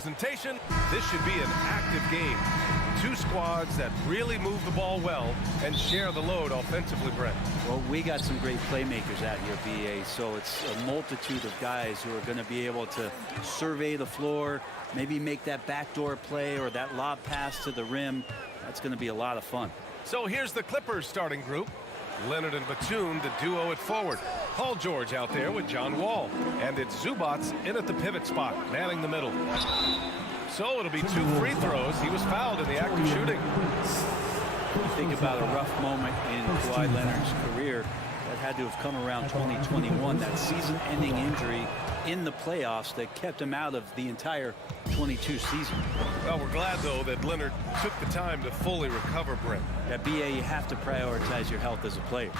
presentation. This should be an active game. Two squads that really move the ball well and share the load offensively, Brent. Well, we got some great playmakers out here, BA, so it's a multitude of guys who are going to be able to survey the floor, maybe make that backdoor play or that lob pass to the rim. That's going to be a lot of fun. So here's the Clippers starting group. Leonard and Batum, the duo at forward. Paul George out there with John Wall. And it's Zubats in at the pivot spot, manning the middle. So it'll be 2 free throws. He was fouled in the act of shooting. Think about a rough moment in Kawhi Leonard's career that had to have come around 2021, that season-ending injury in the playoffs that kept him out of the entire 22 season. Well, we're glad, though, that Leonard took the time to fully recover, Brent. Yeah, BA, you have to prioritize your health as a player.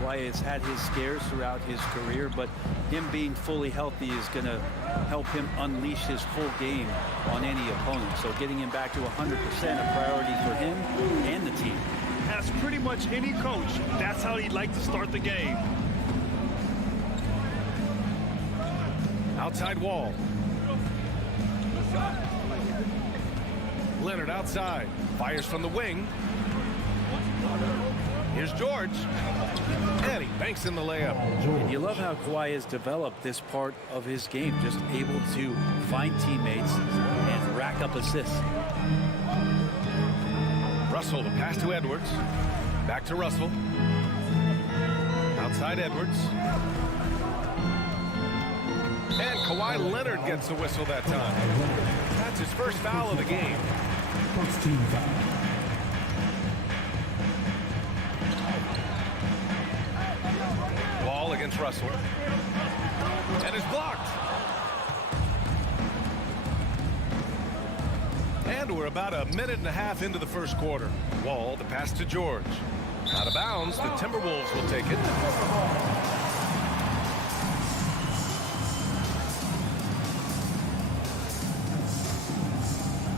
Kawhi has had his scares throughout his career, but him being fully healthy is going to help him unleash his full game on any opponent. So getting him back to 100% a priority for him and the team. As pretty much any coach, that's how he'd like to start the game. Outside Wall. Leonard outside. Fires from the wing. Here's George. And he banks in the layup. And you love how Kawhi has developed this part of his game, just able to find teammates and rack up assists. Russell, the pass to Edwards. Back to Russell. Outside Edwards. And Kawhi Leonard gets the whistle that time. That's his first foul of the game. First team foul. Ball against Russell. And is blocked. And we're about a minute and a half into the first quarter. Wall, the pass to George. Out of bounds, the Timberwolves will take it.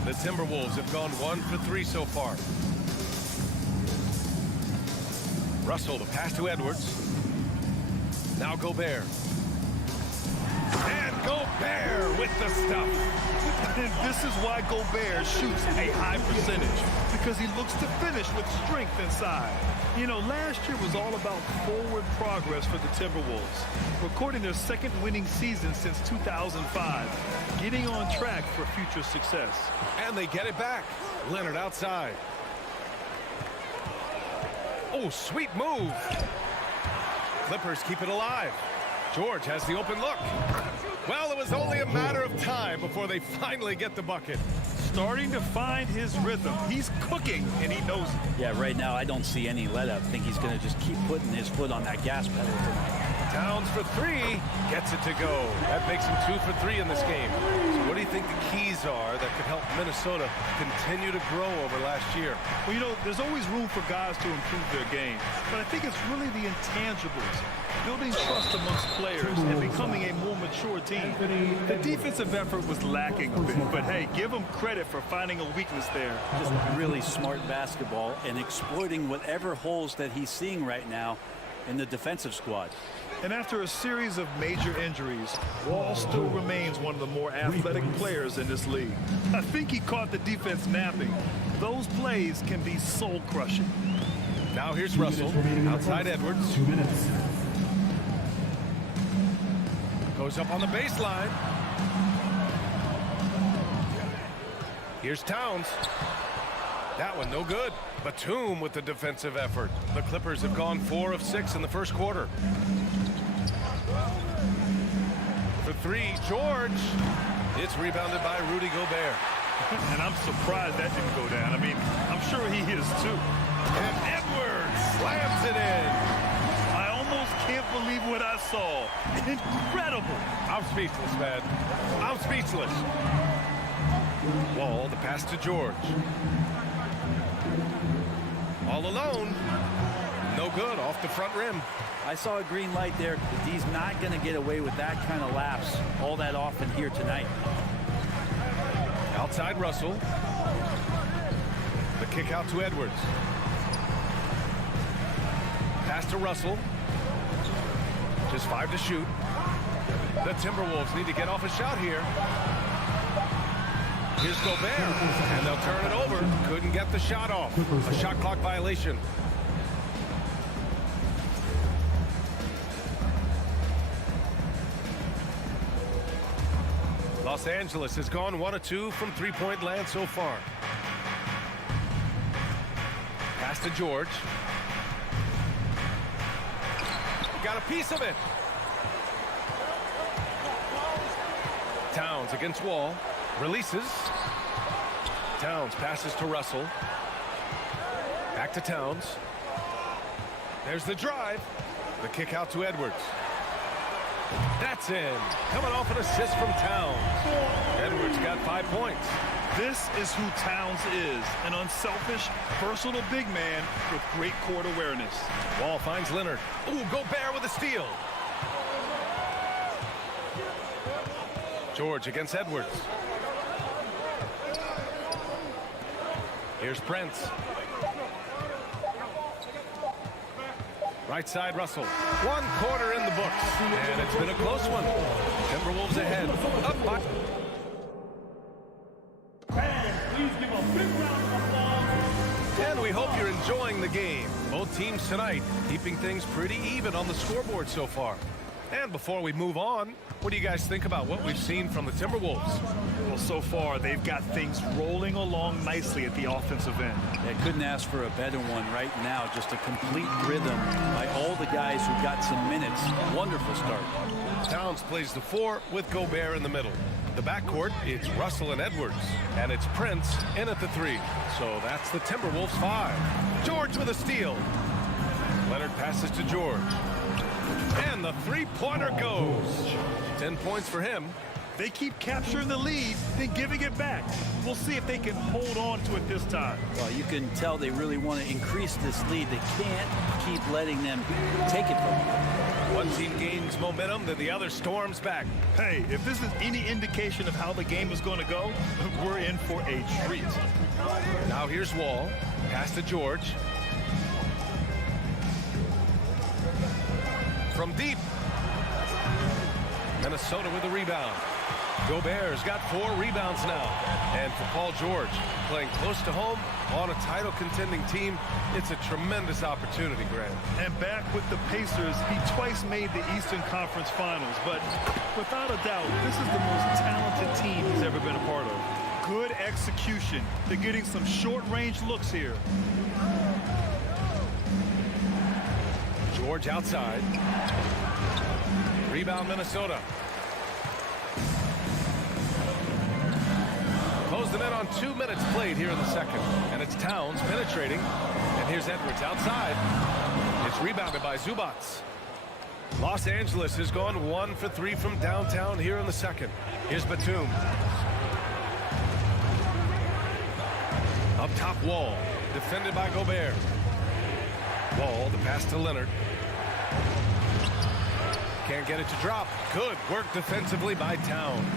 The Timberwolves have gone 1 for 3 so far. Russell, the pass to Edwards. Now Gobert. And Gobert with the stuff. And this is why Gobert shoots a high percentage, because he looks to finish with strength inside. You know, last year was all about forward progress for the Timberwolves, recording their second winning season since 2005, getting on track for future success. And they get it back. Leonard outside. Oh, sweet move. Clippers keep it alive. George has the open look. Well, it was only a matter of time before they finally get the bucket. Starting to find his rhythm. He's cooking, and he knows it. Yeah, right now I don't see any let up. I think he's going to just keep putting his foot on that gas pedal tonight. Towns for 3, gets it to go. That makes him 2 for 3 in this game. So what do you think the keys are that could help Minnesota continue to grow over last year? Well, you know, there's always room for guys to improve their game, but I think it's really the intangibles, building trust amongst players and becoming a more mature team. The defensive effort was lacking a bit, but hey, give them credit for finding a weakness there. Just really smart basketball and exploiting whatever holes that he's seeing right now in the defensive squad. And after a series of major injuries, Wall still remains one of the more athletic players in this league. I think he caught the defense napping. Those plays can be soul-crushing. Now here's Russell, outside Edwards. 2 minutes. Goes up on the baseline. Here's Towns. That one no good. Batum with the defensive effort. The Clippers have gone 4 of 6 in the first quarter. For 3, George. It's rebounded by Rudy Gobert. And I'm surprised that didn't go down. I mean, I'm sure he is too. And Edwards slams it in. I almost can't believe what I saw. Incredible. I'm speechless, man. I'm speechless. Wall, the pass to George. All alone. No good, off the front rim. I saw a green light there. He's not going to get away with that kind of lapse all that often here tonight. Outside Russell. The kick out to Edwards. Pass to Russell. Just 5 to shoot. The Timberwolves need to get off a shot here. Here's Gobert, and they'll turn it over. Couldn't get the shot off. A shot clock violation. Los Angeles has gone 1 of 2 from three-point land so far. Pass to George. Got a piece of it. Towns against Wall. Releases. Towns passes to Russell. Back to Towns. There's the drive. The kick out to Edwards. That's in. Coming off an assist from Towns. Edwards got 5 points. This is who Towns is, an unselfish, versatile big man with great court awareness. Wall finds Leonard. Ooh, Gobert with a steal. George against Edwards. Here's Prince. Right side, Russell. 1 quarter in the books, and it's been a close one. Timberwolves ahead. Up by... Please give a big round of applause. And we hope you're enjoying the game. Both teams tonight keeping things pretty even on the scoreboard so far. And before we move on, what do you guys think about what we've seen from the Timberwolves? Well, so far, they've got things rolling along nicely at the offensive end. They couldn't ask for a better one right now. Just a complete rhythm by all the guys who got some minutes. Wonderful start. Towns plays the 4 with Gobert in the middle. The backcourt, it's Russell and Edwards. And it's Prince in at the 3. So that's the Timberwolves 5. George with a steal. Leonard passes to George. And the three-pointer goes. 10 points for him. They keep capturing the lead, then giving it back. We'll see if they can hold on to it this time. Well, you can tell they really want to increase this lead. They can't keep letting them take it from them. One team gains momentum, then the other storms back. Hey, if this is any indication of how the game is going to go, we're in for a treat. Now here's Wall. Pass to George. From deep. Minnesota with the rebound. Gobert's got 4 rebounds now. And for Paul George, playing close to home on a title contending team, it's a tremendous opportunity, Grant. And back with the Pacers, he twice made the Eastern Conference Finals. But without a doubt, this is the most talented team he's ever been a part of. Good execution. They're getting some short-range looks here. George outside. Rebound, Minnesota. Close the net on 2 minutes played here in the second. And it's Towns penetrating. And here's Edwards outside. It's rebounded by Zubats. Los Angeles has gone 1 for 3 from downtown here in the second. Here's Batum. Up top, Wall. Defended by Gobert. Wall, the pass to Leonard. Can't get it to drop. Good work defensively by Towns.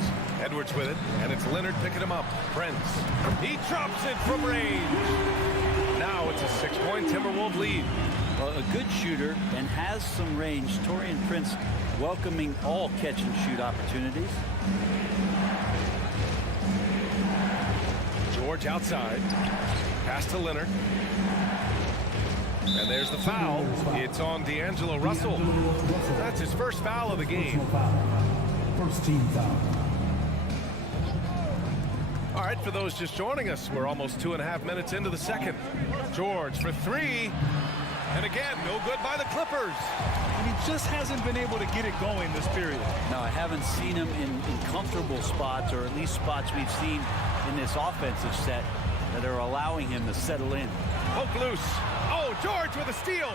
Edwards with it, and it's Leonard picking him up. Prince. He drops it from range. Now it's a 6-point Timberwolves lead. Well, a good shooter and has some range. Taurean Prince welcoming all catch-and-shoot opportunities. George outside. Pass to Leonard. And there's the foul. It's on D'Angelo Russell. That's his first foul of the game. First team foul. All right, for those just joining us, we're almost 2.5 minutes into the second. George for 3. And again, no good by the Clippers. And he just hasn't been able to get it going this period. Now, I haven't seen him in comfortable spots, or at least spots we've seen in this offensive set that are allowing him to settle in. Poke loose. Oh, George with a steal.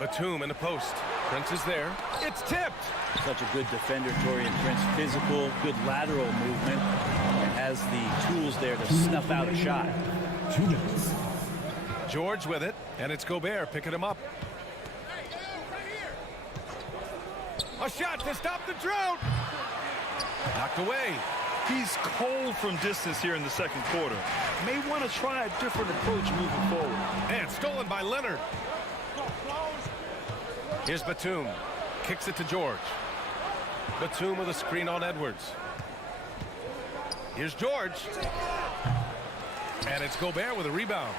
Batum in the post. Prince is there. It's tipped. Such a good defender, Taurean Prince. Physical, good lateral movement, and has the tools there to snuff out a shot. 2 minutes. George with it, and it's Gobert picking him up. A shot to stop the drought. Knocked away. He's cold from distance here in the second quarter. May want to try a different approach moving forward. And stolen by Leonard. Here's Batum. Kicks it to George. Batum with a screen on Edwards. Here's George. And it's Gobert with a rebound.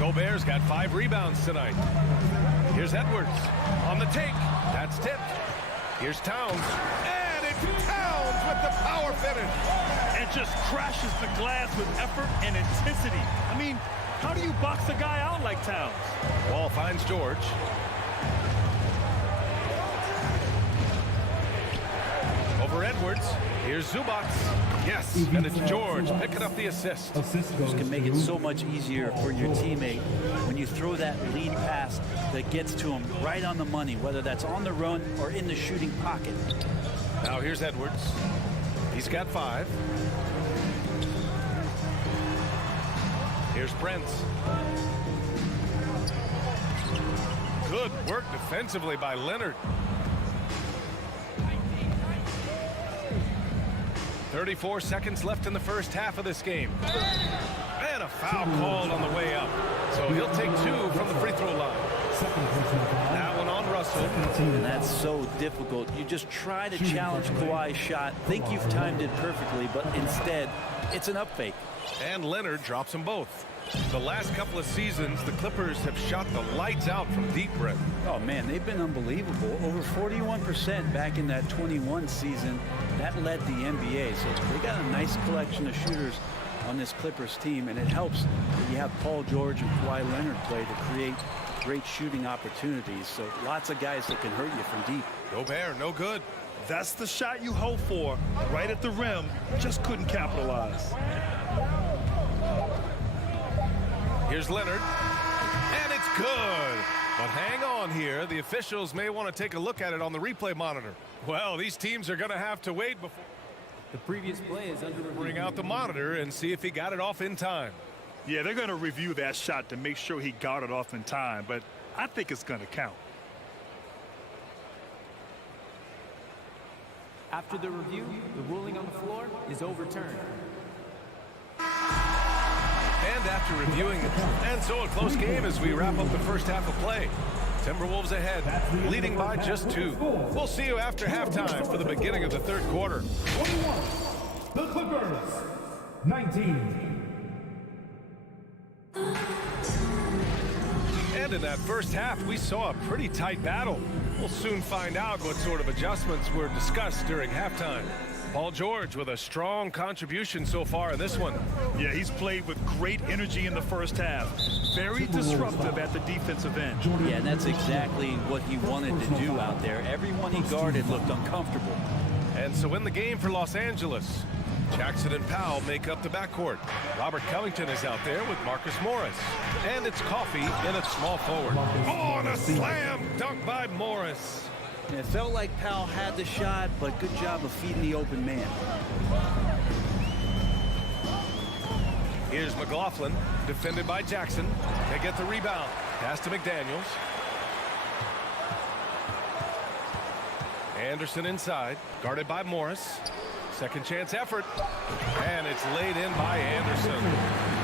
Gobert's got 5 rebounds tonight. Here's Edwards on the take. That's tipped. Here's Towns. And it's Towns with the power finish. And just crashes the glass with effort and intensity. I mean, how do you box a guy out like Towns? Wall finds George. Over Edwards. Here's Zubats. Yes, and it's George picking up the assist. This can make it so much easier for your teammate when you throw that lead pass that gets to him right on the money, whether that's on the run or in the shooting pocket. Now here's Edwards. He's got 5. Here's Brent. Good work defensively by Leonard. 34 seconds left in the first half of this game. And a foul called on the way up. So he'll take 2 from the free throw line. That one on Russell. And that's so difficult. You just try to challenge Kawhi's shot, think you've timed it perfectly, but instead, it's an up fake. And Leonard drops them both. The last couple of seasons, the Clippers have shot the lights out from deep, Brett. Oh, man, they've been unbelievable. Over 41% back in that 21 season. That led the NBA. So they got a nice collection of shooters on this Clippers team, and it helps that you have Paul George and Kawhi Leonard play to create great shooting opportunities. So lots of guys that can hurt you from deep. Gobert, no good. That's the shot you hope for. Right at the rim. Just couldn't capitalize. Here's Leonard. And it's good. But hang on here. The officials may want to take a look at it on the replay monitor. Well, these teams are going to have to wait before the previous play is under review. bring out the monitor and see if he got it off in time. Yeah, they're going to review that shot to make sure he got it off in time, but I think it's going to count. After the review, the ruling on the floor is overturned. And after reviewing it, and so a close game as we wrap up the first half of play. Timberwolves ahead, leading by just 2. We'll see you after halftime for the beginning of the third quarter. 21, the Clippers, 19. And in that first half, we saw a pretty tight battle. We'll soon find out what sort of adjustments were discussed during halftime. Paul George with a strong contribution so far in this one. Yeah, he's played with great energy in the first half. Very disruptive at the defensive end. Yeah, and that's exactly what he wanted to do out there. Everyone he guarded looked uncomfortable. And so in the game for Los Angeles, Jackson and Powell make up the backcourt. Robert Covington is out there with Marcus Morris. And it's Coffey in at small forward. Oh, and a slam dunk by Morris. And it felt like Powell had the shot, but good job of feeding the open man. Here's McLaughlin, defended by Jackson. They get the rebound. Pass to McDaniels. Anderson inside, guarded by Morris. Second chance effort. And it's laid in by Anderson.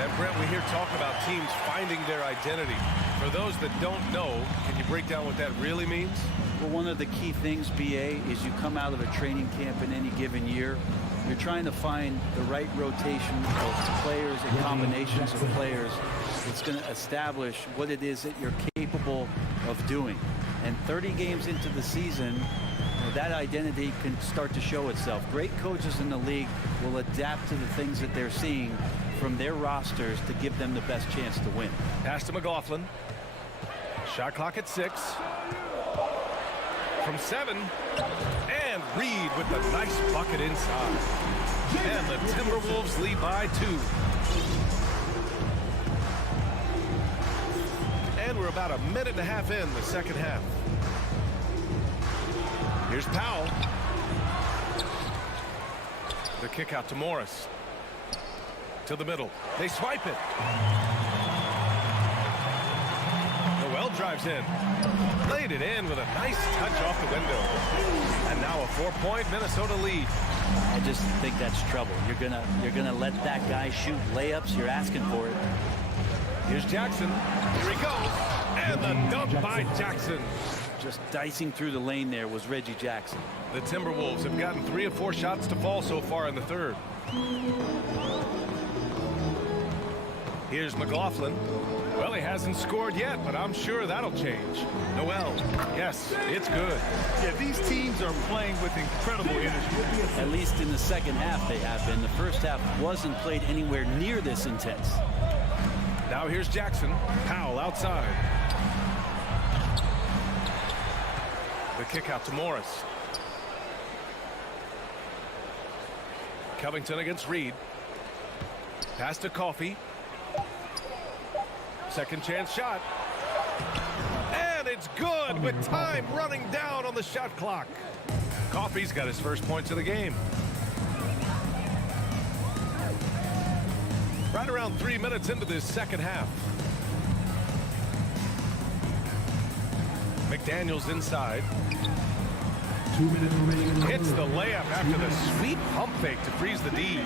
And Brent, we hear talk about teams finding their identity. For those that don't know, can you break down what that really means? Well, one of the key things, BA, is you come out of a training camp in any given year. You're trying to find the right rotation of players and combinations of players that's going to establish what it is that you're capable of doing. And 30 games into the season, that identity can start to show itself. Great coaches in the league will adapt to the things that they're seeing from their rosters to give them the best chance to win. Pass to McLaughlin. Shot clock at 6. From 7. And Reed with the nice bucket inside. And the Timberwolves lead by 2. And we're about a minute and a half in the second half. Here's Powell. The kick out to Morris. To the middle. They swipe it. Noel drives in. Laid it in with a nice touch off the window. And now a 4-point Minnesota lead. I just think that's trouble. You're gonna let that guy shoot layups. You're asking for it. Here's Jackson. Here he goes. And the dunk by Jackson. Just dicing through the lane there was Reggie Jackson. The Timberwolves have gotten 3 of 4 shots to fall so far in the third. Here's McLaughlin. Well, he hasn't scored yet, but I'm sure that'll change. Noel, yes, it's good. Yeah, these teams are playing with incredible energy. At least in the second half they have been. The first half wasn't played anywhere near this intense. Now here's Jackson. Powell outside. The kick out to Morris. Covington against Reed. Pass to Coffey. Second chance shot. And it's good with time running down on the shot clock. Coffey's got his first points of the game. Right around 3 minutes into this second half. McDaniels inside. 2 minutes remaining. Hits the layup after the sweet pump fake to freeze the D.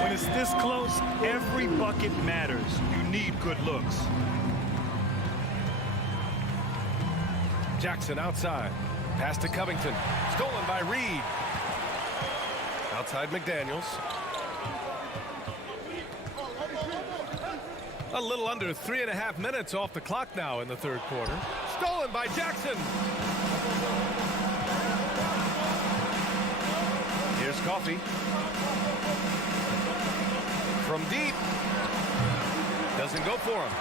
When it's this close, every bucket matters. You need good looks. Jackson outside. Pass to Covington. Stolen by Reed. Outside McDaniels. A little under 3.5 minutes off the clock now in the third quarter. Stolen by Jackson. Here's Coffey. From deep. Doesn't go for him.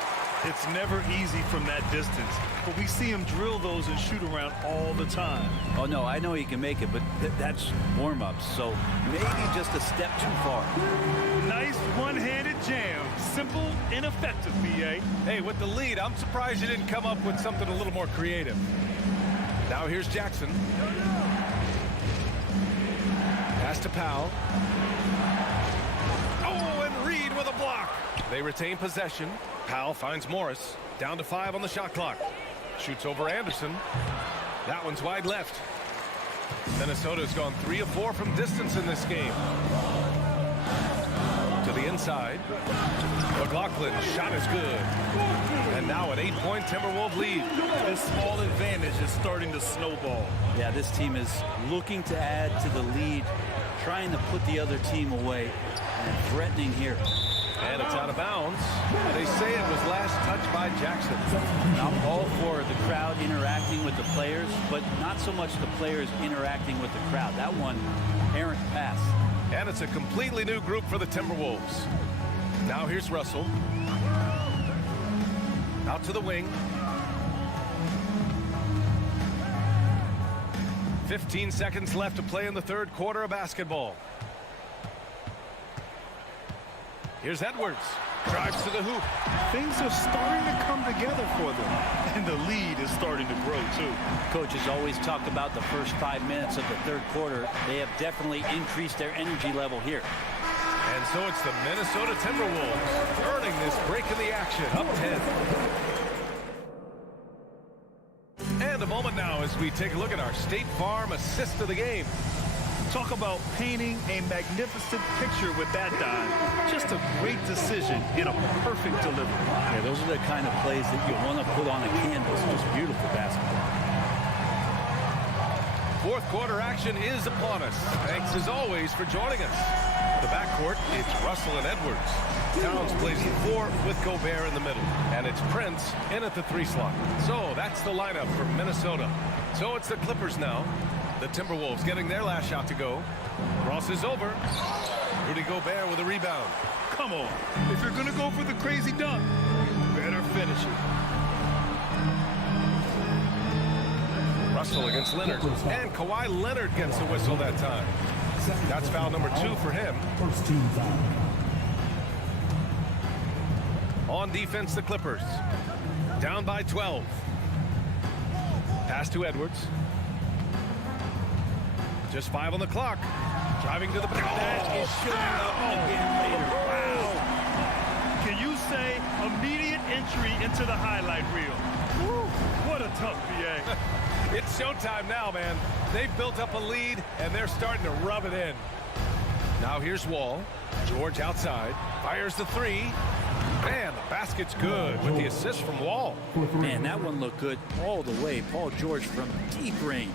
It's never easy from that distance, but we see him drill those and shoot around all the time. Oh, no, I know he can make it, but that's warm-ups, so maybe just a step too far. Nice one-handed jam. Simple and effective, B.A. Hey, with the lead, I'm surprised you didn't come up with something a little more creative. Now here's Jackson. Pass to Powell. Oh, and Reed with a block. They retain possession. Powell finds Morris. Down to 5 on the shot clock. Shoots over Anderson. That one's wide left. Minnesota's gone 3 of 4 from distance in this game. To the inside. McLaughlin's shot is good. And now an 8-point Timberwolves lead. This small advantage is starting to snowball. Yeah, this team is looking to add to the lead, trying to put the other team away, and threatening here. And it's out of bounds. They say it was last touched by Jackson. I'm all for the crowd interacting with the players, but not so much the players interacting with the crowd. That one, errant pass. And it's a completely new group for the Timberwolves. Now here's Russell. Out to the wing. 15 seconds left to play in the third quarter of basketball. Here's Edwards. Drives to the hoop. Things are starting to come together for them, and the lead is starting to grow, too. Coach has always talked about the first 5 minutes of the third quarter. They have definitely increased their energy level here. And so it's the Minnesota Timberwolves earning this break in the action, up 10. And a moment now as we take a look at our State Farm assist of the game. Talk about painting a magnificent picture with that dive. Just a great decision in a perfect delivery. Yeah, those are the kind of plays that you want to put on a canvas. Just beautiful basketball. Fourth quarter action is upon us. Thanks as always for joining us. The backcourt, it's Russell and Edwards. Towns plays the 4 with Gobert in the middle. And it's Prince in at the 3 slot. So that's the lineup for Minnesota. So it's the Clippers now. The Timberwolves getting their last shot to go. Cross is over. Rudy Gobert with a rebound. Come on. If you're going to go for the crazy dunk, you better finish it. Russell against Leonard. And Kawhi Leonard gets the whistle that time. That's foul number 2 for him. First team foul. On defense, the Clippers. Down by 12. Pass to Edwards. Just 5 on the clock. Driving to the back. That is showing up again later. Wow. Can you say immediate entry into the highlight reel? Woo, what a tough BA. It's showtime now, man. They've built up a lead, and they're starting to rub it in. Now here's Wall. George outside. Fires the 3. Man, the Basket's good with the assist from Wall. Man, that one looked good all the way. Paul George from deep range.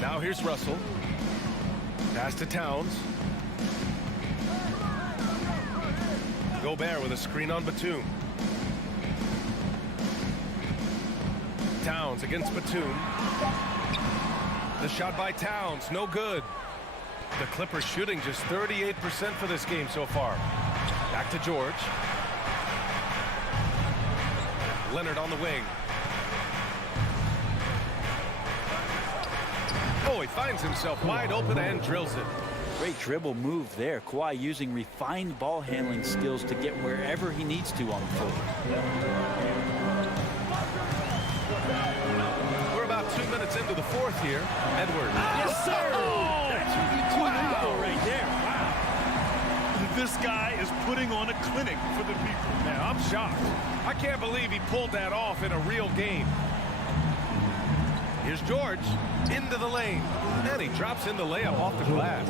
Now here's Russell. Pass to Towns. Gobert with a screen on Batum. Towns against Batum. The shot by Towns, no good. The Clippers shooting just 38% for this game so far. Back to George. Leonard on the wing. Oh, he finds himself wide open and drills it. Great dribble move there. Kawhi using refined ball handling skills to get wherever he needs to on the floor. We're about 2 minutes into the fourth here. Edwards. Yes, sir! That's what you tune in for right there. Wow. This guy is putting on a clinic for the people. Man, I'm shocked. I can't believe he pulled that off in a real game. Here's George into the lane. And he drops in the layup off the glass.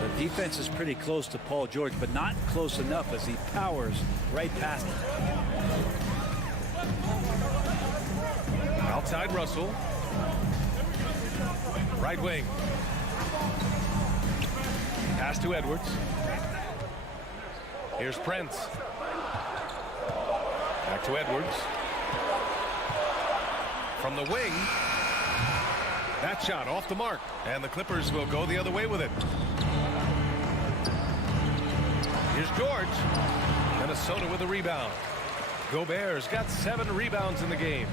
The defense is pretty close to Paul George, but not close enough as he powers right past him. Outside Russell. Right wing. Pass to Edwards. Here's Prince. Back to Edwards. From the wing. That shot off the mark. And the Clippers will go the other way with it. Here's George. Minnesota with a rebound. Gobert's got 7 rebounds in the game.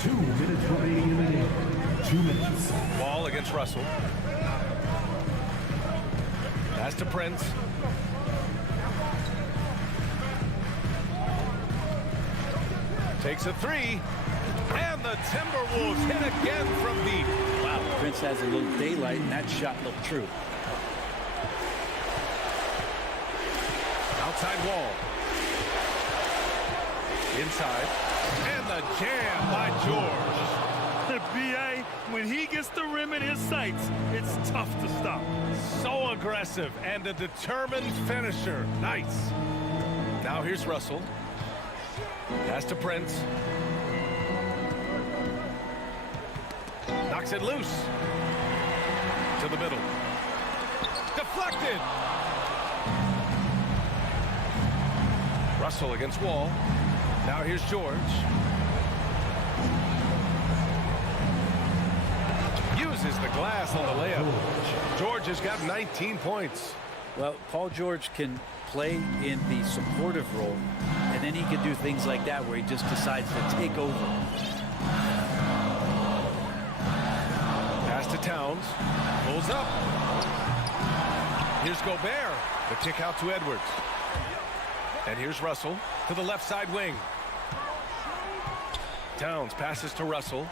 2 minutes remaining in the game. 2 minutes. Ball against Russell. Pass to Prince. Takes a 3. And the Timberwolves hit again from deep. Wow, Prince has a little daylight, and that shot looked true. Outside Wall. Inside. And the jam by George. The BA, when he gets the rim in his sights, it's tough to stop. So aggressive and a determined finisher. Nice. Now here's Russell. Pass to Prince. Knocks it loose. To the middle. Deflected. Russell against Wall. Now here's George. Uses the glass on the layup. George has got 19 points. Well, Paul George can play in the supportive role, and then he can do things like that where he just decides to take over. Pass to Towns. Pulls up. Here's Gobert. The kick out to Edwards. And here's Russell to the left side wing. Towns passes to Russell.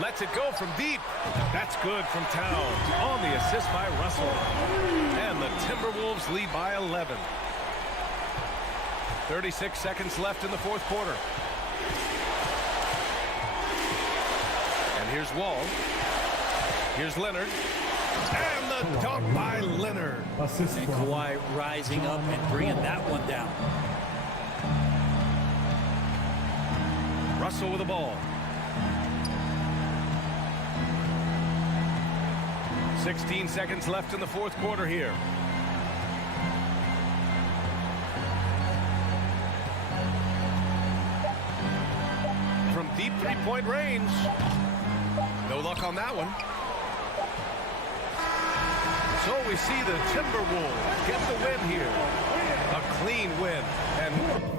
Lets it go from deep. That's good from Towns on the assist by Russell. And the Timberwolves lead by 11. 36 seconds left in the fourth quarter. And here's Wall. Here's Leonard. And the dunk by Leonard. Assist And from Kawhi rising up and bringing that one down. Russell with the ball. 16 seconds left in the fourth quarter here. From deep three-point range. No luck on that one. So we see the Timberwolves get the win here. A clean win. And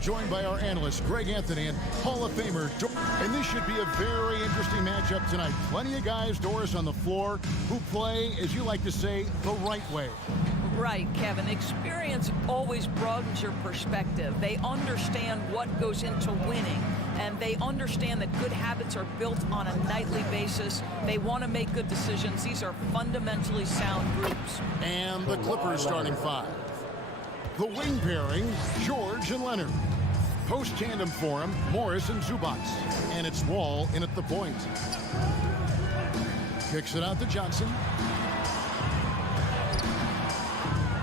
joined by our analysts, Greg Anthony and Hall of Famer. And this should be a very interesting matchup tonight. Plenty of guys, Doris, on the floor who play, as you like to say, the right way. Right, Kevin. Experience always broadens your perspective. They understand what goes into winning, and they understand that good habits are built on a nightly basis. They want to make good decisions. These are fundamentally sound groups. And the Clippers starting five. The wing pairing, George and Leonard. Post tandem for him, Morris and Zubac. And it's Wall in at the point. Kicks it out to Johnson.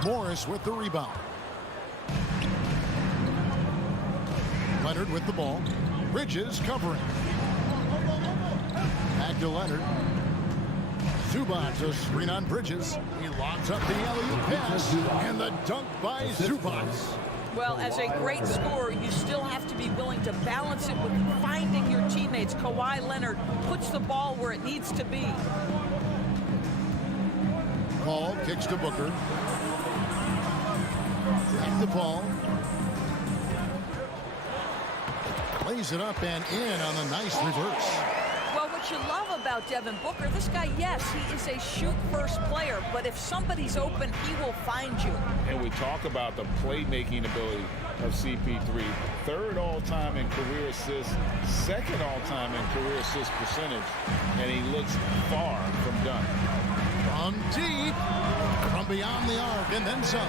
Morris with the rebound. Leonard with the ball. Bridges covering. Back to Leonard. Zubac, a screen on Bridges. He locks up the alley-oop pass. And the dunk by Zubac. Well, as a great scorer, you still have to be willing to balance it with finding your teammates. Kawhi Leonard puts the ball where it needs to be. Paul kicks to Booker. Back to Paul. Lays it up and in on a nice reverse. Well, what you love about Devin Booker, this guy, yes, he is a shoot-first player, but if somebody's open, he will find you. And we talk about the playmaking ability of CP3. Third all-time in career assists, second all-time in career assist percentage, and he looks far from done. From deep, from beyond the arc, and then some.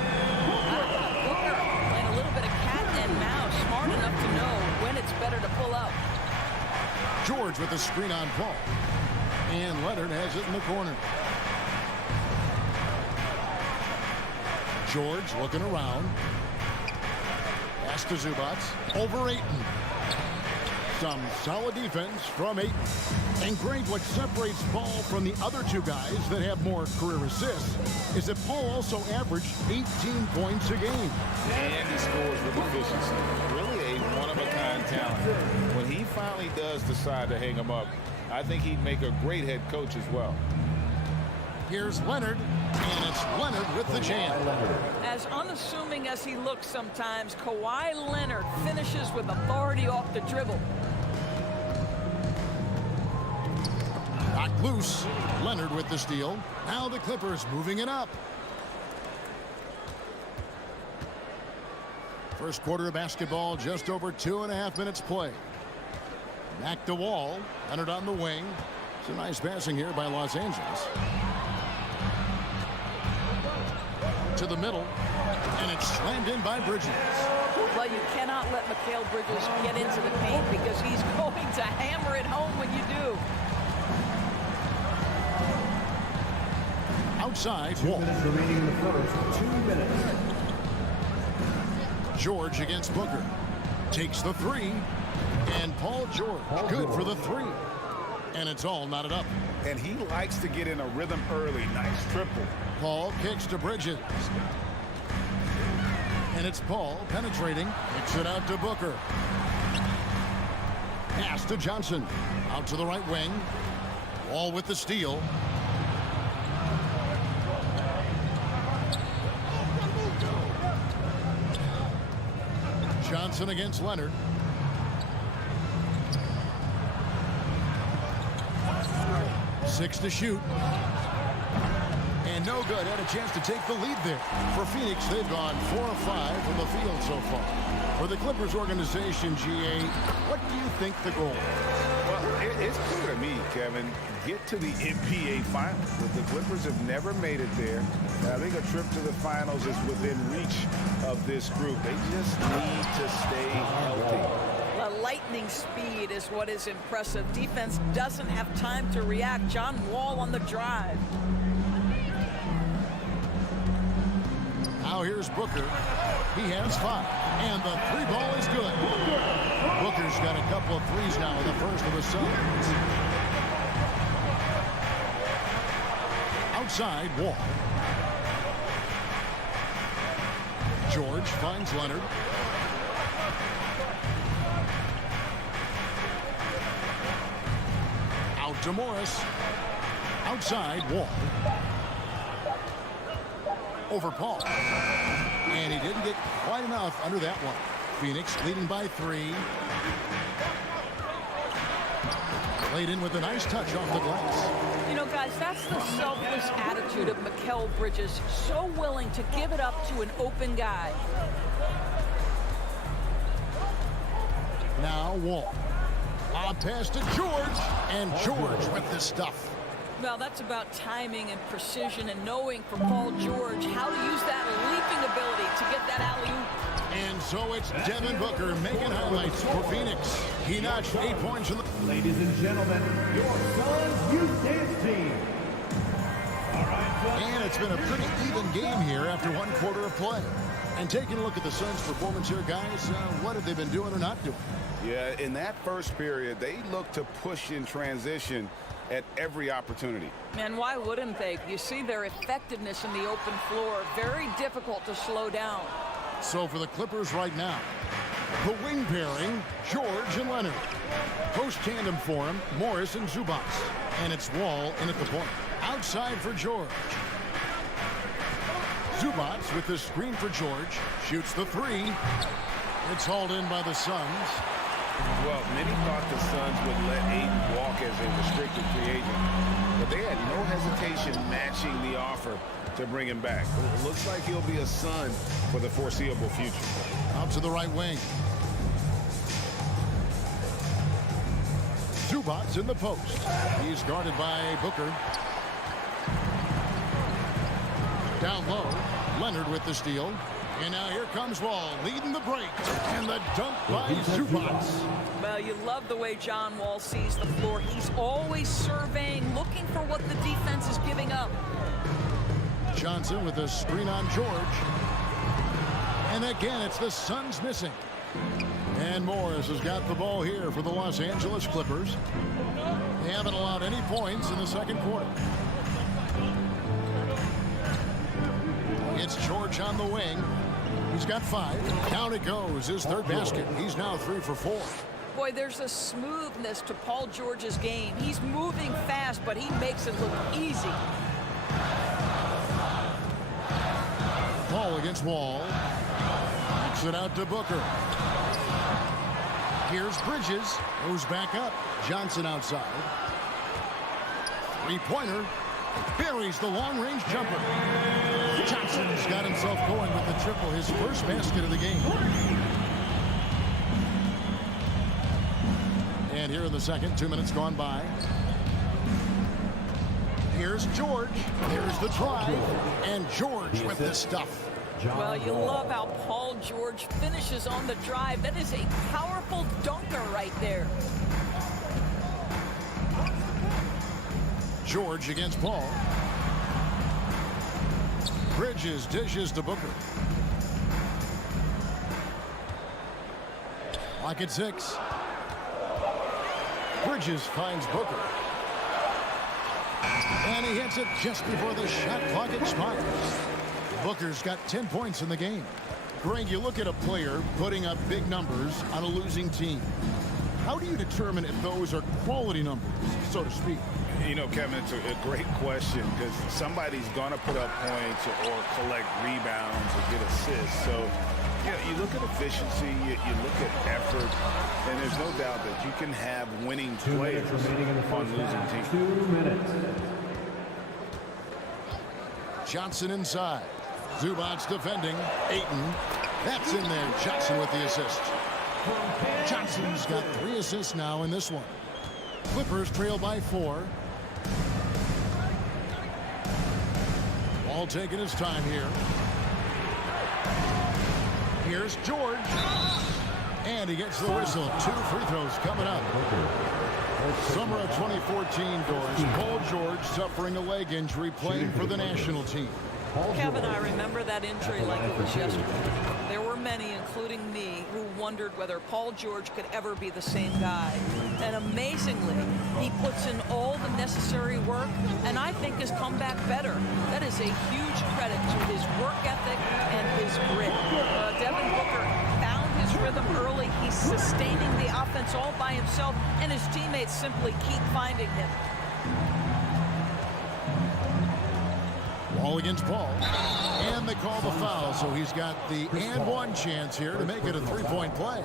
Booker playing a little bit of cat and mouse, smart enough to know when it's better to pull up. George with the screen on Paul. And Leonard has it in the corner. George looking around. Pass to Zubac. Over Ayton. Some solid defense from Ayton. And Greg, what separates Paul from the other two guys that have more career assists is that Paul also averaged 18 points a game. And he scores with efficiency. Really a one-of-a-kind talent. When he finally does decide to hang him up, I think he'd make a great head coach as well. Here's Leonard, and it's Leonard with the jam. As unassuming as he looks sometimes, Kawhi Leonard finishes with authority off the dribble. Knocked loose. Leonard with the steal. Now the Clippers moving it up. First quarter of basketball, just over 2.5 minutes play. Back to Wall. Leonard on the wing. It's a nice passing here by Los Angeles. To the middle. And it's slammed in by Bridges. Well, you cannot let Mikal Bridges get into the paint because he's going to hammer it home when you do. Outside, Wall. 2 minutes remaining in the first. 2 minutes. George against Booker. Takes the three. And Paul George, good for the three. And it's all knotted up. And he likes to get in a rhythm early. Nice triple. Paul kicks to Bridges. And it's Paul penetrating. Kicks it out to Booker. Pass to Johnson. Out to the right wing. Wall with the steal. Johnson against Leonard. Six to shoot. And no good. Had a chance to take the lead there. For Phoenix, they've gone 4 of 5 from the field so far. For the Clippers organization, GA, what do you think the goal is? Well, it's clear to me, Kevin. Get to the NBA Finals. The Clippers have never made it there. I think a trip to the Finals is within reach of this group. They just need to stay healthy. The lightning speed is what is impressive. Defense doesn't have time to react. John Wall on the drive. Now here's Booker. He has 5. And the three ball is good. Booker's got a couple of threes now in the first of the Suns. Outside, Wall. George finds Leonard. Out to Morris. Outside, Wall. Over Paul. And he didn't get quite enough under that one. Phoenix leading by 3. Laid in with a nice touch off the glass. You know, guys, that's the selfless attitude of Mikal Bridges. So willing to give it up to an open guy. Now Wall. Lob pass to George. And George with the stuff. Well, that's about timing and precision and knowing for Paul George how to use that leaping ability to get that alley-oop. And so it's Devin Booker making highlights for Phoenix. He notched 8 points in the... Ladies and gentlemen, your Suns youth dance team. And it's been a pretty even game here after 1 quarter of play. And taking a look at the Suns' performance here, guys, what have they been doing or not doing? Yeah, in that first period, they looked to push in transition at every opportunity. And why wouldn't they? You see their effectiveness in the open floor. Very difficult to slow down. So for the Clippers right now, the wing pairing, George and Leonard. Post tandem for him, Morris and Zubac. And it's Wall in at the point. Outside for George. Zubac with the screen for George. Shoots the 3. It's hauled in by the Suns. Well, many thought the Suns would let Ayton walk as a restricted free agent, but they had no hesitation matching the offer to bring him back. It looks like he'll be a Sun for the foreseeable future. Out to the right wing. Zubac in the post. He's guarded by Booker. Down low, Leonard with the steal. And now here comes Wall, leading the break. And the dunk by Zubac. Well, you love the way John Wall sees the floor. He's always surveying, looking for what the defense is giving up. Johnson with a screen on George. And again, it's the Suns missing. And Morris has got the ball here for the Los Angeles Clippers. They haven't allowed any points in the second quarter. It's George on the wing. He's got 5. Down it goes, his 3rd basket. He's now 3 for 4. Boy, there's a smoothness to Paul George's game. He's moving fast, but he makes it look easy. Paul against Wall. Kicks it out to Booker. Here's Bridges. Goes back up. Johnson outside. 3-pointer. Buries the long-range jumper. Johnson's got himself going with the triple, his first basket of the game. And here in the second, 2 minutes gone by. Here's George. There's the drive. And George with the stuff. Well, you love how Paul George finishes on the drive. That is a powerful dunker right there. George against Paul. Bridges dishes to Booker. Lock at 6. Bridges finds Booker. And he hits it just before the shot clock expires. Booker's got 10 points in the game. Greg, you look at a player putting up big numbers on a losing team. How do you determine if those are quality numbers, so to speak? You know, Kevin, it's a great question because somebody's going to put up points or collect rebounds or get assists. So, you know, you look at efficiency, you look at effort, and there's no doubt that you can have winning players on losing teams. 2 minutes. Johnson inside. Zubac defending. Ayton. That's in there. Johnson with the assist. Johnson's got 3 assists now in this one. Clippers trail by 4. Ball taking his time here. Here's George. And he gets the whistle. 2 free throws coming up. Summer of 2014 doors. Paul George suffering a leg injury playing for the national team. Kevin, I remember that injury like it was yesterday. There were many, including me, who wondered whether Paul George could ever be the same guy. And amazingly, he puts in all the necessary work, and I think has come back better. That is a huge credit to his work ethic and his grit. Devin Booker found his rhythm early. He's sustaining the offense all by himself, and his teammates simply keep finding him. Ball against Paul. And they call the foul, so he's got the and one chance here to make it a three-point play.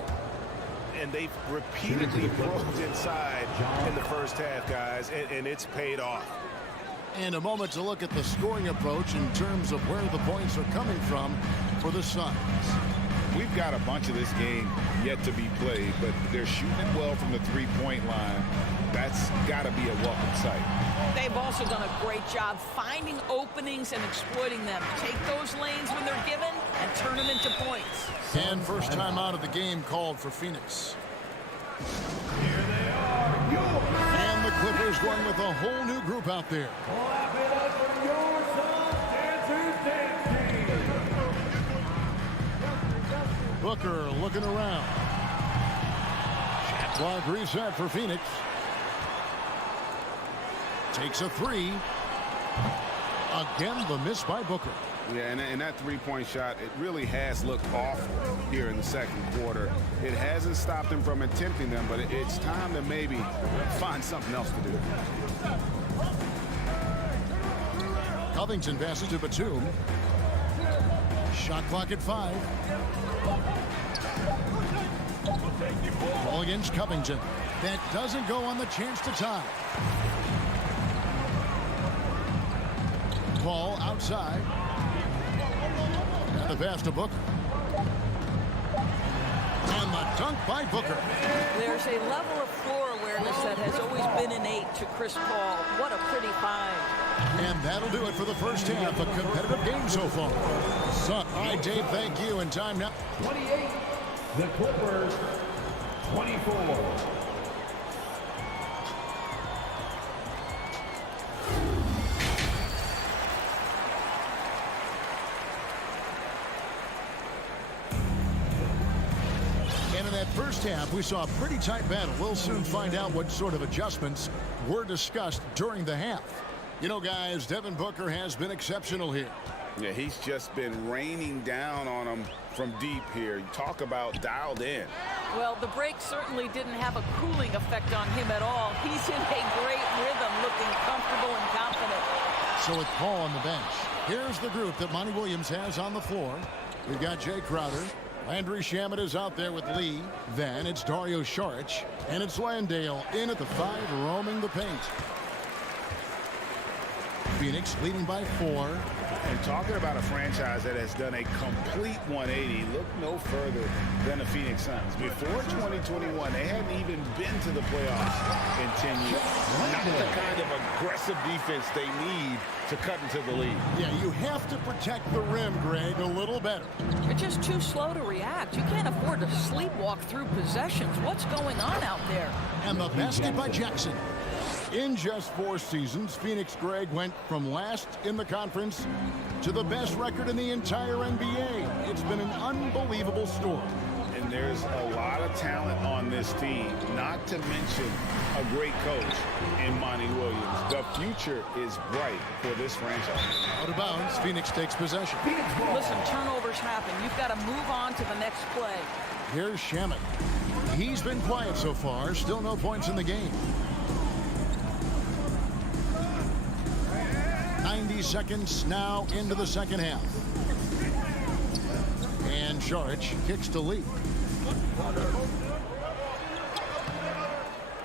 And they've repeatedly probed inside in the first half, guys, and it's paid off. And a moment to look at the scoring approach in terms of where the points are coming from for the Suns. We've got a bunch of this game yet to be played, but they're shooting it well from the three-point line. That's got to be a welcome sight. They've also done a great job finding openings and exploiting them. Take those lanes when they're given and turn them into points. And first time out of the game called for Phoenix. Here they are. And the Clippers going with a whole new group out there. Clap it up for your Suns Dancers Dance Team. Booker looking around. Shot clock reset for Phoenix. Takes a three. Again, the miss by Booker. Yeah, and that three-point shot, it really has looked awful here in the second quarter. It hasn't stopped him from attempting them, but it's time to maybe find something else to do. Covington passes to Batum. Shot clock at 5. Ball against Covington. That doesn't go on the chance to tie. Ball outside. And the pass to Booker. And the dunk by Booker. There's a level of floor awareness that has always been innate to Chris Paul. What a pretty find. And that'll do it for the first half. A competitive game so far. All right, Dave, thank you. And time now. 28. The Clippers, 24. First half, we saw a pretty tight battle. We'll soon find out what sort of adjustments were discussed during the half. You know, guys, Devin Booker has been exceptional here. Yeah, he's just been raining down on them from deep here. You talk about dialed in. Well, the break certainly didn't have a cooling effect on him at all. He's in a great rhythm, looking comfortable and confident. So with Paul on the bench, here's the group that Monty Williams has on the floor. We've got Jay Crowder. Landry Shamet is out there with Lee. Then it's Dario Saric. And it's Landale in at the 5, roaming the paint. Phoenix leading by 4. And talking about a franchise that has done a complete 180, look no further than the Phoenix Suns. Before 2021, they hadn't even been to the playoffs in 10 years. Not the kind of aggressive defense they need to cut into the lead. Yeah, you have to protect the rim, Greg, a little better. You're just too slow to react. You can't afford to sleepwalk through possessions. What's going on out there? And the basket by Jackson. In just 4 seasons, Phoenix, Greg, went from last in the conference to the best record in the entire NBA. It's been an unbelievable story. And there's a lot of talent on this team, not to mention a great coach in Monty Williams. The future is bright for this franchise. Out of bounds, Phoenix takes possession. Listen, turnovers happen. You've got to move on to the next play. Here's Shamet. He's been quiet so far. Still no points in the game. 90 seconds now into the second half. And Saric kicks to Lee.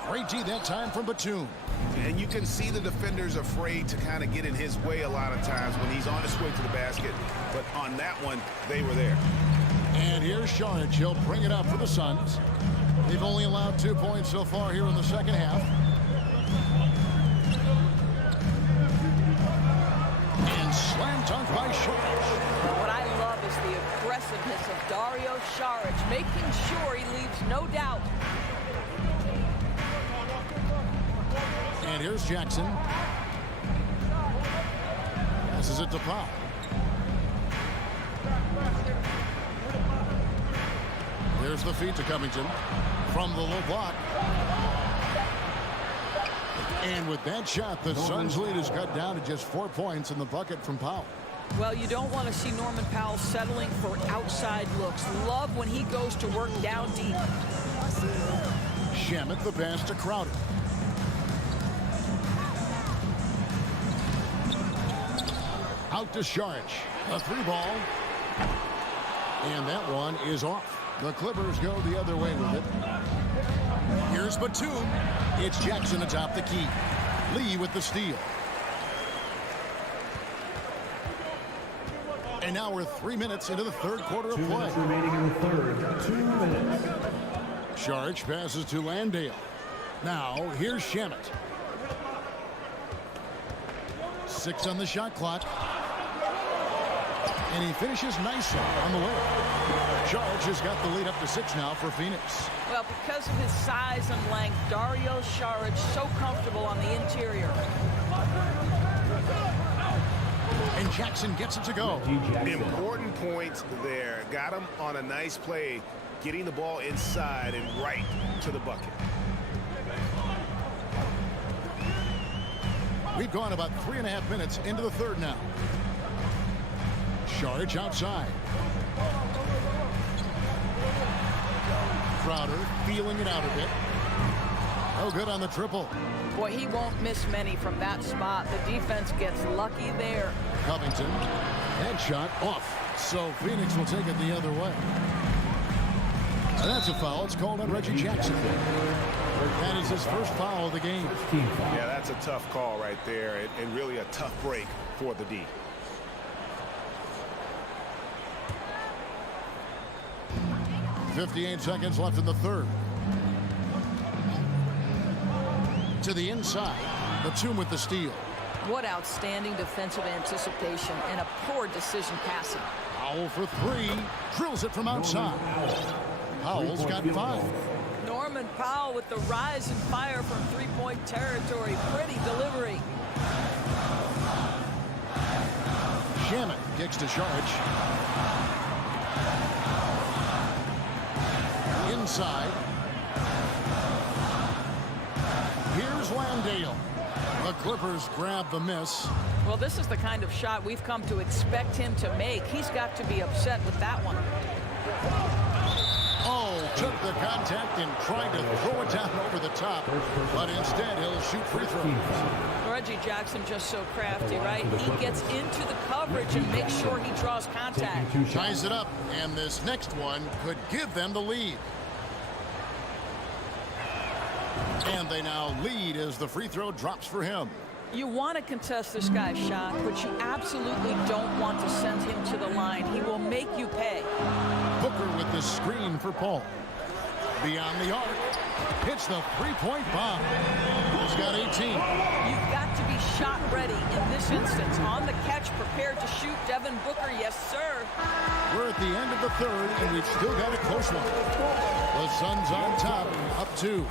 Great D that time from Batum. And you can see the defenders afraid to kind of get in his way a lot of times when he's on his way to the basket. But on that one, they were there. And here's Saric. He'll bring it up for the Suns. They've only allowed 2 points so far here in the second half. And slam dunk by Saric. What I love is the aggressiveness of Dario Saric, making sure he leaves no doubt. And here's Jackson. Passes it to Pop. There's the feed to Covington from the low block. And with that shot, the Suns' lead is cut down to just 4 points in the bucket from Powell. Well, you don't want to see Norman Powell settling for outside looks. Love when he goes to work down deep. Shamet the pass to Crowder. Out to Shag. A 3-ball. And that one is off. The Clippers go the other way with it. Here's Batum. It's Jackson atop the key. Lee with the steal. And now we're 3 minutes into the third quarter of 2 play. minutes remaining in the third. 2 minutes. Shag passes to Landale. Now here's Shamet. 6 on the shot clock. And he finishes nicely on the way. Shag has got the lead up to 6 now for Phoenix. Well, because of his size and length, Dario Saric so comfortable on the interior. And Jackson gets it to go. Important points there. Got him on a nice play, getting the ball inside and right to the bucket. We've gone about 3.5 minutes into the third now. Shag outside. Crowder feeling it out a bit. Oh, good on the triple. Boy, he won't miss many from that spot. The defense gets lucky there. Covington. Headshot off. So Phoenix will take it the other way. And that's a foul. It's called on Reggie Jackson. That is his first foul of the game. Yeah, that's a tough call right there, and really a tough break for the D. .58 seconds left in the third. To the inside. Batum with the steal. What outstanding defensive anticipation and a poor decision passing. Powell for 3. Drills it from outside. Powell's got 5. Norman Powell with the rise and fire from three-point territory. Pretty delivery. Shamet kicks to Shag. Inside. Here's Landale. The Clippers grab the miss. Well, this is the kind of shot we've come to expect him to make. He's got to be upset with that one. Oh, took the contact and tried to throw it down over the top. But instead, he'll shoot free throws. Reggie Jackson just so crafty, right? He gets into the coverage and makes sure he draws contact. Ties it up, and this next one could give them the lead. And they now lead as the free throw drops for him. You want to contest this guy's shot, but you absolutely don't want to send him to the line. He will make you pay. Booker with the screen for Paul. Beyond the arc. Hits the three-point bomb. He's got 18. You've got to be shot ready in this instance. On the catch, prepared to shoot. Devin Booker, yes, sir. We're at the end of the third, and we've still got a close one. The Suns on top, up 2.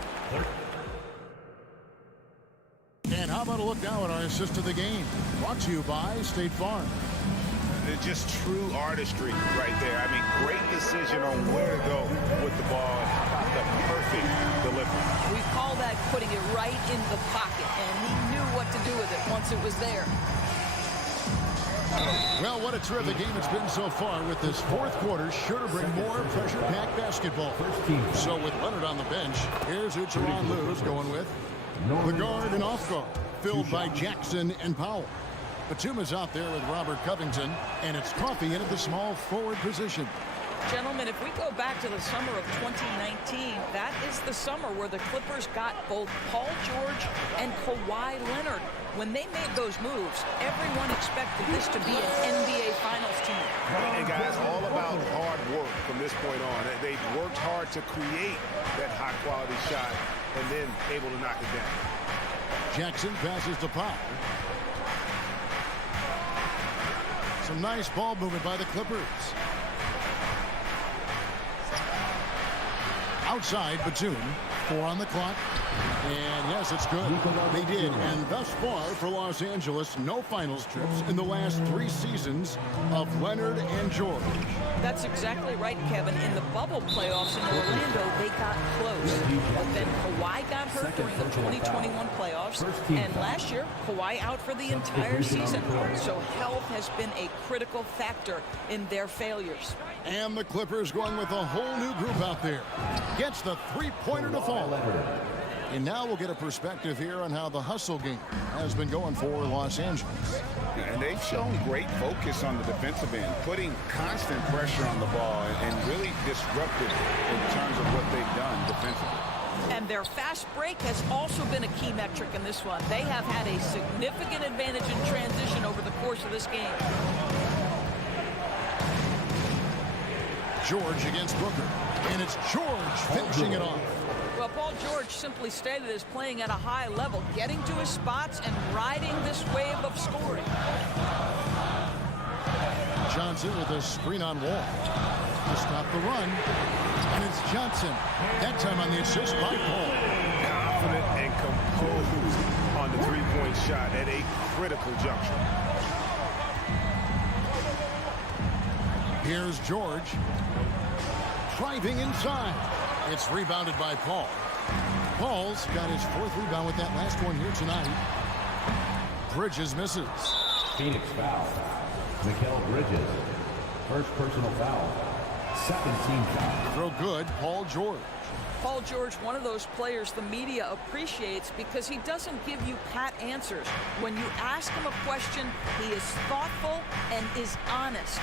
And how about a look now at our assist of the game? Brought to you by State Farm. It's just true artistry right there. I mean, great decision on where to go with the ball. And how about the perfect delivery? We call that putting it right in the pocket, and he knew what to do with it once it was there. Well, what a terrific game it's been so far, with this fourth quarter sure to bring more pressure-packed basketball. So with Leonard on the bench, here's who Teron Lue's going with. The guard and off guard, filled by Jackson and Powell. Batum is out there with Robert Covington, and it's Coffey in at the small forward position. Gentlemen, if we go back to the summer of 2019, that is the summer where the Clippers got both Paul George and Kawhi Leonard. When they made those moves, everyone expected this to be an NBA Finals team. And guys, all about hard work from this point on. They've worked hard to create that high-quality shot and then able to knock it down. Jackson passes to Powell. Some nice ball movement by the Clippers. Outside, Batum. 4 on the clock. And yes, it's good. They did. And thus far for Los Angeles, no finals trips in the last 3 seasons of Leonard and George. That's exactly right, Kevin. In the bubble playoffs in Orlando, they got close. But then Kawhi got hurt during the 2021 playoffs. And last year, Kawhi out for the entire season. So health has been a critical factor in their failures. And the Clippers going with a whole new group out there. Gets the three-pointer to fall. And now we'll get a perspective here on how the hustle game has been going for Los Angeles. And they've shown great focus on the defensive end, putting constant pressure on the ball and really disruptive in terms of what they've done defensively. And their fast break has also been a key metric in this one. They have had a significant advantage in transition over the course of this game. George against Booker. And it's George finishing it off. Well, Paul George simply stated as playing at a high level, getting to his spots and riding this wave of scoring. Johnson with a screen on Wall to stop the run. And it's Johnson. That time on the assist by Paul. Confident and composed on the three-point shot at a critical juncture. Here's George. Driving inside. It's rebounded by Paul. Paul's got his 4th rebound with that last one here tonight. Bridges misses. Phoenix foul. Mikal Bridges. First personal foul. Second team foul. Throw good, Paul George. Paul George, one of those players the media appreciates because he doesn't give you pat answers. When you ask him a question, he is thoughtful and is honest.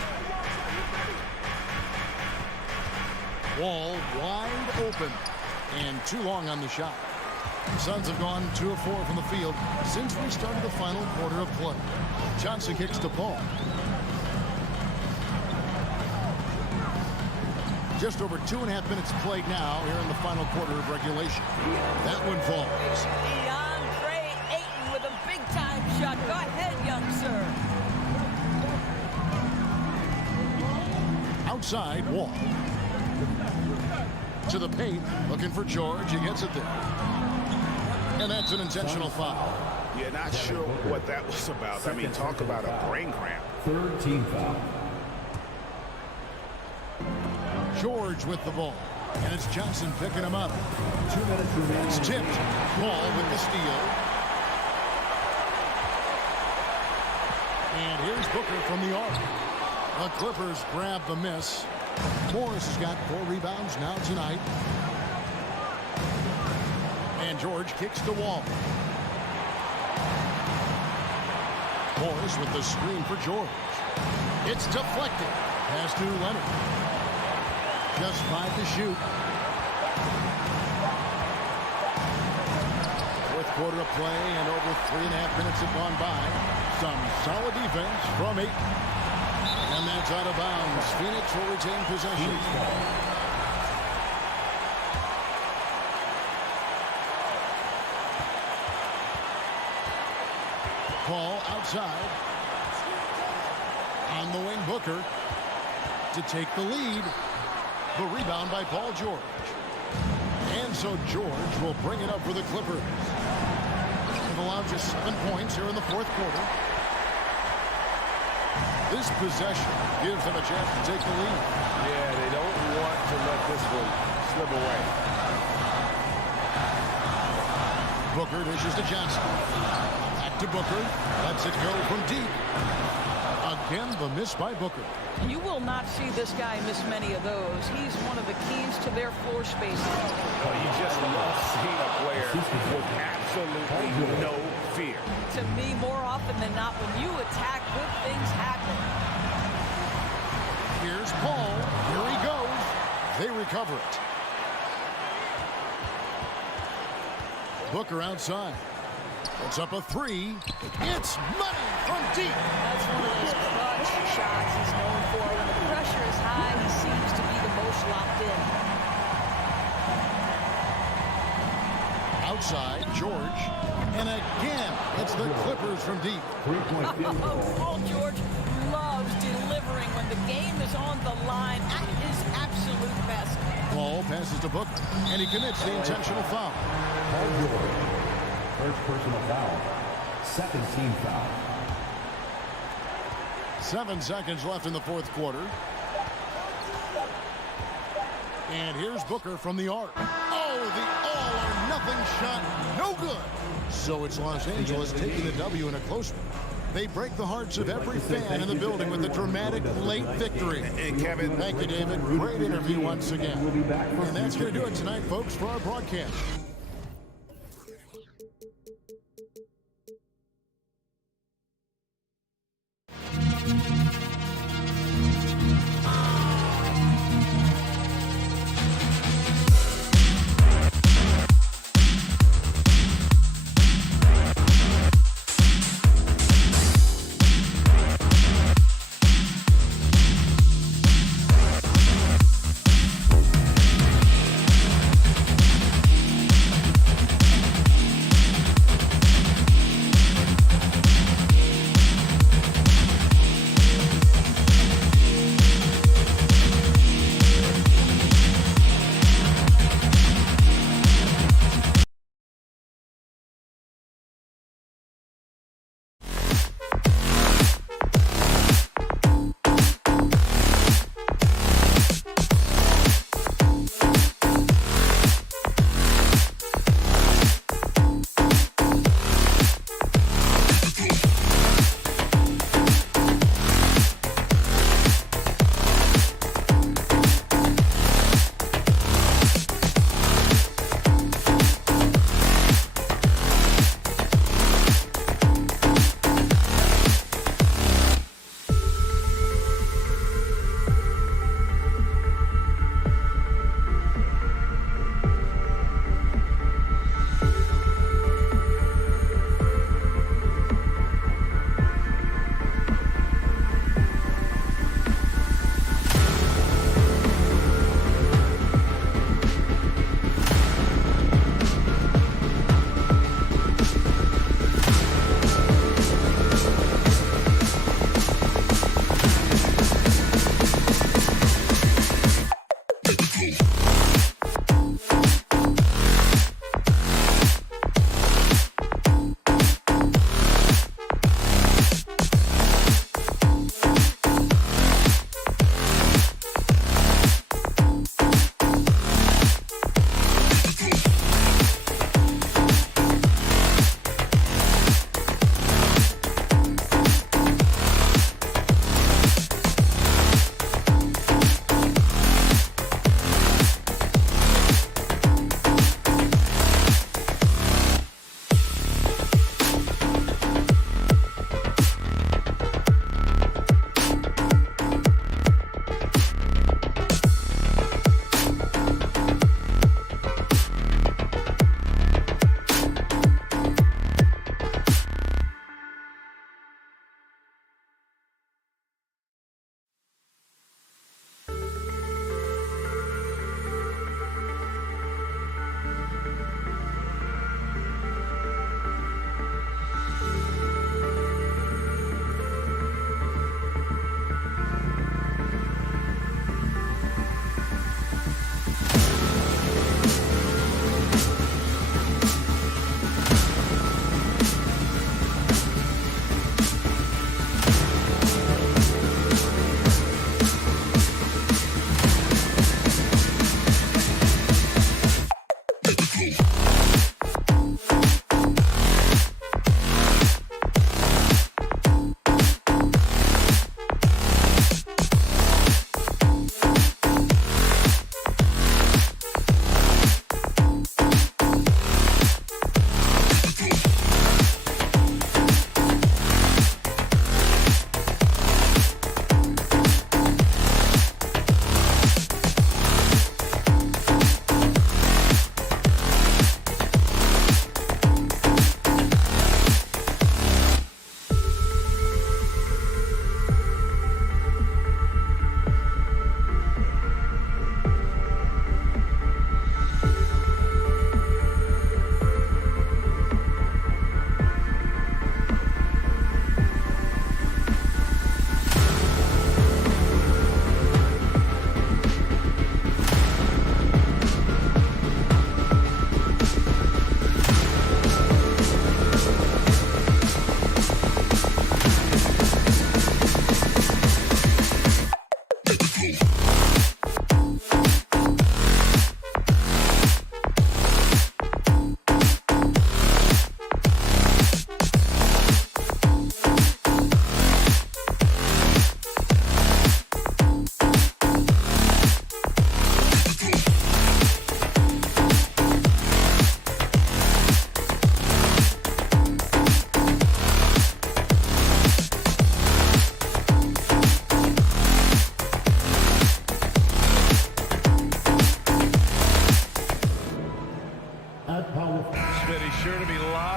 Wall wide open and too long on the shot. The Suns have gone 2 of 4 from the field since we started the final quarter of play. Johnson kicks to Paul. Just over 2.5 minutes played now here in the final quarter of regulation. That one falls. DeAndre Ayton with a big-time shot. Go ahead, young sir. Outside, Wall. To the paint, looking for George. He gets it there. And that's an intentional foul. Yeah, not sure what that was about. I mean, talk about a brain cramp. Third team foul. George with the ball. And it's Johnson picking him up. 2 minutes remaining. It's tipped. Ball with the steal. And here's Booker from the arc. The Clippers grab the miss. Morris has got 4 rebounds now tonight. And George kicks the Wall. Morris with the screen for George. It's deflected. Pass to Leonard. Just 5 to shoot. 4th quarter of play and over 3.5 minutes have gone by. Some solid defense from Ayton. And that's out of bounds. Phoenix will retain possession. Paul outside. On the wing, Booker to take the lead. The rebound by Paul George. And so George will bring it up for the Clippers. They've allowed just 7 points here in the 4th quarter. This possession gives them a chance to take the lead. Yeah, they don't want to let this one slip away. Booker dishes to Johnson. Back to Booker. Lets it go from deep. Again, the miss by Booker. You will not see this guy miss many of those. He's one of the keys to their floor spacing. Well, you just love seeing a player with absolutely no fear. To me, more often than not, when you attack, good things happen. Here's Paul. Here he goes. They recover it. Booker outside. Puts up a 3. It's money from deep. That's one of those clutch shots he's known for. When the pressure is high, he seems to be the most locked in. Outside, George. And again, it's the Clippers from deep. 3-point field goal. Paul George loves delivering when the game is on the line at his absolute best. Paul passes to Booker, and he commits the intentional foul. Paul George. First personal foul. Second team foul. 7 seconds left in the 4th quarter. And here's Booker from the arc. Oh, the all-or-nothing shot. No good. So it's Los Angeles taking the W in a close one. They break the hearts of every fan in the building with a dramatic late victory. And Kevin, Thank you, David. Great interview once again. And that's going to do it tonight, folks, for our broadcast.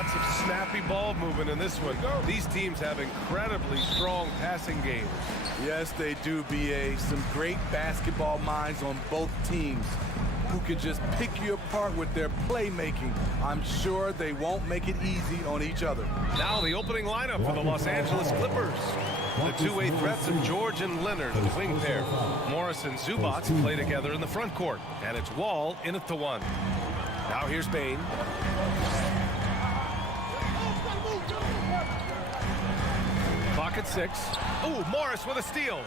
Lots of snappy ball movement in this one. These teams have incredibly strong passing games. Yes, they do, BA. Some great basketball minds on both teams who can just pick you apart with their playmaking. I'm sure they won't make it easy on each other. Now the opening lineup for the Los Angeles Clippers. The two-way threats of George and Leonard, the wing pair. Morris and Zubats play together in the front court. And it's Wall in at the one. Now here's Bane. Clock at 6. Ooh, Morris with a steal.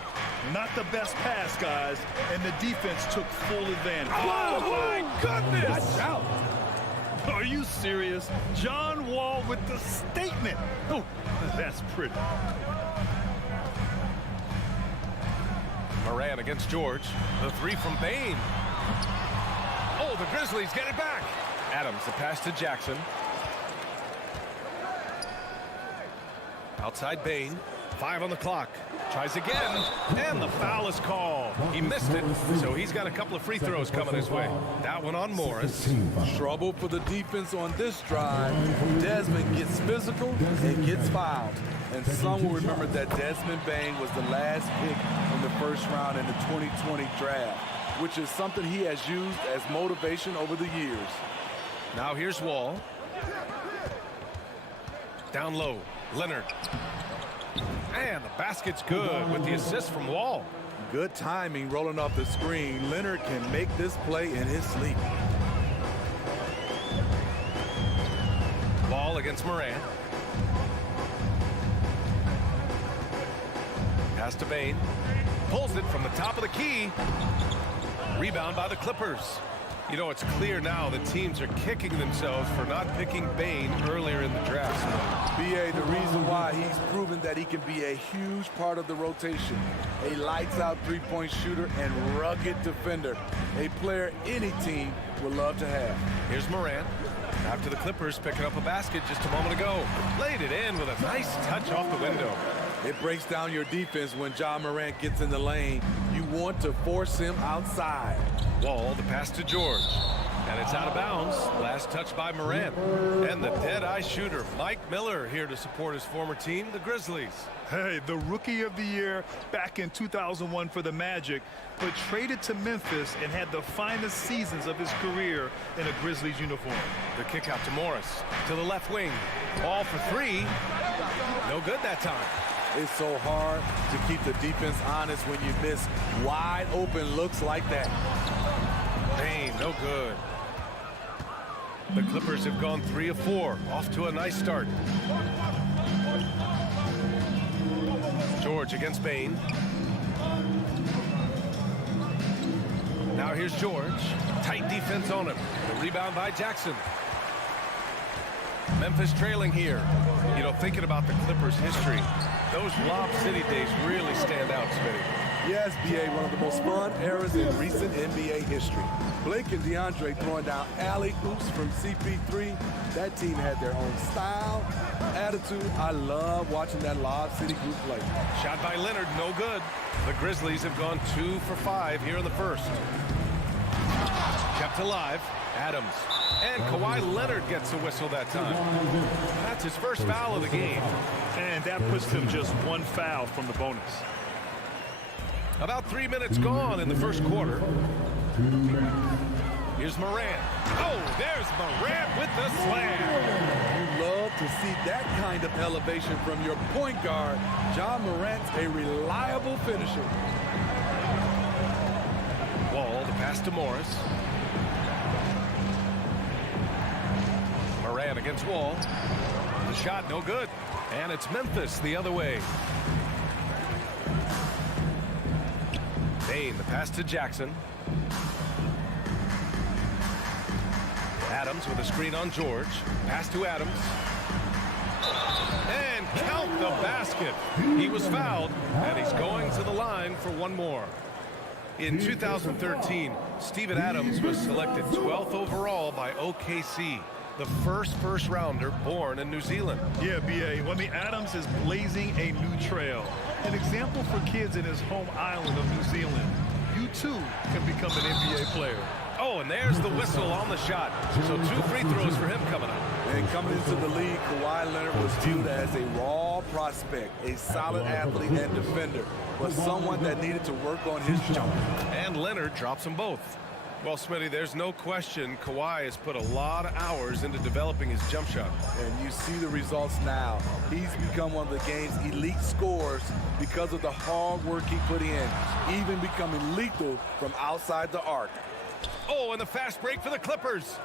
Not the best pass, guys, and the defense took full advantage. Oh, my goodness! Watch out. Are you serious? John Wall with the statement. Oh, that's pretty. Moran against George. The three from Bane. Oh, the Grizzlies get it back. Adams, the pass to Jackson. Outside Bane. 5 on the clock. Tries again. And the foul is called. He missed it, so he's got a couple of free throws coming his way. That one on Morris. Trouble for the defense on this drive. Desmond gets physical and gets fouled. And some will remember that Desmond Bane was the last pick in the first round in the 2020 draft, which is something he has used as motivation over the years. Now here's Wall. Down low, Leonard. And the basket's good with the assist from Wall. Good timing rolling off the screen. Leonard can make this play in his sleep. Wall against Moran. Pass to Bane. Pulls it from the top of the key. Rebound by the Clippers. You know, it's clear now that teams are kicking themselves for not picking Bane earlier in the draft. BA, the reason why he's proven that he can be a huge part of the rotation. A lights-out three-point shooter and rugged defender. A player any team would love to have. Here's Moran. After the Clippers picking up a basket just a moment ago. Laid it in with a nice touch off the window. It breaks down your defense when John Morant gets in the lane. You want to force him outside. Wall, the pass to George. And it's out of bounds. Last touch by Morant. And the dead-eye shooter, Mike Miller, here to support his former team, the Grizzlies. Hey, the Rookie of the Year back in 2001 for the Magic, but traded to Memphis and had the finest seasons of his career in a Grizzlies uniform. The kick out to Morris. To the left wing. Ball for 3. No good that time. It's so hard to keep the defense honest when you miss wide open looks like that. Bane, no good. The Clippers have gone 3 of 4. Off to a nice start. George against Bane. Now here's George. Tight defense on him. The rebound by Jackson. Memphis trailing here. You know, thinking about the Clippers' history, those Lob City days really stand out, Smitty. Yes, BA, one of the most fun eras in recent NBA history. Blake and DeAndre throwing down alley-oops from CP3. That team had their own style, attitude. I love watching that Lob City group play. Shot by Leonard, no good. The Grizzlies have gone 2 for 5 here in the first. Kept alive. Adams. And Kawhi Leonard gets a whistle that time. That's his first foul of the game. And that puts him just 1 foul from the bonus. About 3 minutes gone in the first quarter. Here's Morant. Oh, there's Morant with the slam. You love to see that kind of elevation from your point guard. John Morant's a reliable finisher. Wall, the pass to Morris. Morant against Wall. The shot no good. And it's Memphis the other way. Bane, the pass to Jackson. Adams with a screen on George. Pass to Adams. And count the basket. He was fouled, and he's going to the line for one more. In 2013, Steven Adams was selected 12th overall by OKC, the first rounder born in New Zealand. Yeah, BA. Well, Adams is blazing a new trail. An example for kids in his home island of New Zealand. You, too, can become an NBA player. Oh, and there's the whistle on the shot. So 2 free throws for him coming up. And coming into the league, Kawhi Leonard was viewed as a raw prospect, a solid athlete and defender, but someone that needed to work on his jump. And Leonard drops them both. Well, Smitty, there's no question Kawhi has put a lot of hours into developing his jump shot. And you see the results now. He's become one of the game's elite scorers because of the hard work he put in, even becoming lethal from outside the arc. Oh, and the fast break for the Clippers.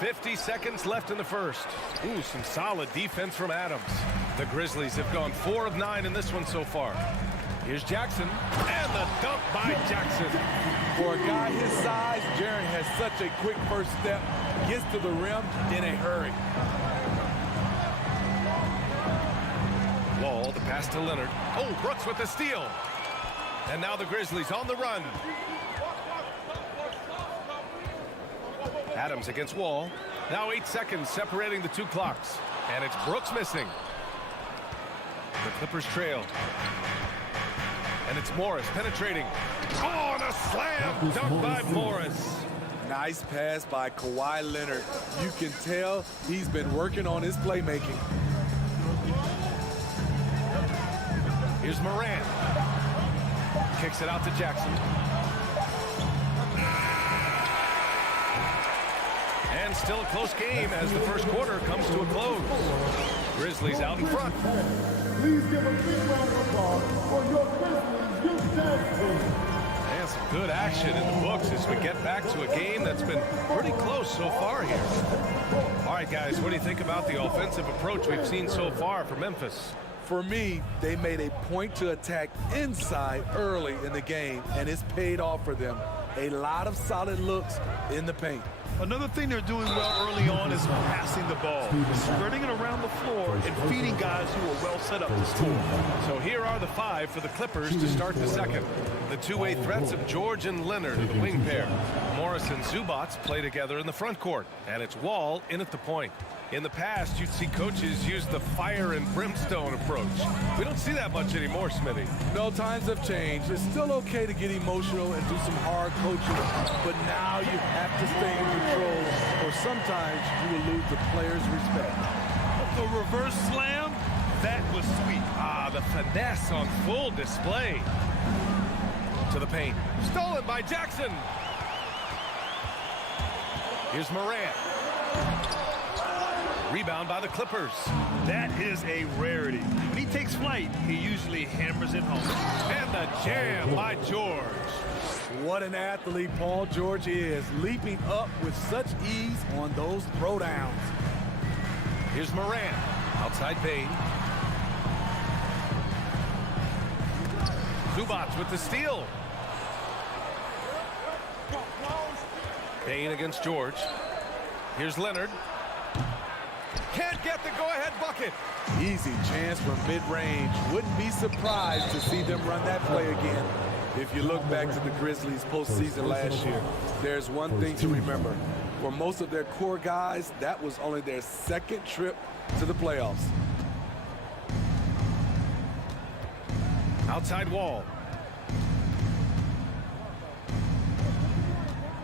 50 seconds left in the first. Ooh, some solid defense from Adams. The Grizzlies have gone 4 of 9 in this one so far. Here's Jackson, and the dunk by Jackson. For a guy his size, Jaren has such a quick first step, gets to the rim in a hurry. Wall, the pass to Leonard. Oh, Brooks with the steal. And now the Grizzlies on the run. Adams against Wall. Now 8 seconds separating the 2 clocks. And it's Brooks missing. The Clippers trail. And it's Morris penetrating. Oh, and a slam dunk by Morris. Nice pass by Kawhi Leonard. You can tell he's been working on his playmaking. Here's Morant. Kicks it out to Jackson. And still a close game as the first quarter comes to a close. Grizzlies out in front. Please give a big round of applause for your Grizzlies youth dance team. And some good action in the books as we get back to a game that's been pretty close so far here. All right, guys, what do you think about the offensive approach we've seen so far from Memphis? For me, they made a point to attack inside early in the game, and it's paid off for them. A lot of solid looks in the paint. Another thing they're doing well early on is passing the ball, spreading it around the floor and feeding guys who are well set up to score. So here are the 5 for the Clippers to start the second. The two-way threats of George and Leonard are the wing pair. Morris and Zubac play together in the front court, and it's Wall in at the point. In the past, you'd see coaches use the fire and brimstone approach. We don't see that much anymore, Smitty. No, times have changed. It's still okay to get emotional and do some hard coaching, but now you have to stay in control, or sometimes you will lose the players' respect. The reverse slam, that was sweet. Ah, the finesse on full display. To the paint. Stolen by Jackson. Here's Morant. Rebound by the Clippers. That is a rarity. When he takes flight, he usually hammers it home. And the jam by George. What an athlete Paul George is, leaping up with such ease on those throwdowns. Here's Morant. Outside Bain. Zubac with the steal. Bain against George. Here's Leonard. Can't get the go-ahead bucket. Easy chance from mid-range. Wouldn't be surprised to see them run that play again. If you look back to the Grizzlies postseason last year, there's one thing to remember. For most of their core guys, that was only their second trip to the playoffs. Outside Wall.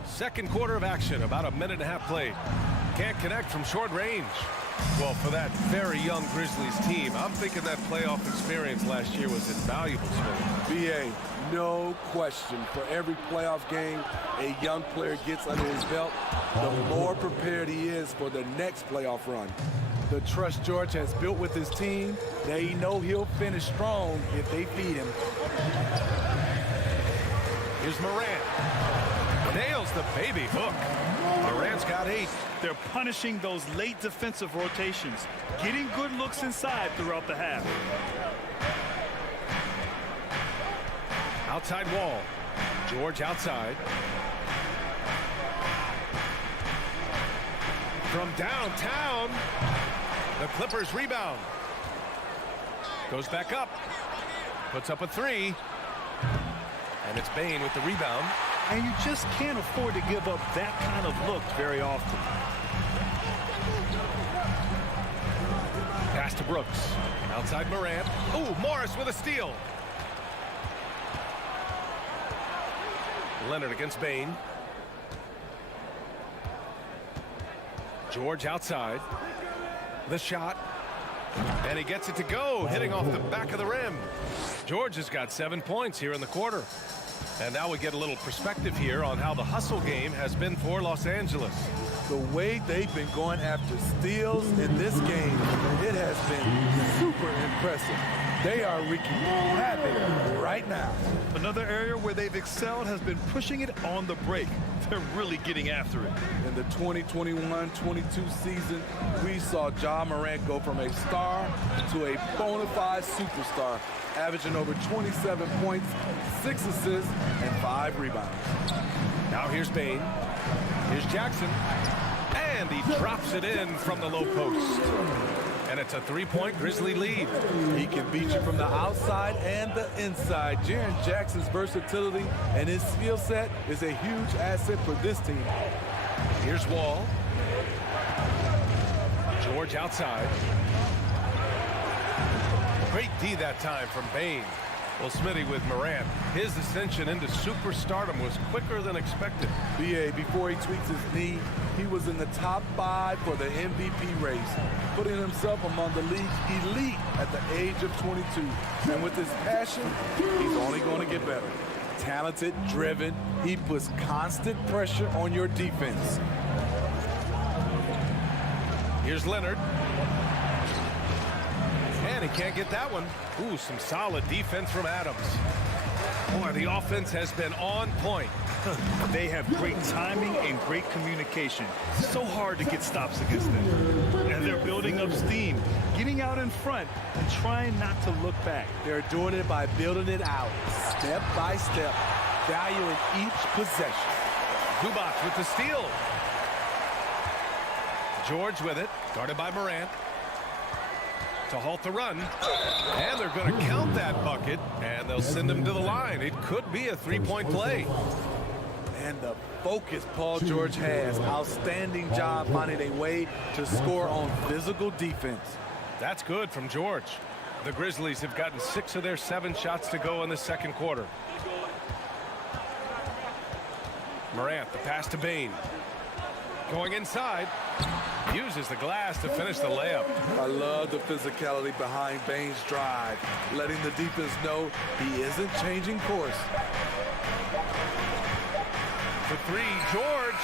Second quarter of action, about a minute and a half played. Can't connect from short range. Well, for that very young Grizzlies team, I'm thinking that playoff experience last year was invaluable. BA, no question. For every playoff game a young player gets under his belt, the more prepared he is for the next playoff run. The trust George has built with his team, they know he'll finish strong if they feed him. Here's Morant. Nails the baby hook. Morant's got 8. They're punishing those late defensive rotations, getting good looks inside throughout the half. Outside Wall. George outside. From downtown, the Clippers rebound. Goes back up. Puts up a 3. And it's Bain with the rebound. And you just can't afford to give up that kind of look very often. Pass to Brooks. Outside Morant. Ooh, Morris with a steal. Leonard against Bain. George outside. The shot. And he gets it to go, hitting off the back of the rim. George has got 7 points here in the quarter. And now we get a little perspective here on how the hustle game has been for Los Angeles. The way they've been going after steals in this game, it has been super impressive. They are wreaking havoc right now. Another area where they've excelled has been pushing it on the break. They're really getting after it. In the 2021-22 season, we saw Ja Morant go from a star to a bona fide superstar, averaging over 27 points, 6 assists, and 5 rebounds. Now here's Bain. Here's Jackson. And he drops it in from the low post. And it's a 3-point Grizzly lead. He can beat you from the outside and the inside. Jaren Jackson's versatility and his skill set is a huge asset for this team. Here's Wall. George outside. Great D that time from Bain. Well, Smitty with Morant, his ascension into superstardom was quicker than expected. BA, before he tweaks his knee, he was in the top 5 for the MVP race, putting himself among the league's elite at the age of 22. And with his passion, he's only going to get better. Talented, driven, he puts constant pressure on your defense. Here's Leonard. And he can't get that one. Ooh, some solid defense from Adams. Boy, the offense has been on point. They have great timing and great communication. So hard to get stops against them. And they're building up steam, getting out in front, and trying not to look back. They're doing it by building it out, step by step, valuing each possession. Zubac with the steal. George with it, guarded by Morant. To halt the run, and they're going to count that bucket, and they'll send him to the line. It could be a 3-point play. And the focus Paul George has. Outstanding job finding a way to score on physical defense. That's good from George. The Grizzlies have gotten 6 of their 7 shots to go in the second quarter. Morant, the pass to Bain. Going inside. Uses the glass to finish the layup. I love the physicality behind Bain's drive, letting the defense know he isn't changing course. The 3, George,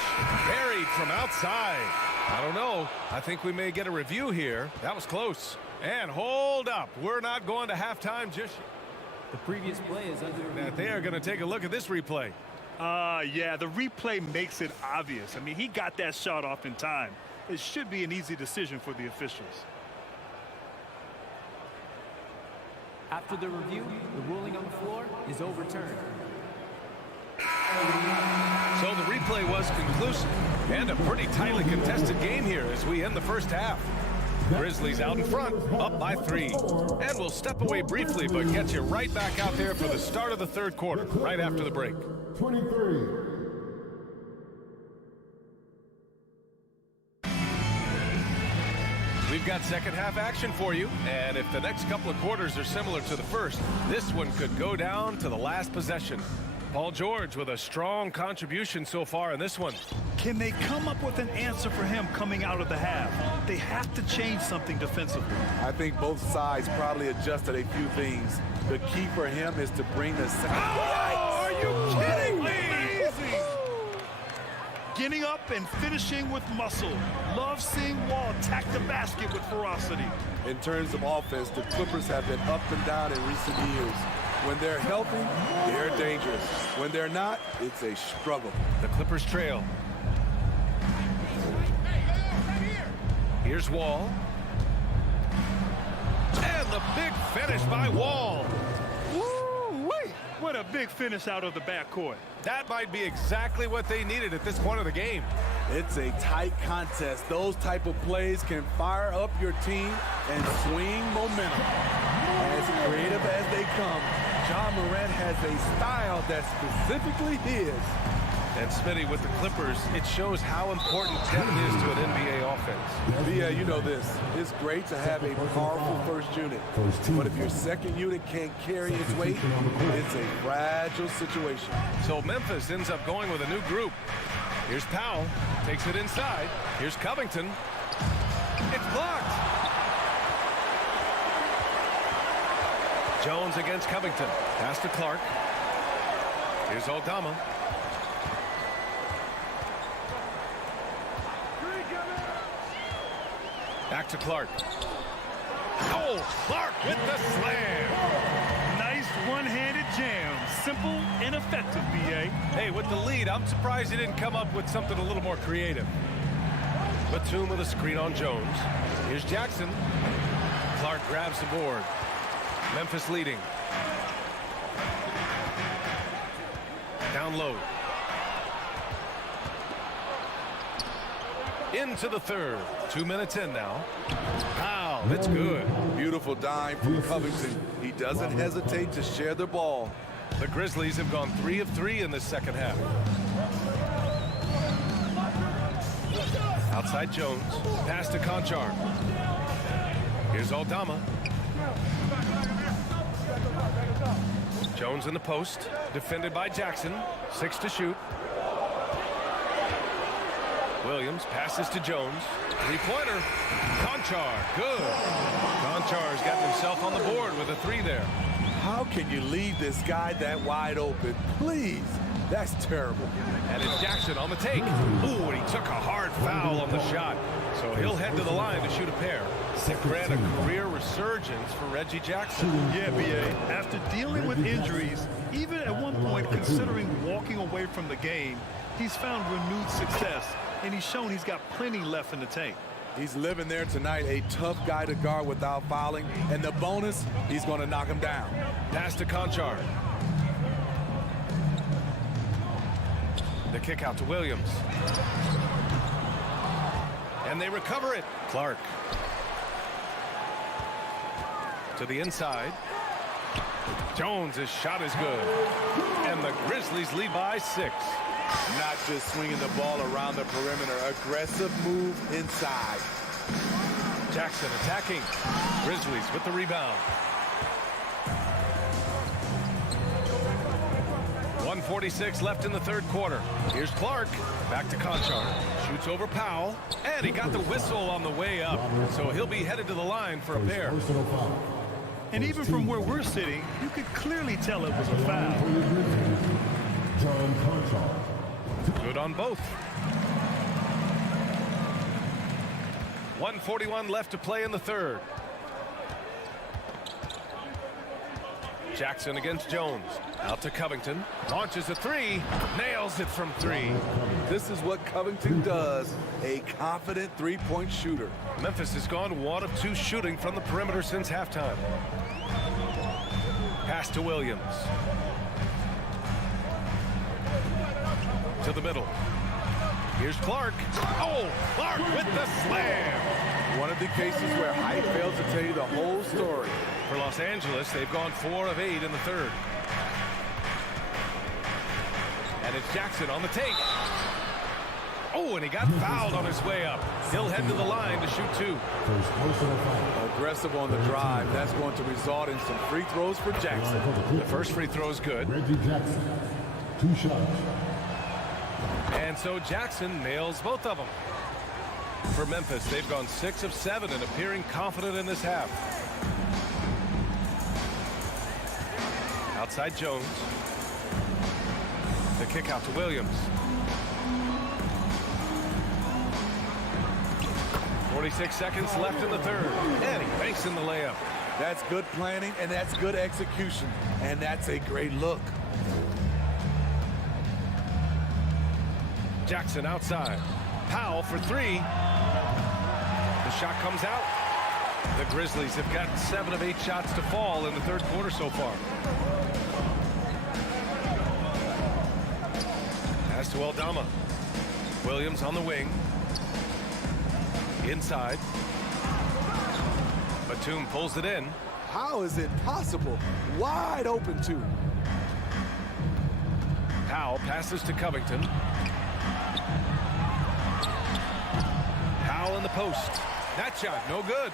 buried from outside. I don't know. I think we may get a review here. That was close. And hold up. We're not going to halftime just yet. The previous play is under review. They are going to take a look at this replay. Yeah, the replay makes it obvious. I mean, he got that shot off in time. It should be an easy decision for the officials. After the review, the ruling on the floor is overturned. So the replay was conclusive, and a pretty tightly contested game here as we end the first half. Grizzlies out in front, up by 3. And we'll step away briefly, but get you right back out there for the start of the third quarter, right after the break. 23. We've got second half action for you, and if the next couple of quarters are similar to the first, this one could go down to the last possession. Paul George with a strong contribution so far in this one. Can they come up with an answer for him coming out of the half? They have to change something defensively. I think both sides probably adjusted a few things. The key for him is to bring the second. Oh, are you kidding me? Amazing! Getting up and finishing with muscle. Love seeing Wall attack the basket with ferocity. In terms of offense, the Clippers have been up and down in recent years. When they're healthy, they're dangerous. When they're not, it's a struggle. The Clippers trail. Here's Wall. And the big finish by Wall. Woo-wee! What a big finish out of the backcourt. That might be exactly what they needed at this point of the game. It's a tight contest. Those type of plays can fire up your team and swing momentum. As creative as they come, Ja Morant has a style that's specifically his. And Smitty, with the Clippers, it shows how important depth is to an NBA offense. Yeah, you know this. It's great to have a powerful first unit. But if your second unit can't carry its weight, it's a fragile situation. So Memphis ends up going with a new group. Here's Powell, takes it inside. Here's Covington. It's blocked. Jones against Covington. Pass to Clark. Here's Aldama. Back to Clark. Oh, Clark with the slam. Nice one-handed jam. Simple and effective, B.A. Hey, with the lead, I'm surprised he didn't come up with something a little more creative. Batum with a screen on Jones. Here's Jackson. Clark grabs the board. Memphis leading. Down low. Into the third. 2 minutes in now. Wow, that's good. Beautiful dime from Covington. He doesn't hesitate to share the ball. The Grizzlies have gone 3 of 3 in the second half. Outside Jones. Pass to Conchar. Here's Aldama. Jones in the post. Defended by Jackson. 6 to shoot. Williams passes to Jones. Three-pointer. Conchar. Good. Conchar's got himself on the board with a 3 there. How can you leave this guy that wide open? Please. That's terrible. And it's Jackson on the take. Ooh, and he took a hard foul on the shot. So he'll head to the line to shoot a pair. It ran a career resurgence for Reggie Jackson. Yeah, B.A. After dealing with injuries, even at one point considering walking away from the game, he's found renewed success, and he's shown he's got plenty left in the tank. He's living there tonight, a tough guy to guard without fouling, and the bonus, he's going to knock him down. Pass to Conchar. The kick out to Williams. And they recover it. Clark. To the inside. Jones' shot is good. And the Grizzlies lead by 6. Not just swinging the ball around the perimeter. Aggressive move inside. Jackson attacking. Grizzlies with the rebound. 1:46 left in the third quarter. Here's Clark. Back to Conchar. Shoots over Powell. And he got the whistle on the way up. So he'll be headed to the line for a pair. And even from where we're sitting, you could clearly tell it was a foul. Good on both. 1:41 left to play in the third. Jackson against Jones. Out to Covington. Launches a 3. Nails it from 3. This is what Covington does. A confident three-point shooter. Memphis has gone 1 of 2 shooting from the perimeter since halftime. Pass to Williams. To the middle. Here's Clark. Oh, Clark with the slam. One of the cases where height fails to tell you the whole story. For Los Angeles, they've gone 4 of 8 in the third. And it's Jackson on the take. Oh, and he got fouled on his way up. He'll head to the line to shoot 2. Aggressive on the drive. That's going to result in some free throws for Jackson. The first free throw is good. Reggie Jackson, 2 shots. And so Jackson nails both of them. For Memphis, they've gone 6 of 7 and appearing confident in this half. Outside Jones. The kick out to Williams. 46 seconds left in the third. And he banks in the layup. That's good planning, and that's good execution. And that's a great look. Jackson outside. Powell for 3. The shot comes out. The Grizzlies have got 7 of 8 shots to fall in the third quarter so far. Pass to Aldama. Williams on the wing. Inside. Batum pulls it in. How is it possible? Wide open, too. Powell Powell passes to Covington. Powell in the post. That shot, no good.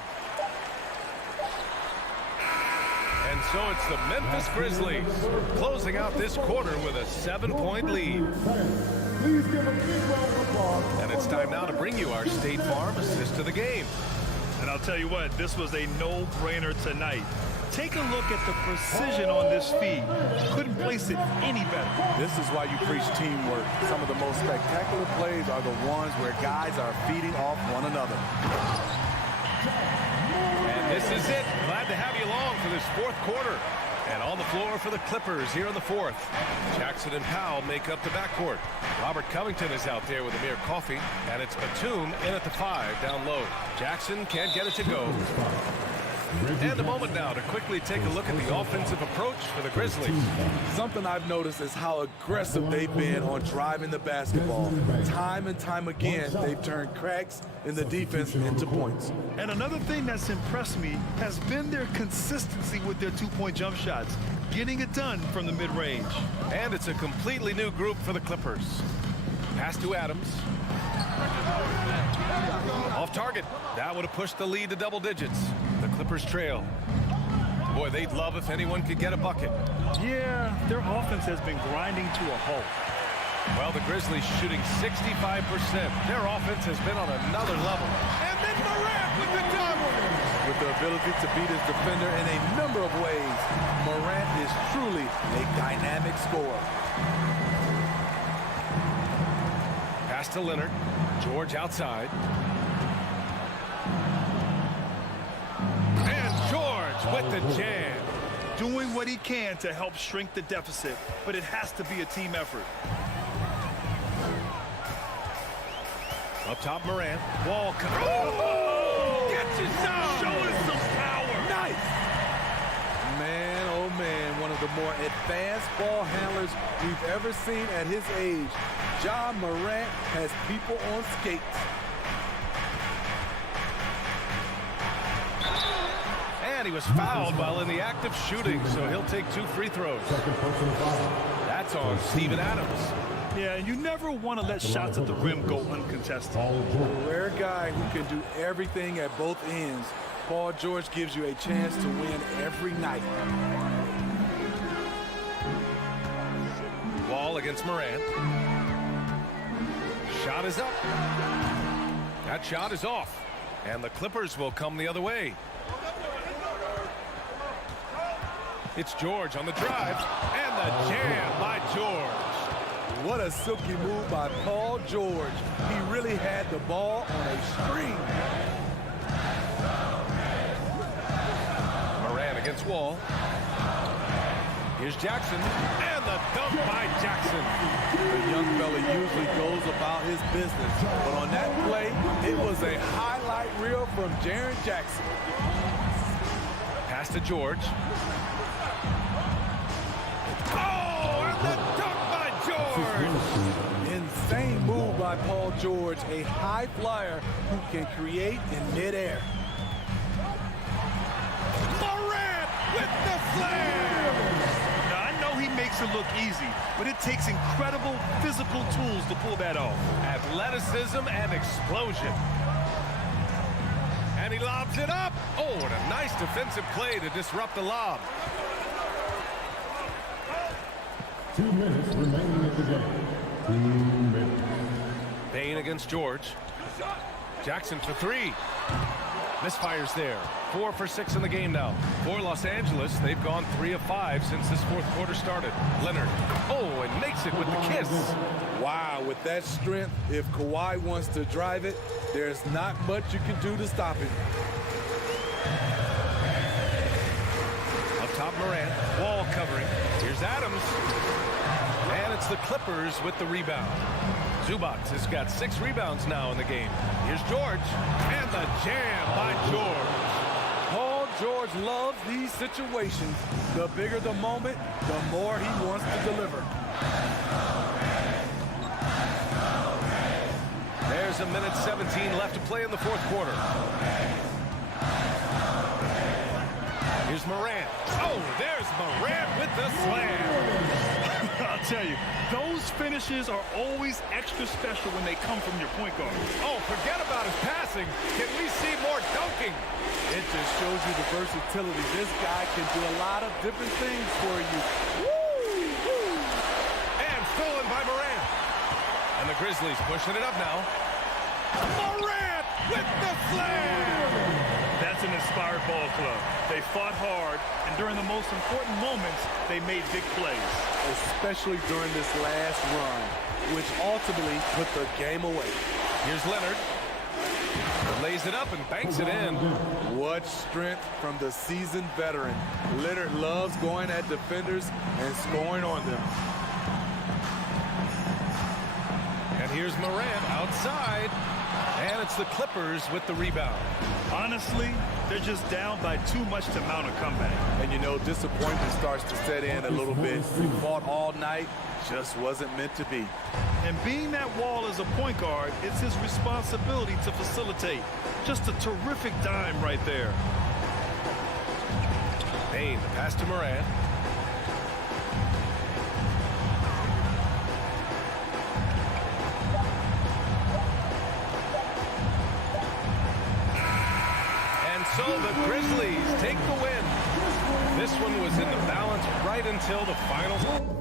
And so it's the Memphis Grizzlies closing out this quarter with a 7-point lead. Please give a big round of applause. And it's time now to bring you our State Farm assist to the game. And I'll tell you what, this was a no-brainer tonight. Take a look at the precision on this feed. Couldn't place it any better. This is why you preach teamwork. Some of the most spectacular plays are the ones where guys are feeding off one another. And this is it. Glad to have you along for this fourth quarter. And on the floor for the Clippers here in the fourth. Jackson and Powell make up the backcourt. Robert Covington is out there with Amir Coffey. And it's Batum in at the 5 down low. Jackson can't get it to go. And a moment now to quickly take a look at the offensive approach for the Grizzlies. Something I've noticed is how aggressive they've been on driving the basketball. Time and time again, they've turned cracks in the defense into points. And another thing that's impressed me has been their consistency with their two-point jump shots, getting it done from the mid-range. And it's a completely new group for the Clippers. Pass to Adams. Off target. That would have pushed the lead to double digits. The Clippers trail. Boy, they'd love if anyone could get a bucket. Yeah, their offense has been grinding to a halt. Well, the Grizzlies shooting 65%. Their offense has been on another level. And then Morant with the dunk. With the ability to beat his defender in a number of ways, Morant is truly a dynamic scorer. Pass to Leonard. George outside. And George with the jam. Doing what he can to help shrink the deficit, but it has to be a team effort. Up top, Morant. Wall. Oh! Gets it down. Showing some power. Nice. Man, oh man, one of the more advanced ball handlers we've ever seen at his age. Ja Morant has people on skates. And he was fouled while in the act of shooting, so he'll take 2 free throws. That's on Steven Adams. Yeah, and you never want to let shots at the rim go uncontested. A rare guy who can do everything at both ends. Paul George gives you a chance to win every night. Wall against Morant. Shot is up. That shot is off. And the Clippers will come the other way. It's George on the drive. And the jam by George. What a silky move by Paul George. He really had the ball on a string. Morant against Wall. Here's Jackson. And the dunk by Jackson. The young fella usually goes about his business. But on that play, it was a highlight reel from Jaren Jackson. Pass to George. Oh, and the dunk by George. Insane move by Paul George, a high flyer who can create in midair. Morant with the slam. Now, I know he makes it look easy, but it takes incredible physical tools to pull that off. Athleticism and explosion. And he lobs it up. Oh, and a nice defensive play to disrupt the lob. 2 minutes remaining in the game. 2 minutes. Bain against George. Jackson for 3. Misfires there. 4 for 6 in the game now. For Los Angeles, they've gone 3 of 5 since this fourth quarter started. Leonard. Oh, and makes it with the kiss. Wow, with that strength, if Kawhi wants to drive it, there's not much you can do to stop him. Up top, Morant. Wall covering. Here's Adams. And it's the Clippers with the rebound. Zubac has got 6 rebounds now in the game. Here's George. And the jam by George. Paul George loves these situations. The bigger the moment, the more he wants to deliver. There's a minute 17 left to play in the fourth quarter. Here's Morant. Oh, there's Morant with the slam. I'll tell you, those finishes are always extra special when they come from your point guard. Oh, forget about his passing. Can we see more dunking? It just shows you the versatility. This guy can do a lot of different things for you. Woo! And stolen by Morant. And the Grizzlies pushing it up now. Morant with the slam! That's an inspired ball club. They fought hard, and during the most important moments, they made big plays. Especially during this last run, which ultimately put the game away. Here's Leonard. Lays it up and banks it in. What strength from the seasoned veteran. Leonard loves going at defenders and scoring on them. And here's Morant outside. And it's the Clippers with the rebound. Honestly, they're just down by too much to mount a comeback. And you know, disappointment starts to set in a little bit. We fought all night, just wasn't meant to be. And being that wall as a point guard, it's his responsibility to facilitate. Just a terrific dime right there. Payne, the pass to Morant. So the Grizzlies take the win. This one was in the balance right until the final.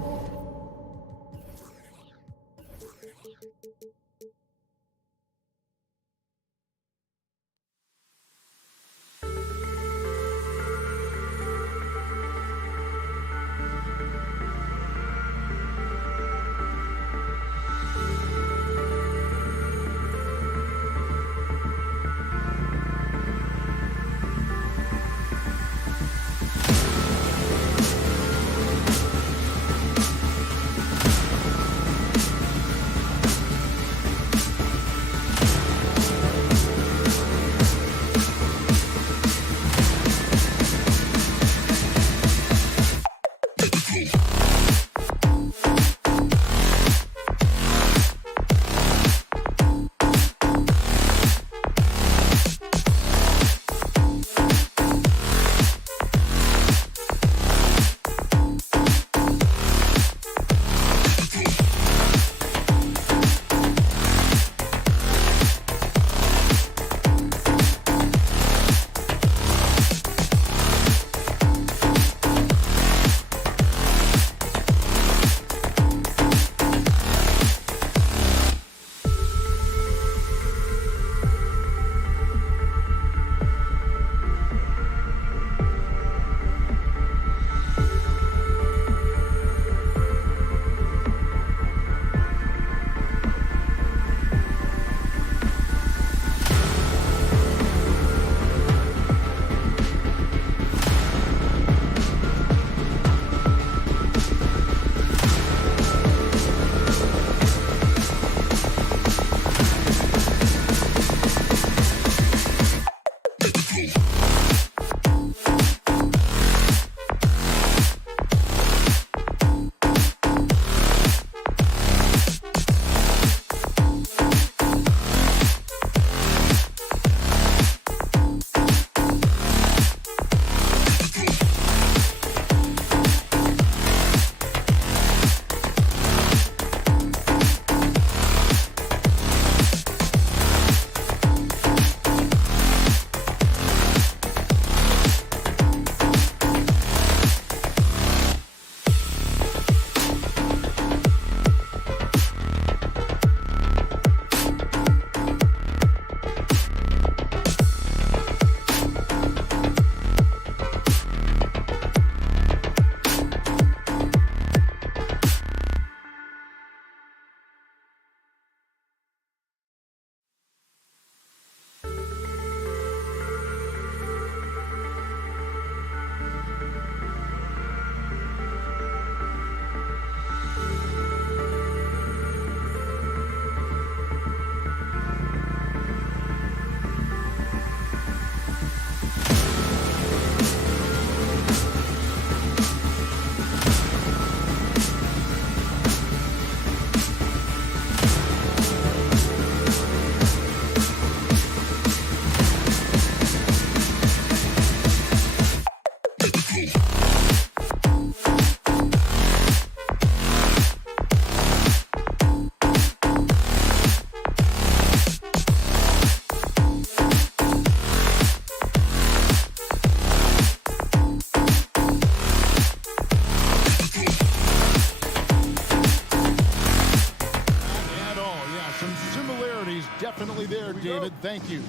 definitely there, David. Thank you.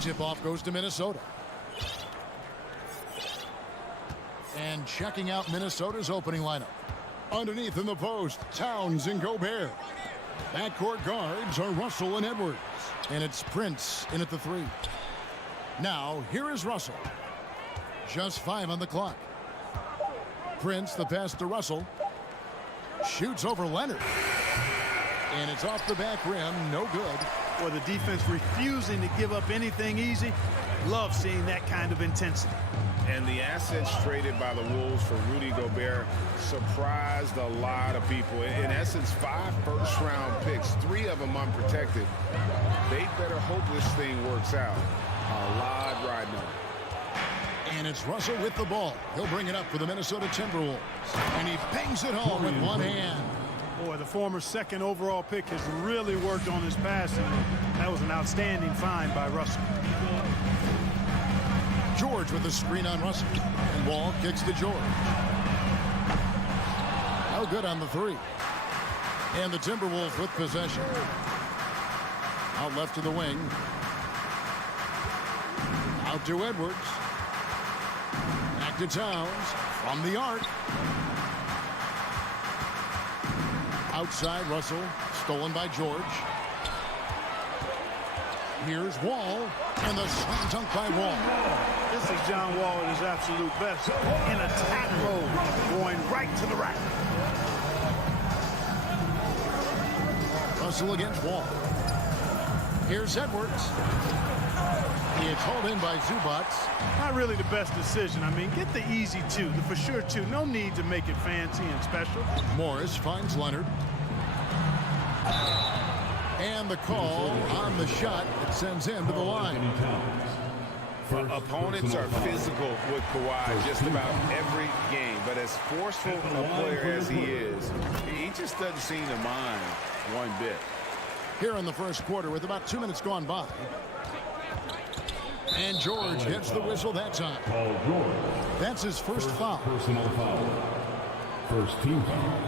Tip-off goes to Minnesota. And checking out Minnesota's opening lineup. Underneath in the post, Towns and Gobert. Backcourt guards are Russell and Edwards. And it's Prince in at the 3. Now, here is Russell. Just 5 on the clock. Prince, the pass to Russell. Shoots over Leonard. And it's off the back rim, no good. Or the defense refusing to give up anything easy. Love seeing that kind of intensity. And the assets traded by the Wolves for Rudy Gobert surprised a lot of people. In essence, 5 first-round picks, 3 of them unprotected. They better hope this thing works out. A lot riding on it. And it's Russell with the ball. He'll bring it up for the Minnesota Timberwolves. And he bangs it home with one hand. Boy, the former second overall pick has really worked on his passing. That was an outstanding find by Russell. George with the screen on Russell. And Wall kicks to George. No good on the 3. And the Timberwolves with possession. Out left to the wing. Out to Edwards. Back to Towns. From the arc. Outside Russell. Stolen by George. Here's Wall. And the slam dunk by Wall. This is John Wall at his absolute best. In attack mode. Going right to the rack. Russell against Wall. Here's Edwards. It's hauled in by Zubats. Not really the best decision. I mean, get the easy 2, the for sure 2. No need to make it fancy and special. Morris finds Leonard. And the call on the shot that sends him to the line. Opponents are physical with Kawhi just about every game, but as forceful a player as he is, he just doesn't seem to mind one bit. Here in the first quarter with about 2 minutes gone by. And George gets the whistle that time. Paul George. That's his first foul. Personal foul. First team foul.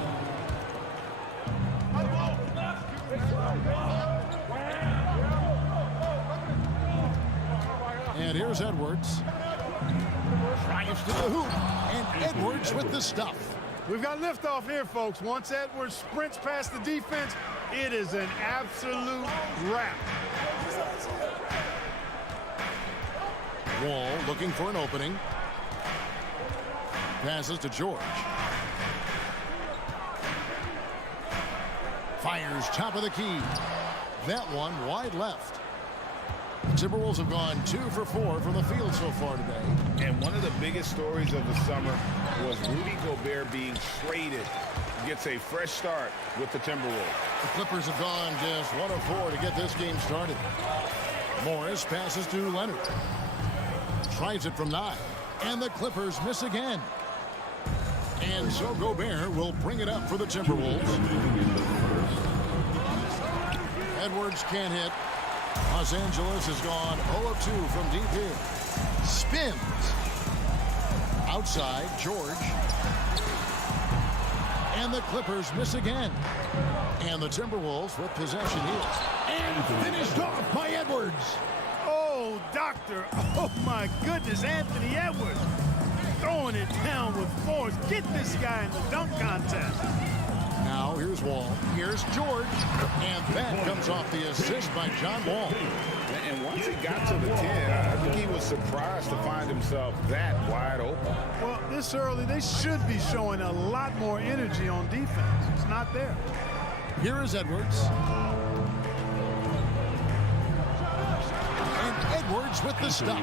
And here's Edwards. Drives to the hoop. And Edwards with the stuff. We've got liftoff here, folks. Once Edwards sprints past the defense, it is an absolute wrap. Wall looking for an opening. Passes to George. Fires top of the key. That one wide left. The Timberwolves have gone 2 for 4 from the field so far today. And one of the biggest stories of the summer was Rudy Gobert being traded. Gets a fresh start with the Timberwolves. The Clippers have gone just 1 of 4 to get this game started. Morris passes to Leonard. Tries it from 9. And the Clippers miss again. And so Gobert will bring it up for the Timberwolves. Edwards can't hit. Los Angeles has gone 0 of 2 from deep here. Spins. Outside, George. And the Clippers miss again. And the Timberwolves with possession here. And finished off by Edwards. Oh, doctor. Oh, my goodness. Anthony Edwards throwing it down with force. Get this guy in the dunk contest. Now, here's Wall. Here's George. And that comes off the assist by John Wall. And once he got to the 10, I think he was surprised to find himself that wide open. Well, this early, they should be showing a lot more energy on defense. It's not there. Here is Edwards. And Edwards with the stuff.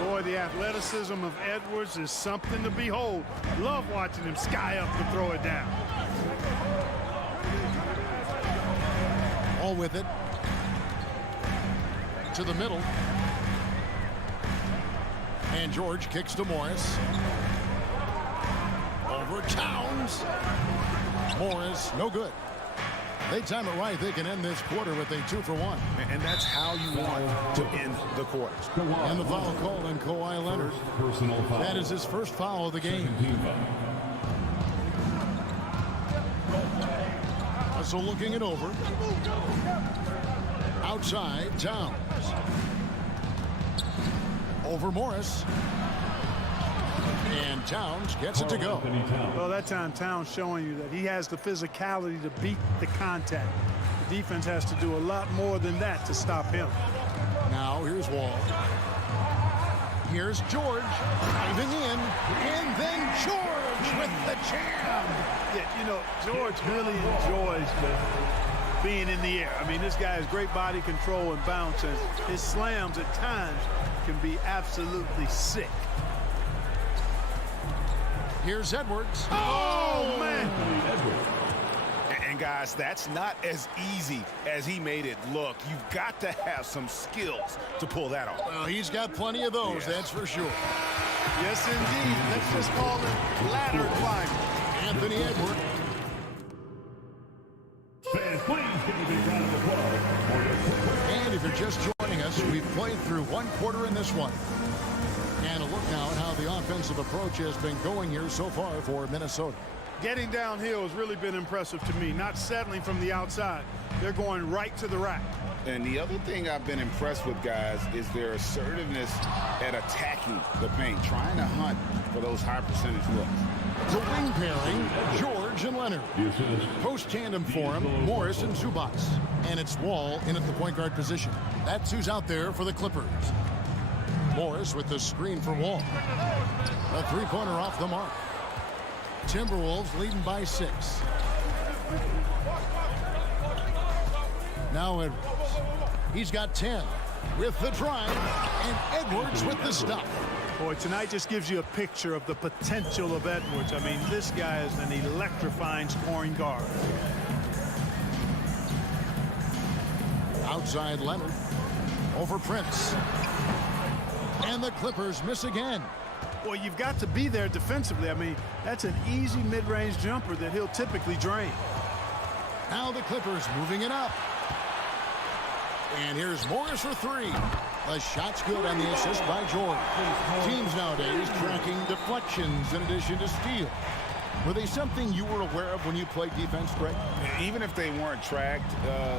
Boy, the athleticism of Edwards is something to behold. Love watching him sky up to throw it down. All with it. To the middle. And George kicks to Morris. Over Towns. Morris, no good. They time it right. They can end this quarter with a 2 for 1. And that's how you want to end the quarter. And the foul called on Kawhi Leonard. Personal foul. That is his first foul of the game. Team foul. A Russell looking it over. Outside, Towns. Over Morris. And Towns gets it to go. Well, that time Towns showing you that he has the physicality to beat the contact. The defense has to do a lot more than that to stop him. Now here's Wall. Here's George diving in, and then George with the jam. Yeah, you know, George really enjoys being in the air. I mean, this guy has great body control and bounce, and his slams at times can be absolutely sick. Here's Edwards. Oh, man. And guys, that's not as easy as he made it look. You've got to have some skills to pull that off. Well, he's got plenty of those, that's for sure. Yes, indeed. Let's just call it ladder climbing. Anthony Edwards. Fans, please give a big round of applause for your And if you're just joining us, we've played through one quarter in this one. And a look now at how the offensive approach has been going here so far for Minnesota. Getting downhill has really been impressive to me. Not settling from the outside. They're going right to the rack. And the other thing I've been impressed with, guys, is their assertiveness at attacking the paint, trying to hunt for those high percentage looks. The wing pairing, George and Leonard. Post tandem for him, Morris and Zubac. And it's Wall in at the point guard position. That's who's out there for the Clippers. Morris with the screen for Wall. A three-pointer off the mark. Timberwolves leading by 6. Now Edwards. He's got 10 with the drive, and Edwards with the stuff. Boy, tonight just gives you a picture of the potential of Edwards. I mean, this guy is an electrifying scoring guard. Outside Leonard. Over Prince. And the Clippers miss again. Well, you've got to be there defensively. I mean, that's an easy mid-range jumper that he'll typically drain. Now the Clippers moving it up. And here's Morris for 3. The shot's good on the assist by George. Teams nowadays tracking deflections in addition to steals. Were they something you were aware of when you played defense, Greg? Even if they weren't tracked,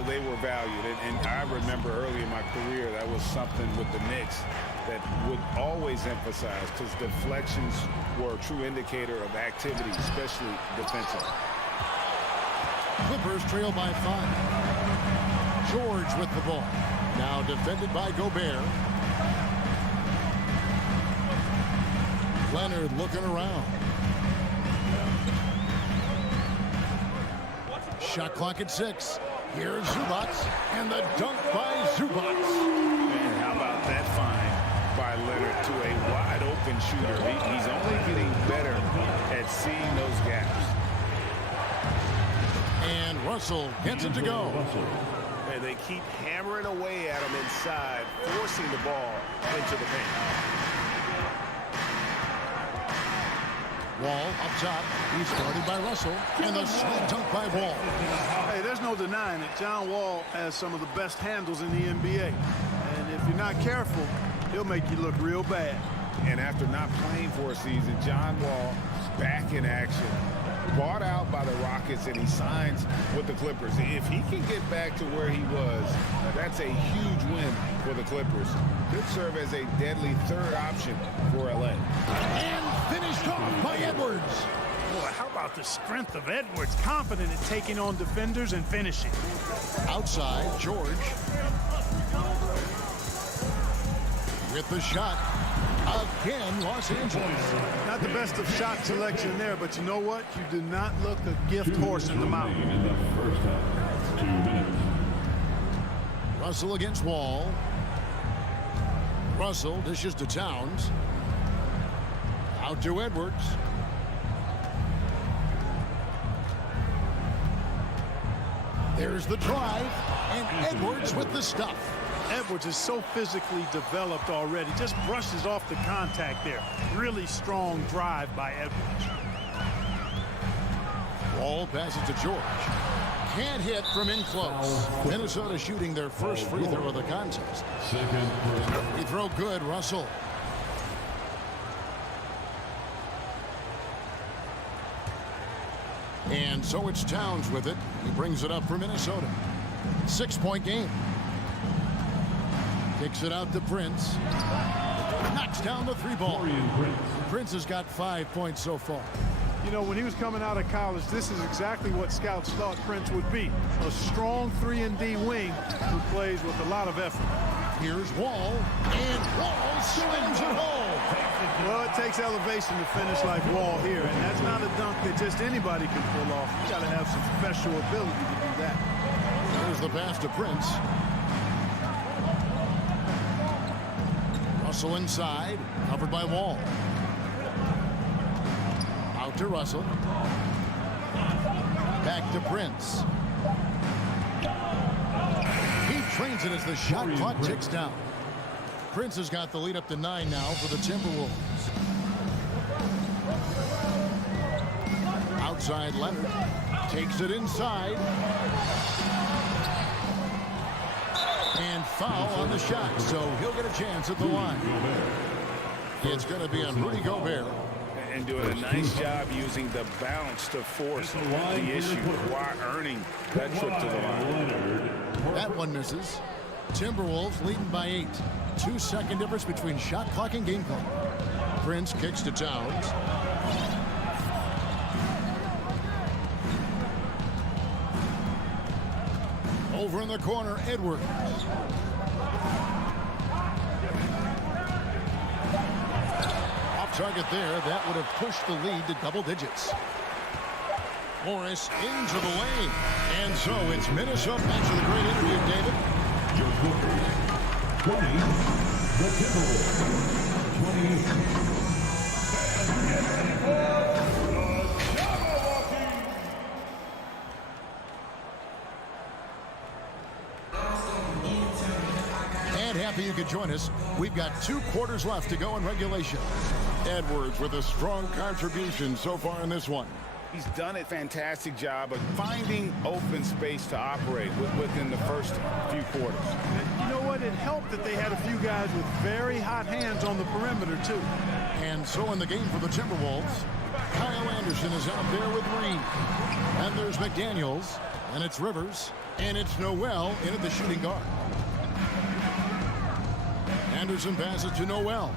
they were valued. And I remember early in my career, that was something with the Knicks that would always emphasize, because deflections were a true indicator of activity, especially defensively. Clippers trail by 5. George with the ball. Now defended by Gobert. Leonard looking around. Shot clock at 6. Here's Zubac, and the dunk by Zubac. And how about that find by Leonard to a wide open shooter? He's only getting better at seeing those gaps. And Russell gets it to go. And they keep hammering away at him inside, forcing the ball into the paint. Wall up top. He's guarded by Russell. And the slam dunk by Wall. Hey, there's no denying it. John Wall has some of the best handles in the NBA. And if you're not careful, he'll make you look real bad. And after not playing for a season, John Wall is back in action. Bought out by the Rockets, and he signs with the Clippers. If he can get back to where he was, that's a huge win for the Clippers. Could serve as a deadly third option for LA. And finished off by Edwards. Boy, how about the strength of Edwards? Confident in taking on defenders and finishing. Outside, George. With the shot. Again, Los Angeles. Not the best of shot selection there, but you know what? You do not look a gift horse in the mouth. in the first half. 2 minutes. Russell against Wall. Russell dishes to Towns. Out to Edwards. There's the drive, and Edwards with the stuff. Edwards is so physically developed already. Just brushes off the contact there. Really strong drive by Edwards. Wall passes to George. Can't hit from in close. Minnesota shooting their first free throw of the contest. Second Free throw good, Russell. And so it's Towns with it. He brings it up for Minnesota. 6-point game. Kicks it out to Prince. Knocks down the 3-ball. Prince has got 5 points so far. You know, when he was coming out of college, this is exactly what scouts thought Prince would be. A strong 3-and-D wing who plays with a lot of effort. Here's Wall, and Wall slams it home. Well, it takes elevation to finish like Wall here, and that's not a dunk that just anybody can pull off. You got to have some special ability to do that. There's the pass to Prince. Russell inside, covered by Wall. Out to Russell. Back to Prince. He trains it as the shot clock ticks down. Prince has got the lead up to 9 now for the Timberwolves. Outside Leonard. Takes it inside. And foul on the shot, so he'll get a chance at the line. It's going to be on Rudy Gobert. And doing a nice job using the bounce to force the issue while earning that trip to the line. That one misses. Timberwolves leading by 8. 2-second difference between shot clock and game clock. Prince kicks to Towns. Over in the corner, Edwards. Off target there. That would have pushed the lead to double digits. Morris into the lane. And so it's Minnesota. Thanks for the great interview, David. Your score, 20, the Timberwolves, 28. And happy you could join us. We've got 2 quarters left to go in regulation. Edwards with a strong contribution so far in this one. He's done a fantastic job of finding open space to operate within the first few quarters. You know what? It helped that they had a few guys with very hot hands on the perimeter, too. And so in the game for the Timberwolves, Kyle Anderson is out there with Green. And there's McDaniels, and it's Rivers, and it's Noel in at the shooting guard. Anderson passes to Noel.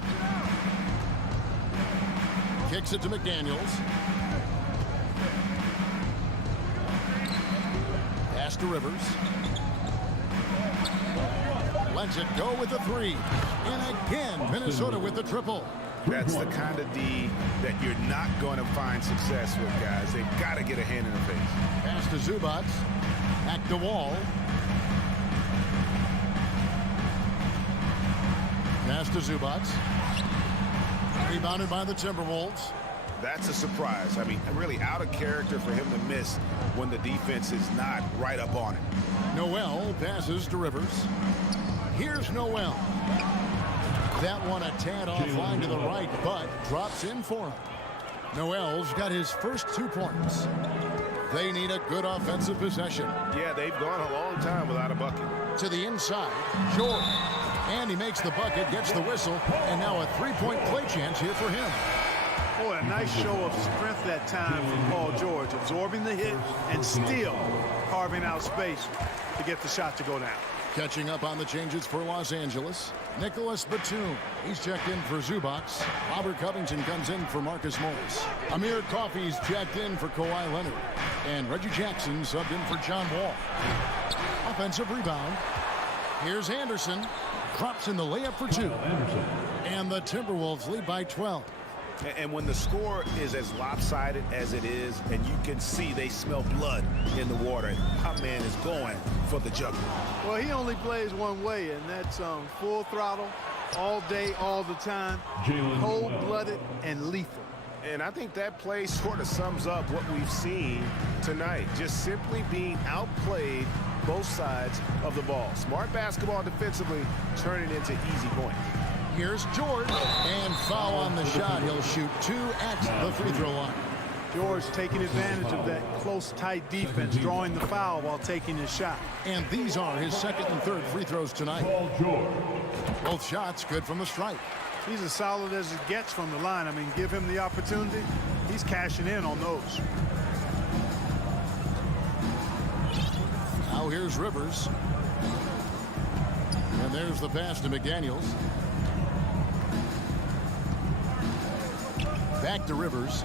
Kicks it to McDaniels. Pass to Rivers. Lets it go with the 3. And again, Minnesota with the triple. That's the kind of D that you're not going to find success with, guys. They've got to get a hand in the face. Pass to Zubats. Back to Wall. Pass to Zubats. Rebounded by the Timberwolves. That's a surprise. I mean, really out of character for him to miss when the defense is not right up on it. Noel passes to Rivers. Here's Noel. That one a tad offline to the right, but drops in for him. Noel's got his first 2 points. They need a good offensive possession. Yeah, they've gone a long time without a bucket. To the inside, Jordan. And he makes the bucket, gets the whistle, and now a 3-point play chance here for him. Boy, a nice show of strength that time from Paul George, absorbing the hit and still carving out space to get the shot to go down. Catching up on the changes for Los Angeles, Nicholas Batum. He's checked in for Zubats. Robert Covington comes in for Marcus Morris. Amir Coffey's checked in for Kawhi Leonard. And Reggie Jackson subbed in for John Wall. Offensive rebound. Here's Anderson. Drops in the layup for 2. And the Timberwolves lead by 12. And when the score is as lopsided as it is, and you can see they smell blood in the water, our man is going for the jugular. Well, he only plays one way, and that's full throttle, all day, all the time, cold-blooded and lethal. And I think that play sort of sums up what we've seen tonight, just simply being outplayed both sides of the ball. Smart basketball defensively, turning into easy points. Here's George, and foul on the shot. He'll shoot 2 at the free throw line. George taking advantage of that close, tight defense, drawing the foul while taking his shot. And these are his 2nd and 3rd free throws tonight. Both shots good from the stripe. He's as solid as it gets from the line. I mean, give him the opportunity. He's cashing in on those. Here's Rivers. And there's the pass to McDaniels. Back to Rivers.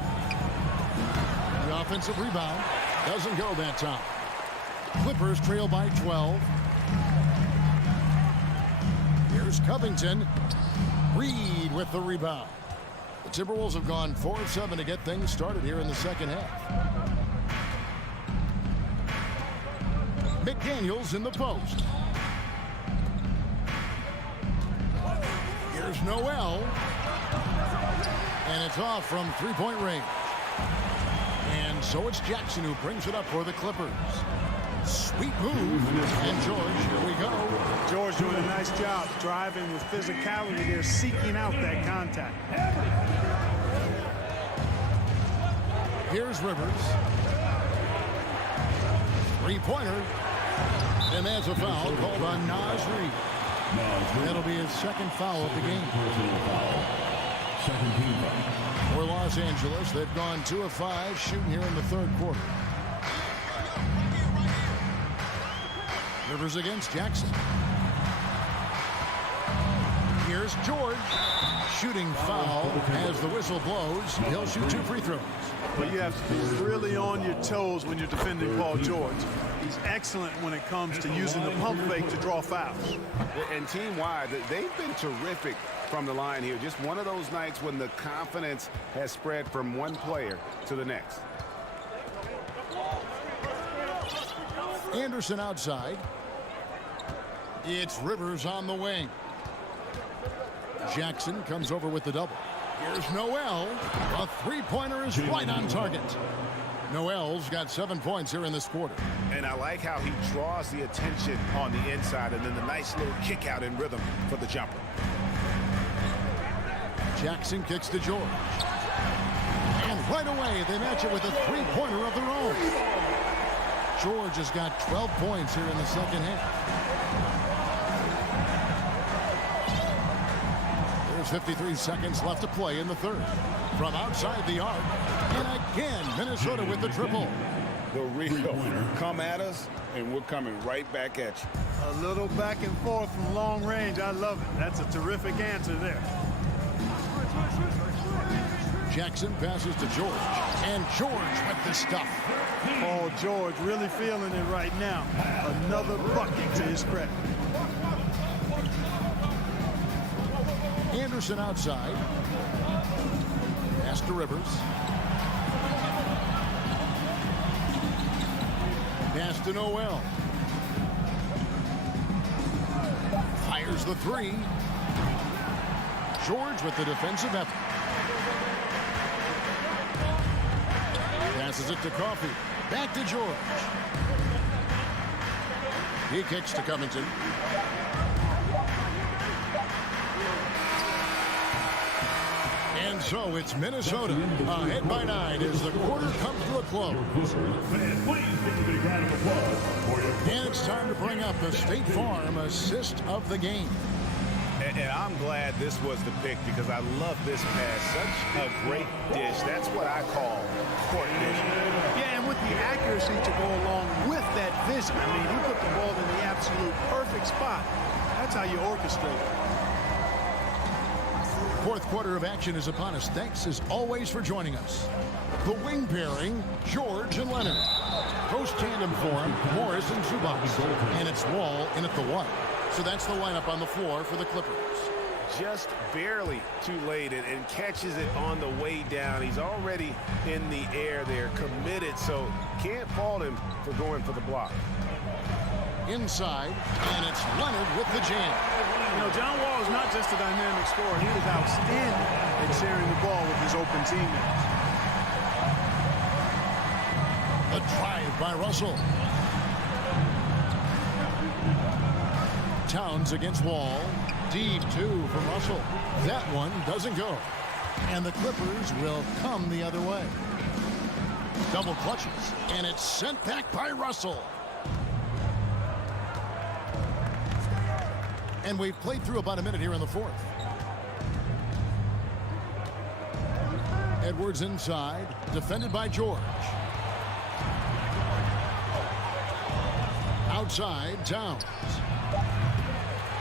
The offensive rebound doesn't go that time. Clippers trail by 12. Here's Covington. Reed with the rebound. The Timberwolves have gone 4 of 7 to get things started here in the second half. McDaniels in the post. Here's Noel. And it's off from three-point range. And so it's Jackson who brings it up for the Clippers. Sweet move. And George, here we go. George doing a nice job driving with physicality there, seeking out that contact. Here's Rivers. Three-pointer. And that's a foul called on Naz Reid. That'll be his second foul of the game. Second team foul. For Los Angeles, they've gone 2 of 5 shooting here in the third quarter. Rivers against Jackson. Here's George. Shooting foul as the whistle blows. He'll shoot 2 free throws. But you have to be really on your toes when you're defending Paul George. He's excellent when it comes to using the pump fake to draw fouls. And team-wide, they've been terrific from the line here. Just one of those nights when the confidence has spread from one player to the next. Anderson outside. It's Rivers on the wing. Jackson comes over with the double. Here's Noel. A three-pointer is right on target. Noel's got 7 points here in this quarter. And I like how he draws the attention on the inside and then the nice little kick out in rhythm for the jumper. Jackson kicks to George. And right away, they match it with a three-pointer of their own. George has got 12 points here in the second half. There's 53 seconds left to play in the third. From outside the arc. And again, Minnesota with the triple. The real come at us, and we're coming right back at you. A little back and forth from long range. I love it. That's a terrific answer there. Jackson passes to George. And George with the stuff. Paul George really feeling it right now. Another bucket to his credit. Anderson outside. Pass to Rivers. Pass to Noel. Fires the three. George with the defensive effort. Passes it to Coffey. Back to George. He kicks to Covington. And so it's Minnesota ahead by 9 as the quarter comes to a close. And it's time to bring up the State Farm assist of the game. And I'm glad this was the pick because I love this pass. Such a great dish. That's what I call court vision. Yeah, and with the accuracy to go along with that vision. I mean, he put the ball in the absolute perfect spot. That's how you orchestrate it. Fourth quarter of action is upon us. Thanks as always for joining us. The wing pairing, George and Leonard. Post tandem form, Morris and Zubac. And it's Wall in at the 1. So that's the lineup on the floor for the Clippers. Just barely too late and catches it on the way down. He's already in the air there, committed, so can't fault him for going for the block. Inside, and it's Leonard with the jam. You know, John Wall is not just a dynamic scorer. He was outstanding at sharing the ball with his open teammates. A drive by Russell. Towns against Wall. Deep 2 from Russell. That one doesn't go. And the Clippers will come the other way. Double clutches. And it's sent back by Russell. And we've played through about a minute here in the fourth. Edwards inside. Defended by George. outside, Towns.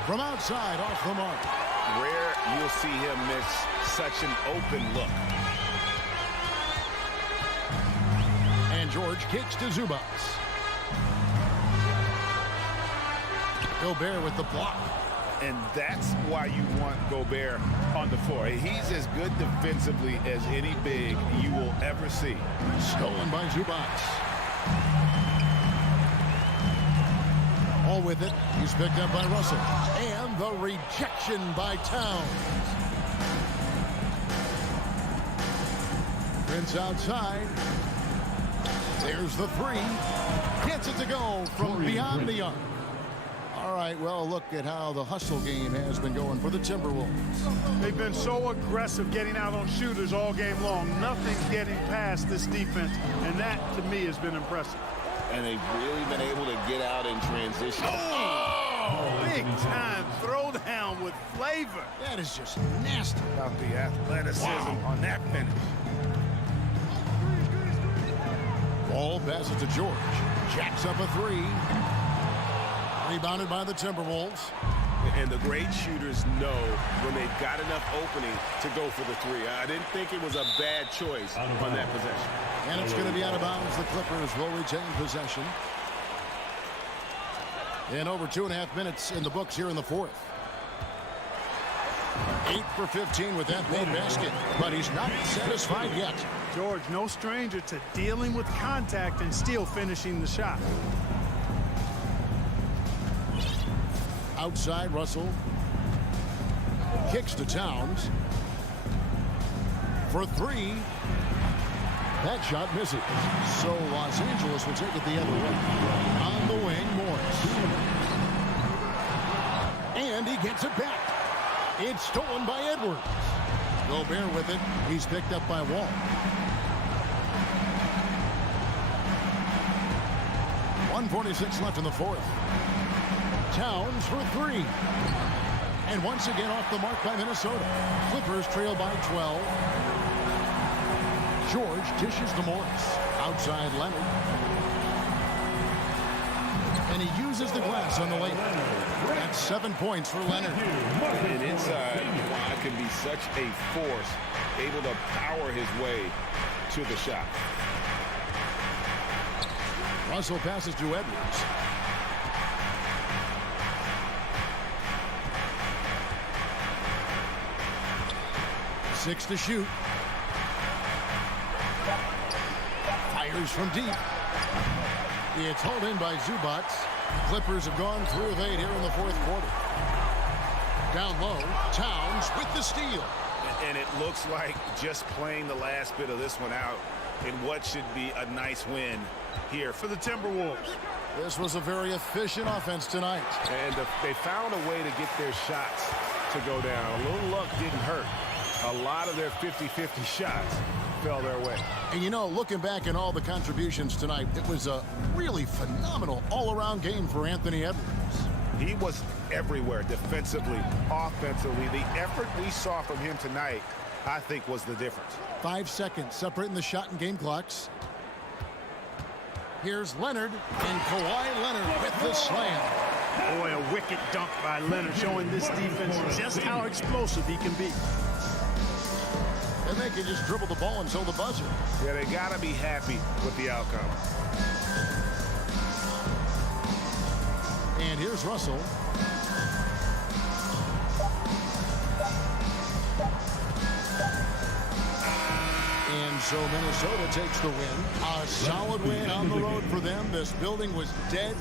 From outside, off the mark. Rare you'll see him miss such an open look. And George kicks to Zubats. Gobert with the block. And that's why you want Gobert on the floor. He's as good defensively as any big you will ever see. Stolen by Zubats. All with it. He's picked up by Russell. And the rejection by Towns. Prince outside. There's the three. Gets it to go from beyond the arc. All right, well, look at how the hustle game has been going for the Timberwolves. They've been so aggressive getting out on shooters all game long. Nothing's getting past this defense, and that, to me, has been impressive. And they've really been able to get out in transition. Big time throwdown with flavor. That is just nasty. About the athleticism on that finish. Ball passes to George. Jacks up a three. Rebounded by the Timberwolves. And the great shooters know when they've got enough opening to go for the three. I didn't think it was a bad choice on that possession. And it's going to be out of bounds. The Clippers will retain possession. And over 2.5 minutes in the books here in the fourth. 8 for 15 with that made basket, but he's not satisfied yet. George, no stranger to dealing with contact and still finishing the shot. Outside, Russell kicks to Towns for three. That shot misses. So Los Angeles will take it the other way. On the wing, Morris. And he gets it back. It's stolen by Edwards. Gobert with it. He's picked up by Wall. .146 left in the fourth. Towns for three. And once again off the mark by Minnesota. Clippers trail by 12. George dishes to Morris. Outside Leonard. And he uses the glass on the layup. That's 7 points for Leonard. And inside, Kawhi can be such a force, able to power his way to the shot. Russell passes to Edwards. Six to shoot. Fires from deep. It's hauled in by Zubats. Clippers have gone 3 of 8 here in the fourth quarter. Down low, Towns with the steal. And it looks like just playing the last bit of this one out in what should be a nice win here for the Timberwolves. This was a very efficient offense tonight. And they found a way to get their shots to go down. A little luck didn't hurt. A lot of their 50-50 shots fell their way. And you know, looking back at all the contributions tonight, it was a really phenomenal all-around game for Anthony Edwards. He was everywhere, defensively, offensively. The effort we saw from him tonight, I think, was the difference. 5 seconds separating the shot and game clocks. Here's Leonard, and Kawhi Leonard with the slam. Boy, a wicked dunk by Leonard, showing this defense just how explosive he can be. And they can just dribble the ball until the buzzer. Yeah, they got to be happy with the outcome. And here's Russell. And so Minnesota takes the win. A solid win on the road for them. This building was dead.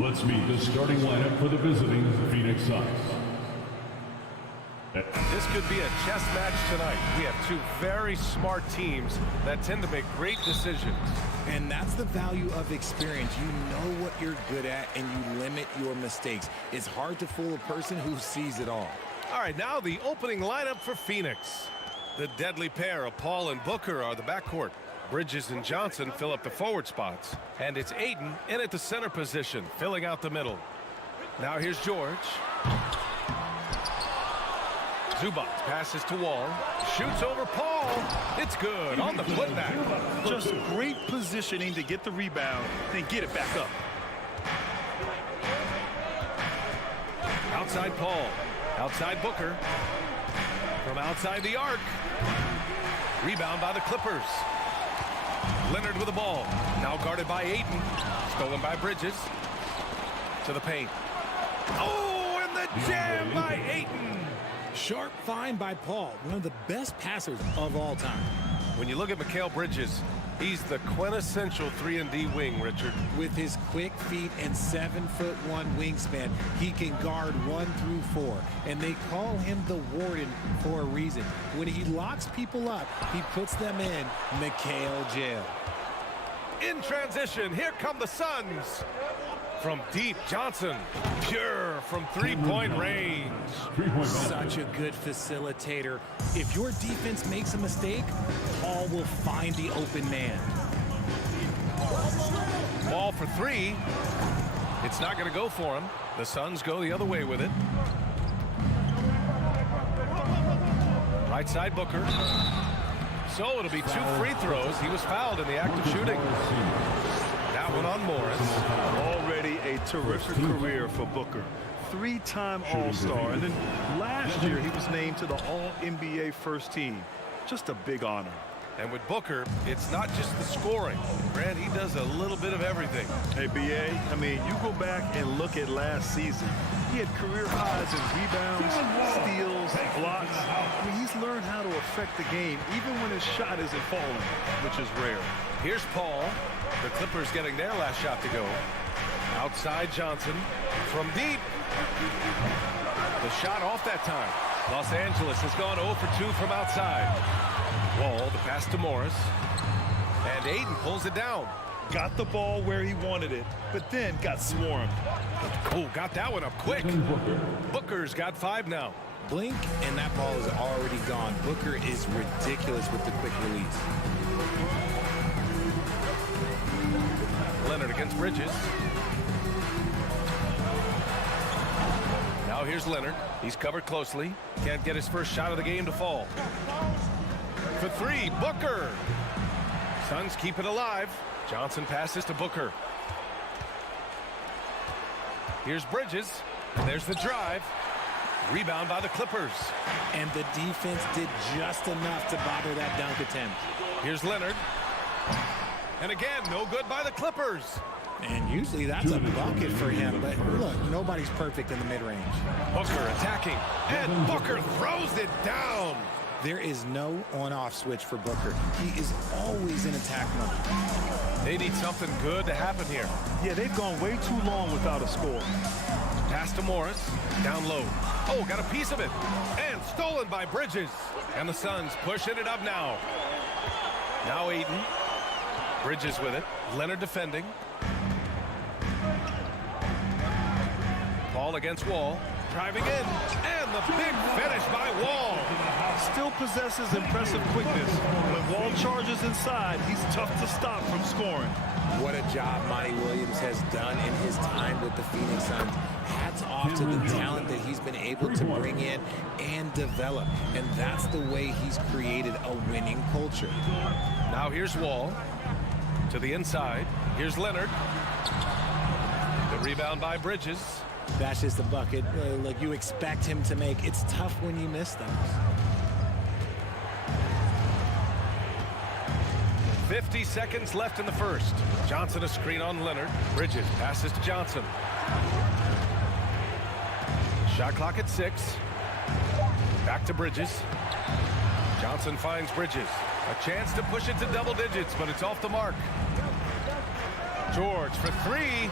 Let's meet the starting lineup for the visiting Phoenix Suns. This could be a chess match tonight. We have two very smart teams that tend to make great decisions. And that's the value of experience. You know what you're good at, and you limit your mistakes. It's hard to fool a person who sees it all. All right, now the opening lineup for Phoenix. The deadly pair of Paul and Booker are the backcourt. Bridges and Johnson fill up the forward spots. And it's Ayton in at the center position, filling out the middle. Now here's George. Zubac passes to Wall, shoots over Paul. It's good on the putback. Just great positioning to get the rebound and get it back up. Outside Paul, outside Booker. From outside the arc. Rebound by the Clippers. Leonard with the ball. Now guarded by Ayton. Stolen by Bridges. To the paint. Oh, and the jam by Ayton. Sharp find by Paul, one of the best passers of all time. When you look at Mikal Bridges, he's the quintessential 3-and-D wing, Richard. With his quick feet and 7'1" wingspan, he can guard 1 through 4. And they call him the Warden for a reason. When he locks people up, he puts them in Mikal jail. In transition, here come the Suns. From deep, Johnson. Pure from three-point range. Such a good facilitator. If your defense makes a mistake, Paul will find the open man. Ball for three. It's not going to go for him. The Suns go the other way with it. Right side Booker. So it'll be 2 free throws. He was fouled in the act of shooting. That one on Morris. Already a terrific career for Booker. 3-time All-Star. And then last year he was named to the All-NBA first team. Just a big honor. And with Booker, it's not just the scoring. Grant, he does a little bit of everything. Hey, B.A., I mean, you go back and look at last season. He had career highs in rebounds, steals, blocks. I mean, he's learned how to affect the game, even when his shot isn't falling, which is rare. Here's Paul. The Clippers getting their last shot to go. Outside Johnson. From deep. The shot off that time. Los Angeles has gone 0 for 2 from outside. Wall, the pass to Morris. And Ayton pulls it down. Got the ball where he wanted it, but then got swarmed. Oh, got that one up quick. Booker's got 5 now. Blink, and that ball is already gone. Booker is ridiculous with the quick release. Leonard against Bridges. Now here's Leonard. He's covered closely. Can't get his first shot of the game to fall. For 3, Booker. Suns keep it alive. Johnson passes to Booker. Here's Bridges. There's the drive. Rebound by the Clippers. And the defense did just enough to bother that dunk attempt. Here's Leonard. And again, no good by the Clippers. And usually that's a bucket for him. But look, nobody's perfect in the mid-range. Booker attacking. And Booker throws it down. There is no on-off switch for Booker. He is always in attack mode. They need something good to happen here. Yeah, they've gone way too long without a score. Pass to Morris. Down low. Oh, got a piece of it. And stolen by Bridges. And the Suns pushing it up now. Now Ayton. Bridges with it. Leonard defending. Paul against Wall. Driving in. And the big finish by Wall. Still possesses impressive quickness. When Wall charges inside, he's tough to stop from scoring. What a job Monty Williams has done in his time with the Phoenix Suns. Hats off to the talent that he's been able to bring in and develop. And that's the way he's created a winning culture. Now here's Wall. To the inside. Here's Leonard. The rebound by Bridges. That's just a bucket like you expect him to make. It's tough when you miss those. 50 seconds left in the first. Johnson a screen on Leonard. Bridges passes to Johnson. Shot clock at 6. Back to Bridges. Johnson finds Bridges. A chance to push it to double digits, but it's off the mark. George for 3.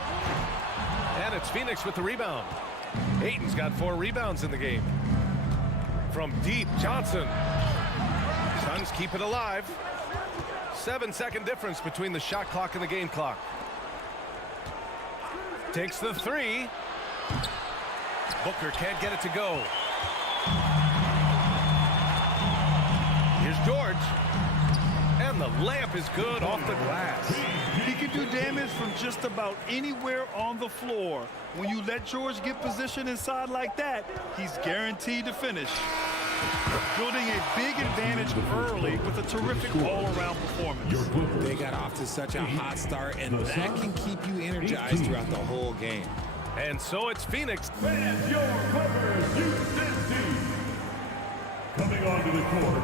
And it's Phoenix with the rebound. Ayton's got 4 rebounds in the game. From deep, Johnson. Suns keep it alive. 7-second difference between the shot clock and the game clock. Takes the 3. Booker can't get it to go. Here's George. And the layup is good off the glass. He can do damage from just about anywhere on the floor. When you let George get position inside like that, he's guaranteed to finish. Building a big advantage early with a terrific all-around performance. They got off to such a hot start, and that can keep you energized throughout the whole game. And so it's Phoenix. And your Clippers Houston team. Coming onto the court.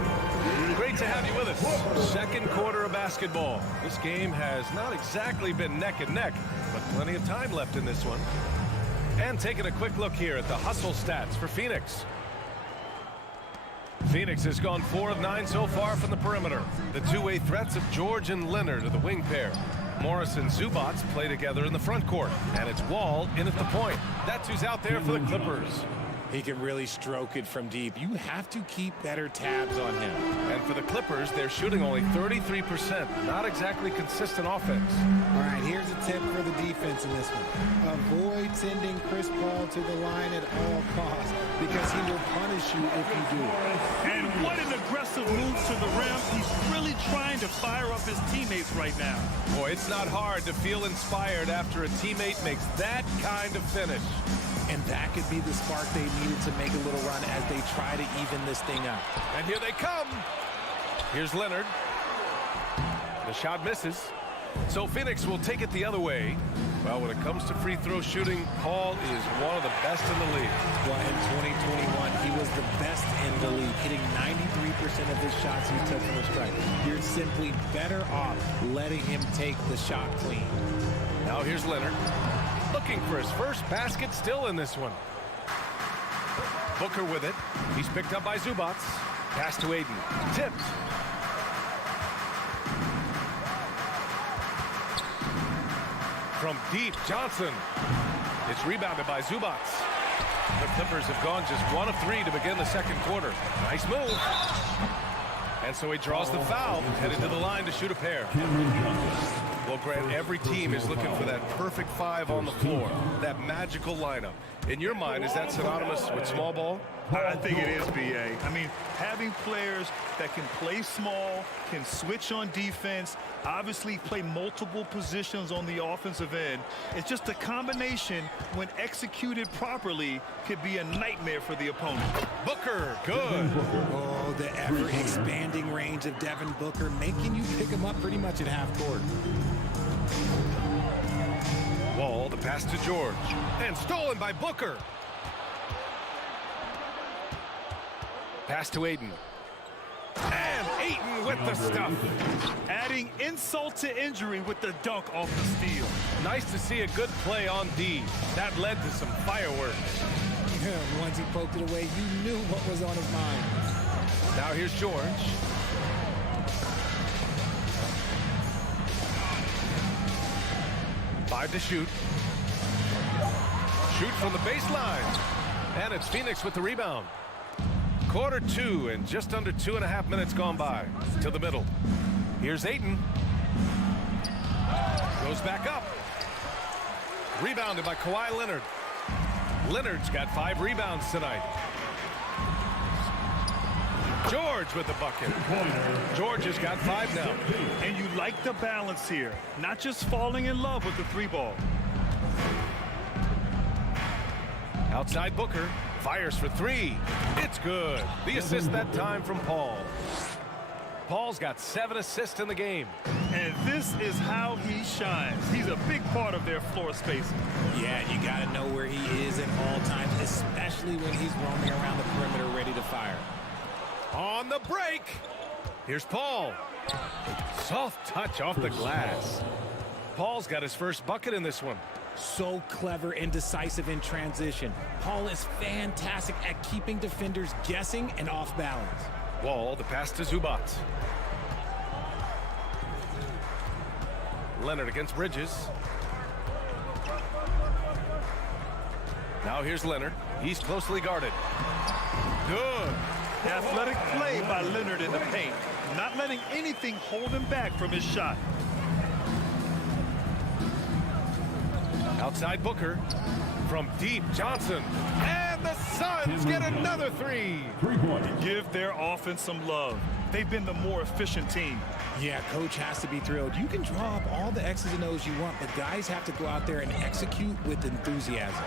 Great to have you with us. Second quarter of basketball. This game has not exactly been neck and neck, but plenty of time left in this one. And taking a quick look here at the hustle stats for Phoenix. Phoenix has gone 4 of 9 so far from the perimeter. The two-way threats of George and Leonard are the wing pair. Morris and Zubac play together in the front court. And it's Wall in at the point. That's who's out there for the Clippers. He can really stroke it from deep. You have to keep better tabs on him. And for the Clippers, they're shooting only 33%. Not exactly consistent offense. All right, here's a tip for the defense in this one. Avoid sending Chris Paul to the line at all costs because he will punish you if you do. And what an aggressive move to the rim. He's really trying to fire up his teammates right now. Boy, it's not hard to feel inspired after a teammate makes that kind of finish. And that could be the spark they needed to make a little run as they try to even this thing up. And here they come. Here's Leonard. The shot misses. So Phoenix will take it the other way. Well, when it comes to free throw shooting, Paul is one of the best in the league. Well, in 2021, he was the best in the league, hitting 93% of his shots he took from the strike. You're simply better off letting him take the shot clean. Now here's Leonard. Looking for his first basket, still in this one. Booker with it. He's picked up by Zubac. Pass to Ayton. Tipped. From deep, Johnson. It's rebounded by Zubac. The Clippers have gone just 1 of 3 to begin the second quarter. Nice move. And so he draws the foul, headed to the line to shoot a pair. Well, Grant, every team is looking for that perfect 5 on the floor, that magical lineup. In your mind, is that synonymous with small ball? I think it is, B.A. I mean, having players that can play small, can switch on defense, obviously play multiple positions on the offensive end. It's just a combination, when executed properly, could be a nightmare for the opponent. Booker, good. Oh, the ever-expanding range of Devin Booker, making you pick him up pretty much at half court. Wall, the pass to George. And stolen by Booker. Pass to Ayton. And Ayton with the stuff. Adding insult to injury with the dunk off the steal. Nice to see a good play on D. That led to some fireworks. Yeah, once he poked it away, you knew what was on his mind. Now here's George. Five to shoot. Shoot from the baseline. And it's Phoenix with the rebound. Quarter 2 and just under 2.5 minutes gone by. To the middle. Here's Ayton. Goes back up. Rebounded by Kawhi Leonard. Leonard's got 5 rebounds tonight. George with the bucket. George has got 5 now. And you like the balance here. Not just falling in love with the 3-ball. Outside Booker. Fires for 3. It's good. The assist that time from Paul. Paul's got 7 assists in the game. And this is how he shines. He's a big part of their floor spacing. Yeah, you got to know where he is at all times, especially when he's roaming around the perimeter ready to fire. On the break. Here's Paul. Soft touch off the glass. Paul's got his first bucket in this one. So clever and decisive in transition. Paul is fantastic at keeping defenders guessing and off balance. Wall, the pass to Zubac. Leonard against Bridges. Now here's Leonard. He's closely guarded. Good. Athletic play by Leonard in the paint, not letting anything hold him back from his shot. Outside Booker. From deep, Johnson. And the Suns get another three. Give their offense some love. They've been the more efficient team. Yeah, coach has to be thrilled. You can draw up all the X's and O's you want, but guys have to go out there and execute with enthusiasm.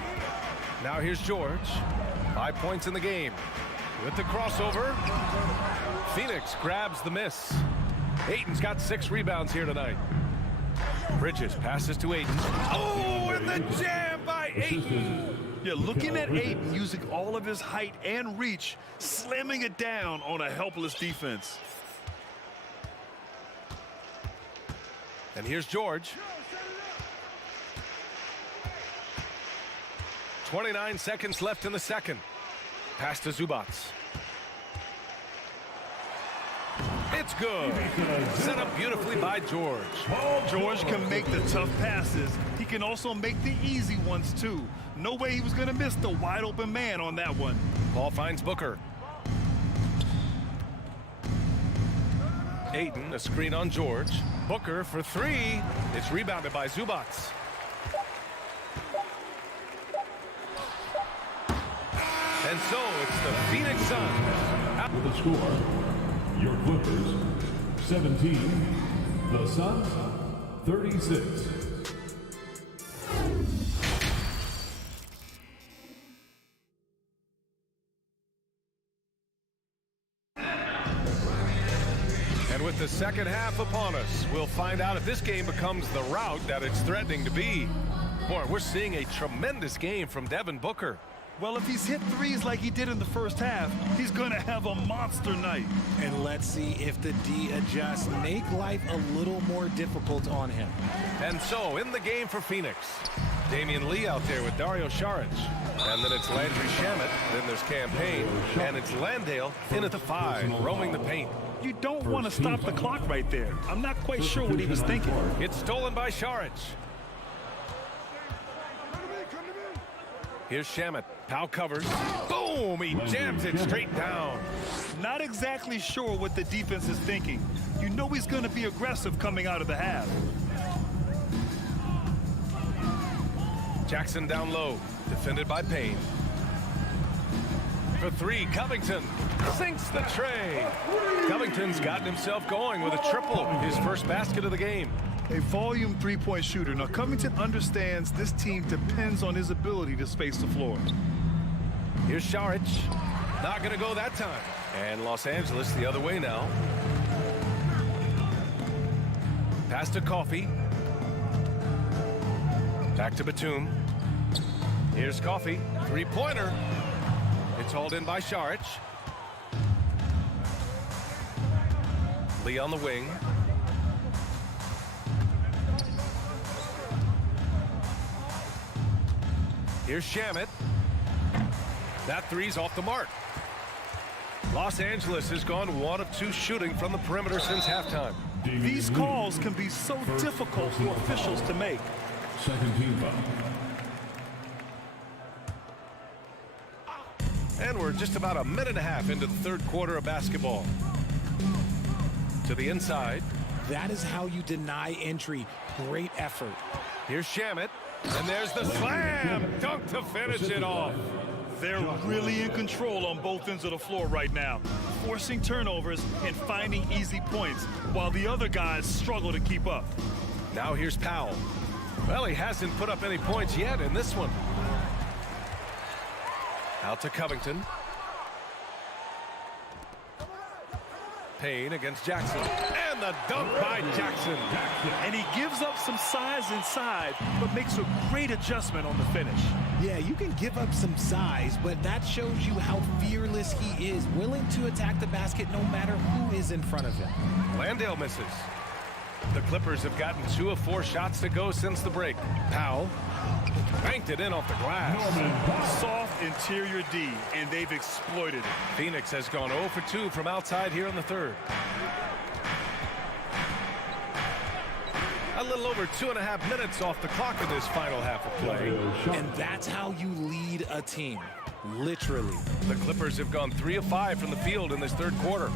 Now here's George. 5 points in the game. With the crossover, Phoenix grabs the miss. Ayton's got 6 rebounds here tonight. Bridges passes to Ayton. Oh, and the jam by Ayton. Yeah, looking at Ayton using all of his height and reach, slamming it down on a helpless defense. And here's George. 29 seconds left in the second. Pass to Zubats. It's good. Set up beautifully by George. George can make the tough passes. He can also make the easy ones, too. No way he was going to miss the wide open man on that one. Ball finds Booker. Ayton, a screen on George. Booker for 3. It's rebounded by Zubats. And so it's the Phoenix Suns. With the score, your Clippers 17, the Suns 36. And with the second half upon us, we'll find out if this game becomes the rout that it's threatening to be. Boy, we're seeing a tremendous game from Devin Booker. Well, if he's hit threes like he did in the first half, he's going to have a monster night. And let's see if the D adjusts, make life a little more difficult on him. And so, in the game for Phoenix, Damian Lee out there with Dario Saric. And then it's Landry Shamet, then there's Campaign, and it's Landale in at the 5, roaming the paint. You don't want to stop the clock right there. I'm not quite sure what he was thinking. It's stolen by Saric. Here's Shamet. Powell covers. Boom! He jams it straight down. Not exactly sure what the defense is thinking. You know he's going to be aggressive coming out of the half. Jackson down low. Defended by Payne. For 3, Covington sinks the tray. Covington's gotten himself going with a triple. His first basket of the game. A volume three-point shooter. Now, Covington understands this team depends on his ability to space the floor. Here's Saric. Not going to go that time. And Los Angeles the other way now. Pass to Coffey. Back to Batum. Here's Coffey. 3-pointer. It's hauled in by Saric. Lee on the wing. Here's Shamet. That 3's off the mark. Los Angeles has gone 1 of 2 shooting from the perimeter since halftime. These calls can be so difficult for officials to make. Second team foul. And we're just about a minute and a half into the third quarter of basketball. To the inside. That is how you deny entry. Great effort. Here's Shamet. And there's the slam dunk to finish it off. They're really in control on both ends of the floor right now, forcing turnovers and finding easy points while the other guys struggle to keep up. Now here's Powell. Well, he hasn't put up any points yet in this one. Out to Covington. Payne against Jackson. And the dunk by Jackson. And he gives up some size inside, but makes a great adjustment on the finish. Yeah, you can give up some size, but that shows you how fearless he is, willing to attack the basket no matter who is in front of him. Landale misses. The Clippers have gotten 2 of 4 shots to go since the break. Powell banked it in off the glass. Soft interior D, and they've exploited it. Phoenix has gone 0 for 2 from outside here in the third. A little over 2.5 minutes off the clock in this final half of play. And that's how you lead a team, literally. The Clippers have gone 3 of 5 from the field in this third quarter.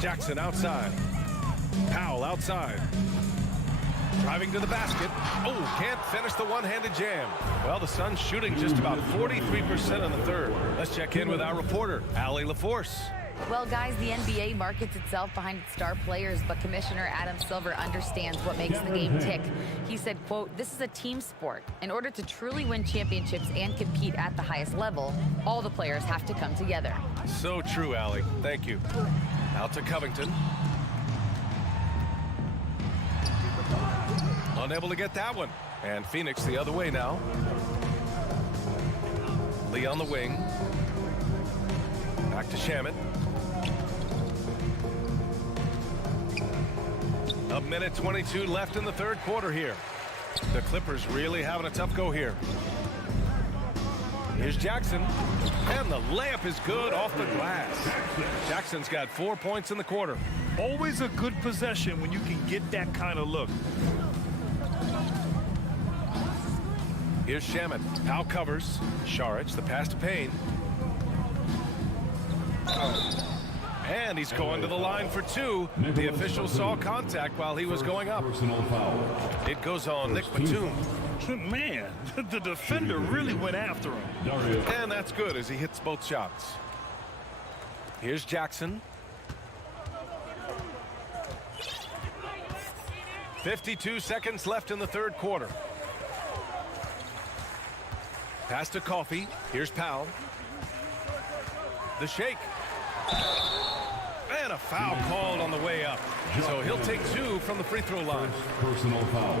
Jackson outside. Powell outside. Driving to the basket. Oh, can't finish the one-handed jam. Well, the Suns shooting just about 43% in the third. Let's check in with our reporter, Allie LaForce. Well, guys, the NBA markets itself behind its star players, but Commissioner Adam Silver understands what makes the game tick. He said, quote, "This is a team sport. In order to truly win championships and compete at the highest level, all the players have to come together." So true, Allie. Thank you. Out to Covington. Unable to get that one. And Phoenix the other way now. Lee on the wing. Back to Shamet. A minute 22 left in the third quarter here. The Clippers really having a tough go here. Here's Jackson. And the layup is good off the glass. Jackson's got 4 points in the quarter. Always a good possession when you can get that kind of look. Here's Shamet. Powell covers. Saric, the pass to Payne. And he's going to the line for two. The official saw contact while he was going up. It goes on Nick Batum. Man, the defender really went after him. And that's good as he hits both shots. Here's Jackson. 52 seconds left in the third quarter. Pass to Coffey. Here's Powell. The shake. And a foul called on the way up. So he'll take 2 from the free throw line. Personal foul.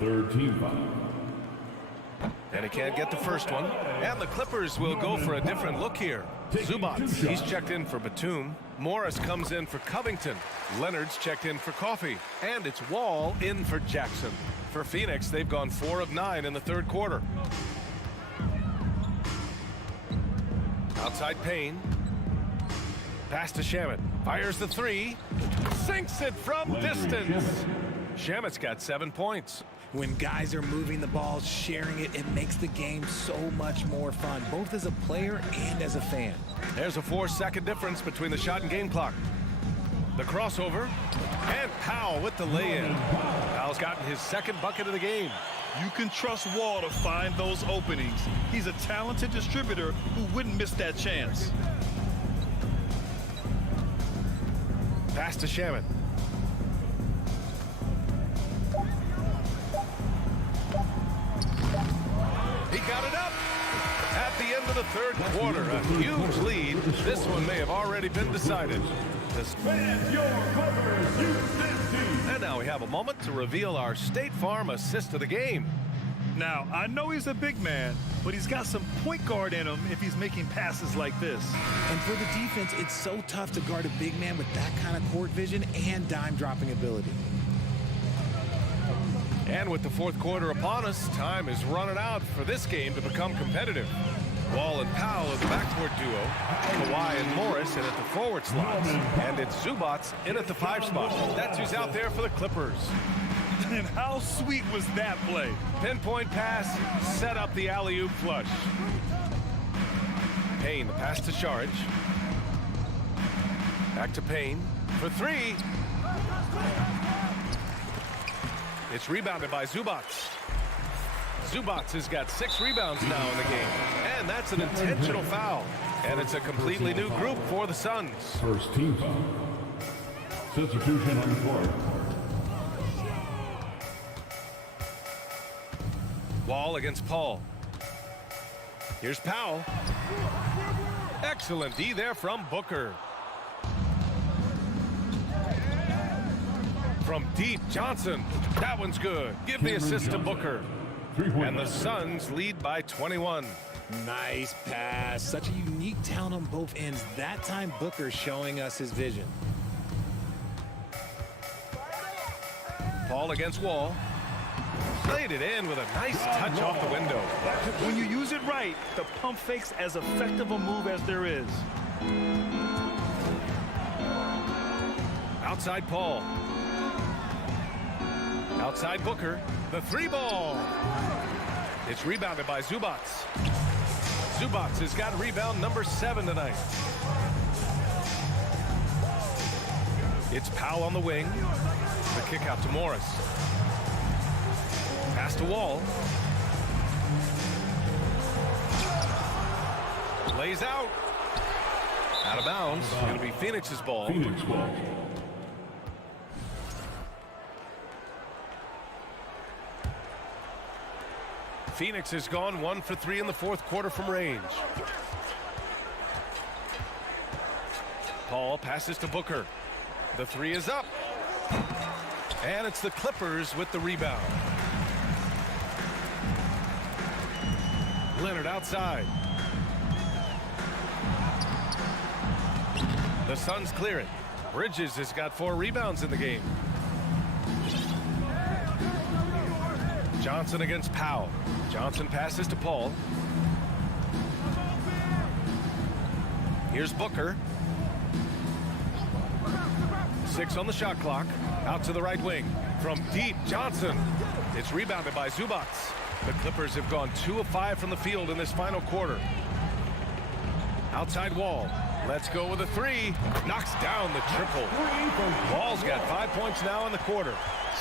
Third team foul. And he can't get the first one. And the Clippers will go for a different look here. Zubac, he's checked in for Batum. Morris comes in for Covington. Leonard's checked in for Coffey. And it's Wall in for Jackson. For Phoenix, they've gone 4 of 9 in the third quarter. Outside Payne. Pass to Shamet. Fires the 3. Sinks it from distance. Shamet's got 7 points. When guys are moving the ball, sharing it, it makes the game so much more fun, both as a player and as a fan. There's a 4-second difference between the shot and game clock. The crossover. And Powell with the lay-in. Powell's gotten his second bucket of the game. You can trust Wall to find those openings. He's a talented distributor who wouldn't miss that chance. Pass to Shamet. He got it up. At the end of the third quarter, a huge lead. This one may have already been decided. And your Clippers Houston. And now we have a moment to reveal our State Farm assist of the game. Now, I know he's a big man, but he's got some point guard in him if he's making passes like this. And for the defense, it's so tough to guard a big man with that kind of court vision and dime-dropping ability. And with the fourth quarter upon us, time is running out for this game to become competitive. Wall and Powell are the backcourt duo. Kawhi and Morris in at the forward slots. And it's Zubac in at the 5 spot. That's who's out there for the Clippers. And how sweet was that play? Pinpoint pass, set up the alley-oop flush. Payne, the pass to Saric. Back to Payne for 3. It's rebounded by Zubac. Zubac has got 6 rebounds now in the game. And that's an intentional foul. And it's a completely new group for the Suns. First team foul. Substitution on the court. Wall against Paul. Here's Powell. Excellent D there from Booker. From deep, Johnson. That one's good. Give the assist to Booker. And the Suns lead by 21. Nice pass. Such a unique talent on both ends. That time, Booker showing us his vision. Paul against Wall. Played it in with a nice touch off the window. When you use it right, the pump fake's as effective a move as there is. Outside Paul. Outside Booker. The 3 ball. It's rebounded by Zubats. Zubats has got rebound number 7 tonight. It's Powell on the wing. The kick out to Morris. Pass to Wall. Lays out. Out of bounds. Going to be Phoenix's ball. Phoenix ball. Phoenix has gone 1 for 3 in the 4th quarter from range. Paul passes to Booker. The 3 is up. And it's the Clippers with the rebound. Leonard outside. The Suns clear it. Bridges has got 4 rebounds in the game. Johnson against Powell. Johnson passes to Paul. Here's Booker. 6 on the shot clock. Out to the right wing. From deep, Johnson. It's rebounded by Zubats. The Clippers have gone 2 of 5 from the field in this final quarter. Outside Wall. Let's go with a 3. Knocks down the triple. Wall's got 5 points now in the quarter.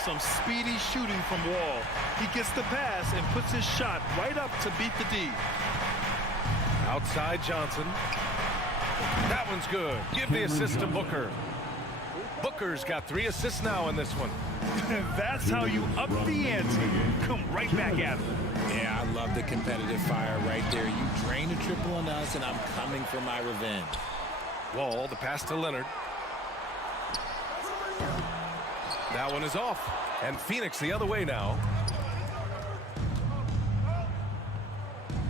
Some speedy shooting from Wall. He gets the pass and puts his shot right up to beat the D. Outside Johnson. That one's good. Give the assist to Booker. Booker's got 3 assists now in this one. That's how you up the ante. Come right back at him. Yeah, I love the competitive fire right there. You drain a triple on us, and I'm coming for my revenge. Wall, the pass to Leonard. That one is off. And Phoenix the other way now.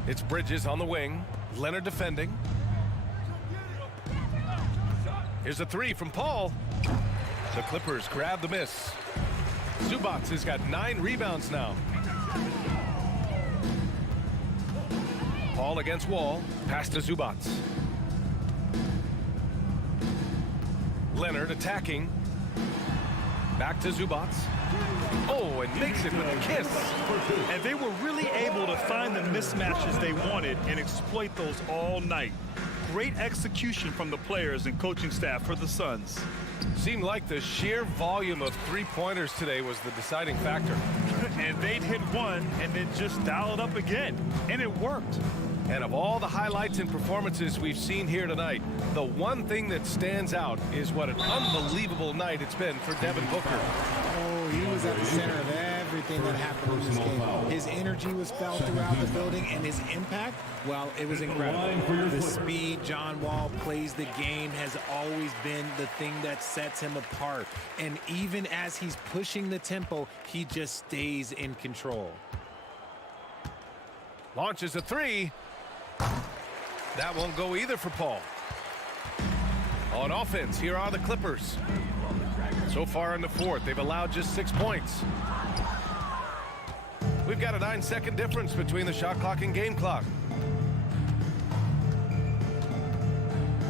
It's Bridges on the wing. Leonard defending. Here's a 3 from Paul. The Clippers grab the miss. Zubats has got 9 rebounds now. Paul against Wall. Pass to Zubats. Leonard attacking. Back to Zubats. Oh, and makes it with a kiss. And they were really able to find the mismatches they wanted and exploit those all night. Great execution from the players and coaching staff for the Suns. Seemed like the sheer volume of 3-pointers today was the deciding factor. And they'd hit one and then just dial it up again. And it worked. And of all the highlights and performances we've seen here tonight, the one thing that stands out is what an unbelievable night it's been for Devin Booker. Oh, he was at the center of everything that happened in this game. His energy was felt throughout the building, and his impact, well, it was incredible. The speed John Wall plays the game has always been the thing that sets him apart. And even as he's pushing the tempo, he just stays in control. Launches a 3. That won't go either for Paul. On offense, here are the Clippers. So far in the 4th, they've allowed just 6 points. We've got a 9-second difference between the shot clock and game clock.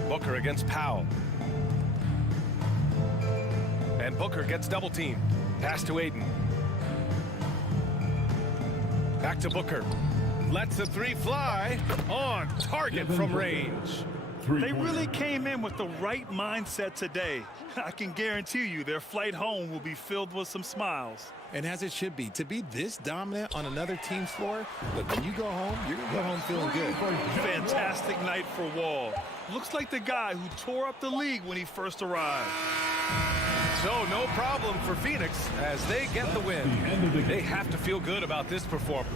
Booker against Powell. And Booker gets double teamed. Pass to Aiden. Back to Booker. Lets the 3 fly. On target from range. They really came in with the right mindset today. I can guarantee you their flight home will be filled with some smiles. And as it should be, to be this dominant on another team's floor, look, when you go home, you're going to go home feeling good. Fantastic night for Wall. Looks like the guy who tore up the league when he first arrived. So no problem for Phoenix as they get the win. They have to feel good about this performance.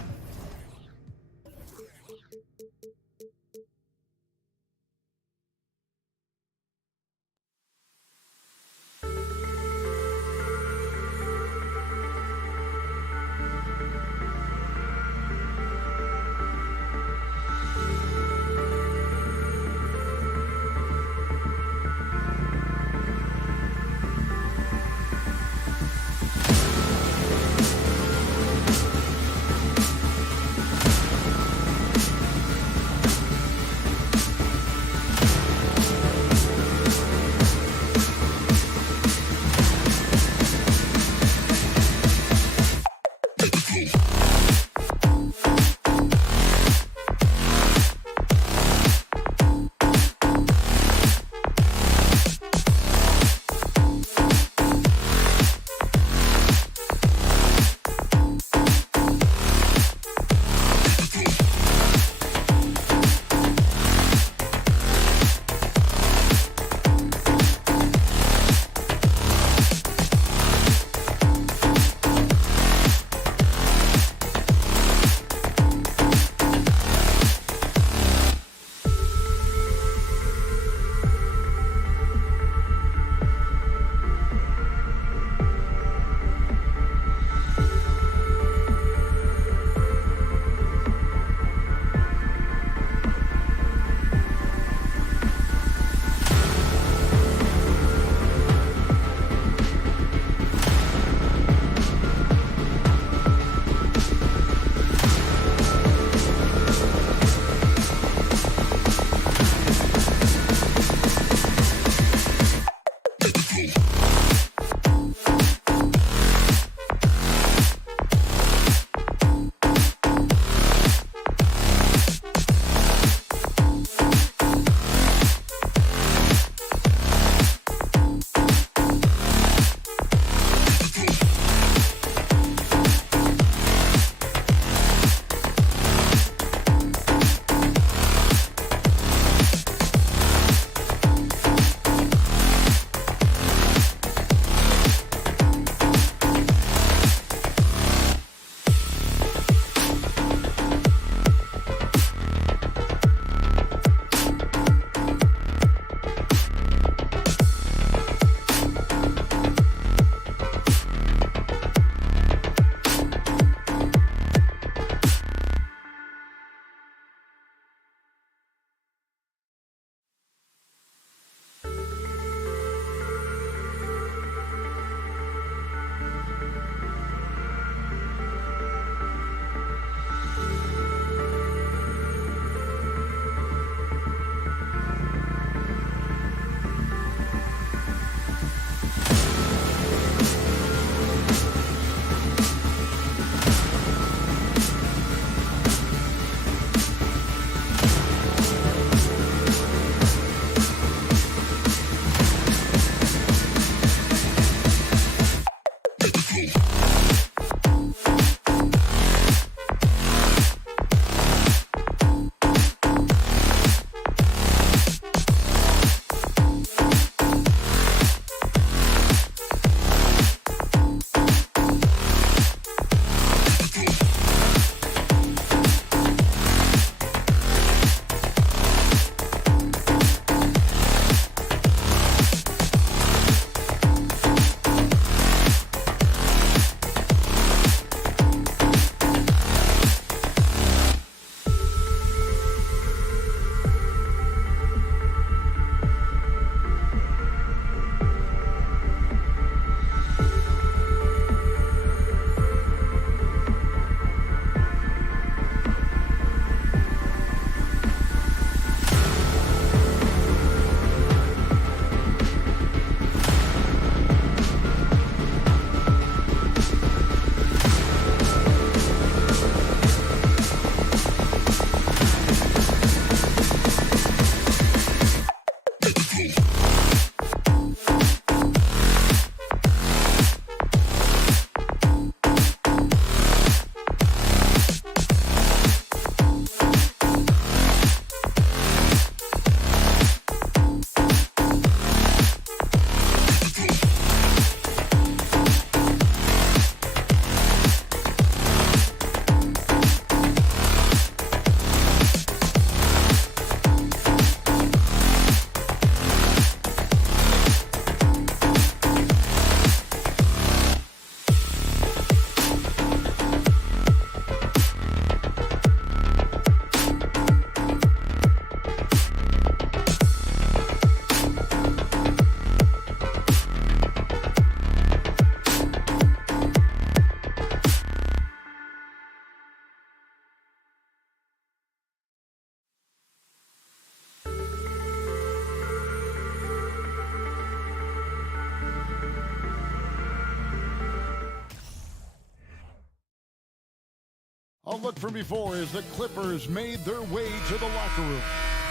A look from before as the Clippers made their way to the locker room,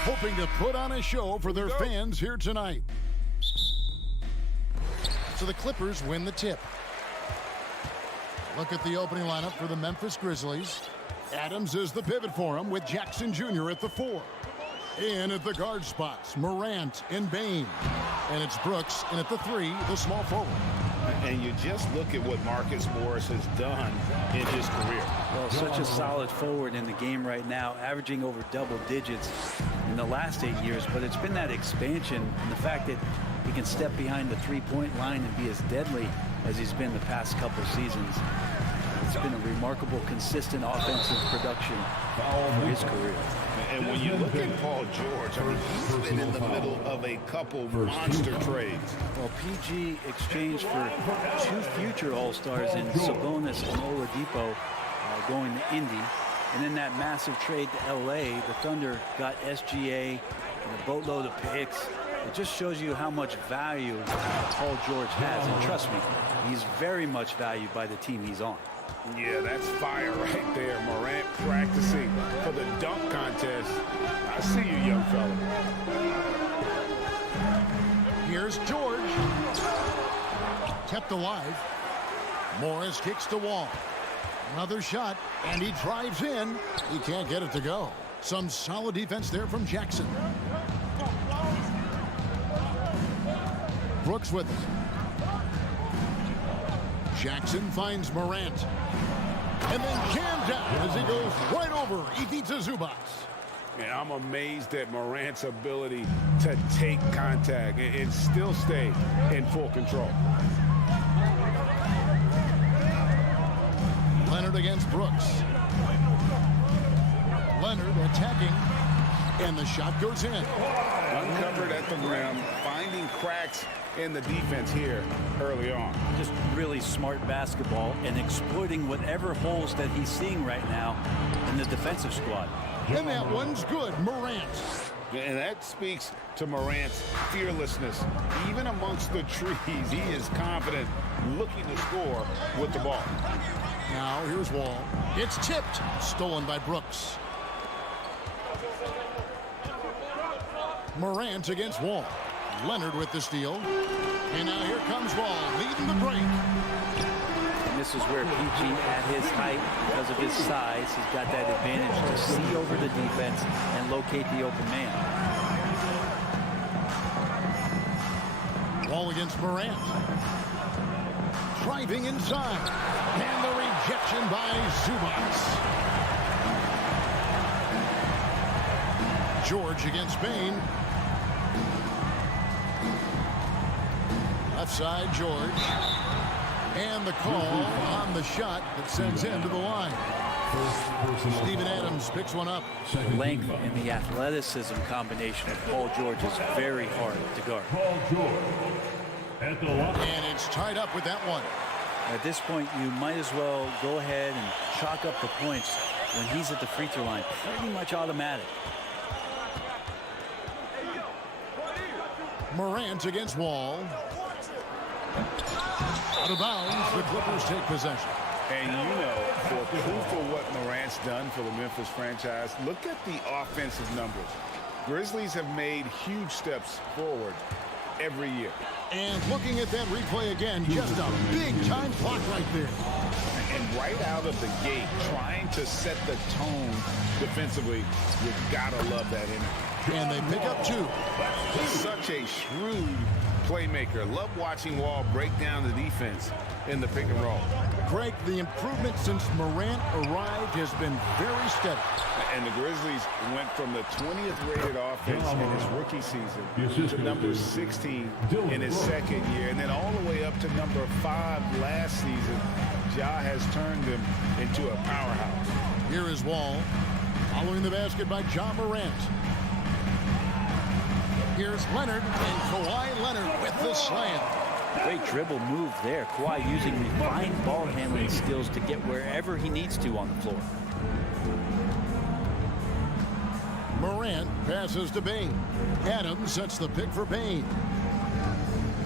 hoping to put on a show for their fans here tonight. So the Clippers win the tip. Look at the opening lineup for the Memphis Grizzlies. Adams is the pivot for him with Jackson Jr. at the 4. In at the guard spots, Morant and Bane. And it's Brooks in at the 3, the small forward. And you just look at what Marcus Morris has done in his career. Well, such a solid forward in the game right now, averaging over double digits in the last 8 years. But it's been that expansion and the fact that he can step behind the three-point line and be as deadly as he's been the past couple seasons. It's been a remarkable, consistent offensive production for his career. And when you look at Paul George, I mean, he's been in the middle of a couple monster trades. Well, PG exchanged for 2 future All-Stars in Sabonis and Oladipo going to Indy. And in that massive trade to L.A., the Thunder got SGA and a boatload of picks. It just shows you how much value Paul George has. And trust me, he's very much valued by the team he's on. Yeah, that's fire right there. Morant practicing for the dunk contest. I see you, young fella. Here's George. Kept alive. Morris kicks the wall. Another shot, and he drives in. He can't get it to go. Some solid defense there from Jackson. Brooks with it. Jackson finds Morant. And then jammed down as he goes right over Ivica Zubac. Yeah, I'm amazed at Morant's ability to take contact and still stay in full control. Leonard against Brooks. Leonard attacking, and the shot goes in. Uncovered at the rim, finding cracks in the defense here early on. Just really smart basketball and exploiting whatever holes that he's seeing right now in the defensive squad. And that one's good, Morant. And that speaks to Morant's fearlessness. Even amongst the trees, he is confident, looking to score with the ball. Now here's Wall. It's tipped, stolen by Brooks. Morant against Wall. Leonard with the steal. And now here comes Wall, leading the break. And this is where PG, at his height, because of his size, he's got that advantage to see over the defense and locate the open man. Wall against Morant. Driving inside. And the rejection by Zubac. George against Bane. Left side, George. And the call on the shot that sends him to the line. Steven Adams picks one up. The length and the athleticism combination of Paul George is very hard to guard. Paul George at the line. And it's tied up with that one. At this point, you might as well go ahead and chalk up the points when he's at the free throw line. Pretty much automatic. Morant against Wall. Out of bounds, the Clippers take possession. And you know, for proof of what Morant's done for the Memphis franchise, look at the offensive numbers. Grizzlies have made huge steps forward every year. And looking at that replay again, just a big-time block right there. And right out of the gate, trying to set the tone defensively, you've got to love that energy. And they pick up 2. Such a shrewd playmaker. Love watching Wall break down the defense in the pick and roll. Greg, the improvement since Morant arrived has been very steady. And the Grizzlies went from the 20th rated offense in his rookie season to number 16 in his second year, and then all the way up to number 5 last season. Ja has turned them into a powerhouse. Here is Wall, following the basket by Ja Morant. Here's Leonard, and Kawhi Leonard with the slam. Great dribble move there. Kawhi using refined ball handling skills to get wherever he needs to on the floor. Morant passes to Bane. Adams sets the pick for Bane.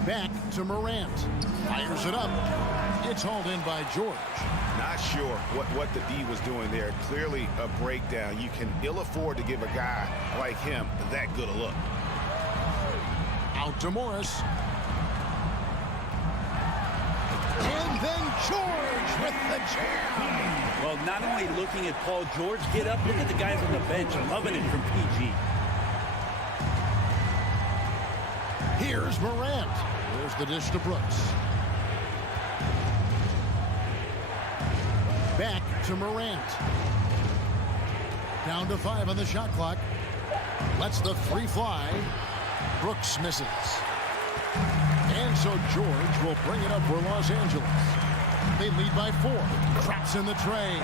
Back to Morant. Fires it up. It's hauled in by George. Not sure what the D was doing there. Clearly a breakdown. You can ill afford to give a guy like him that good a look. Out to Morris. And then George with the jam. Well, not only looking at Paul George get up, look at the guys on the bench loving it from PG. Here's Morant. There's the dish to Brooks. Back to Morant. Down to 5 on the shot clock. Lets the 3 fly. Brooks misses. And so George will bring it up for Los Angeles. They lead by 4. Traps in the tray.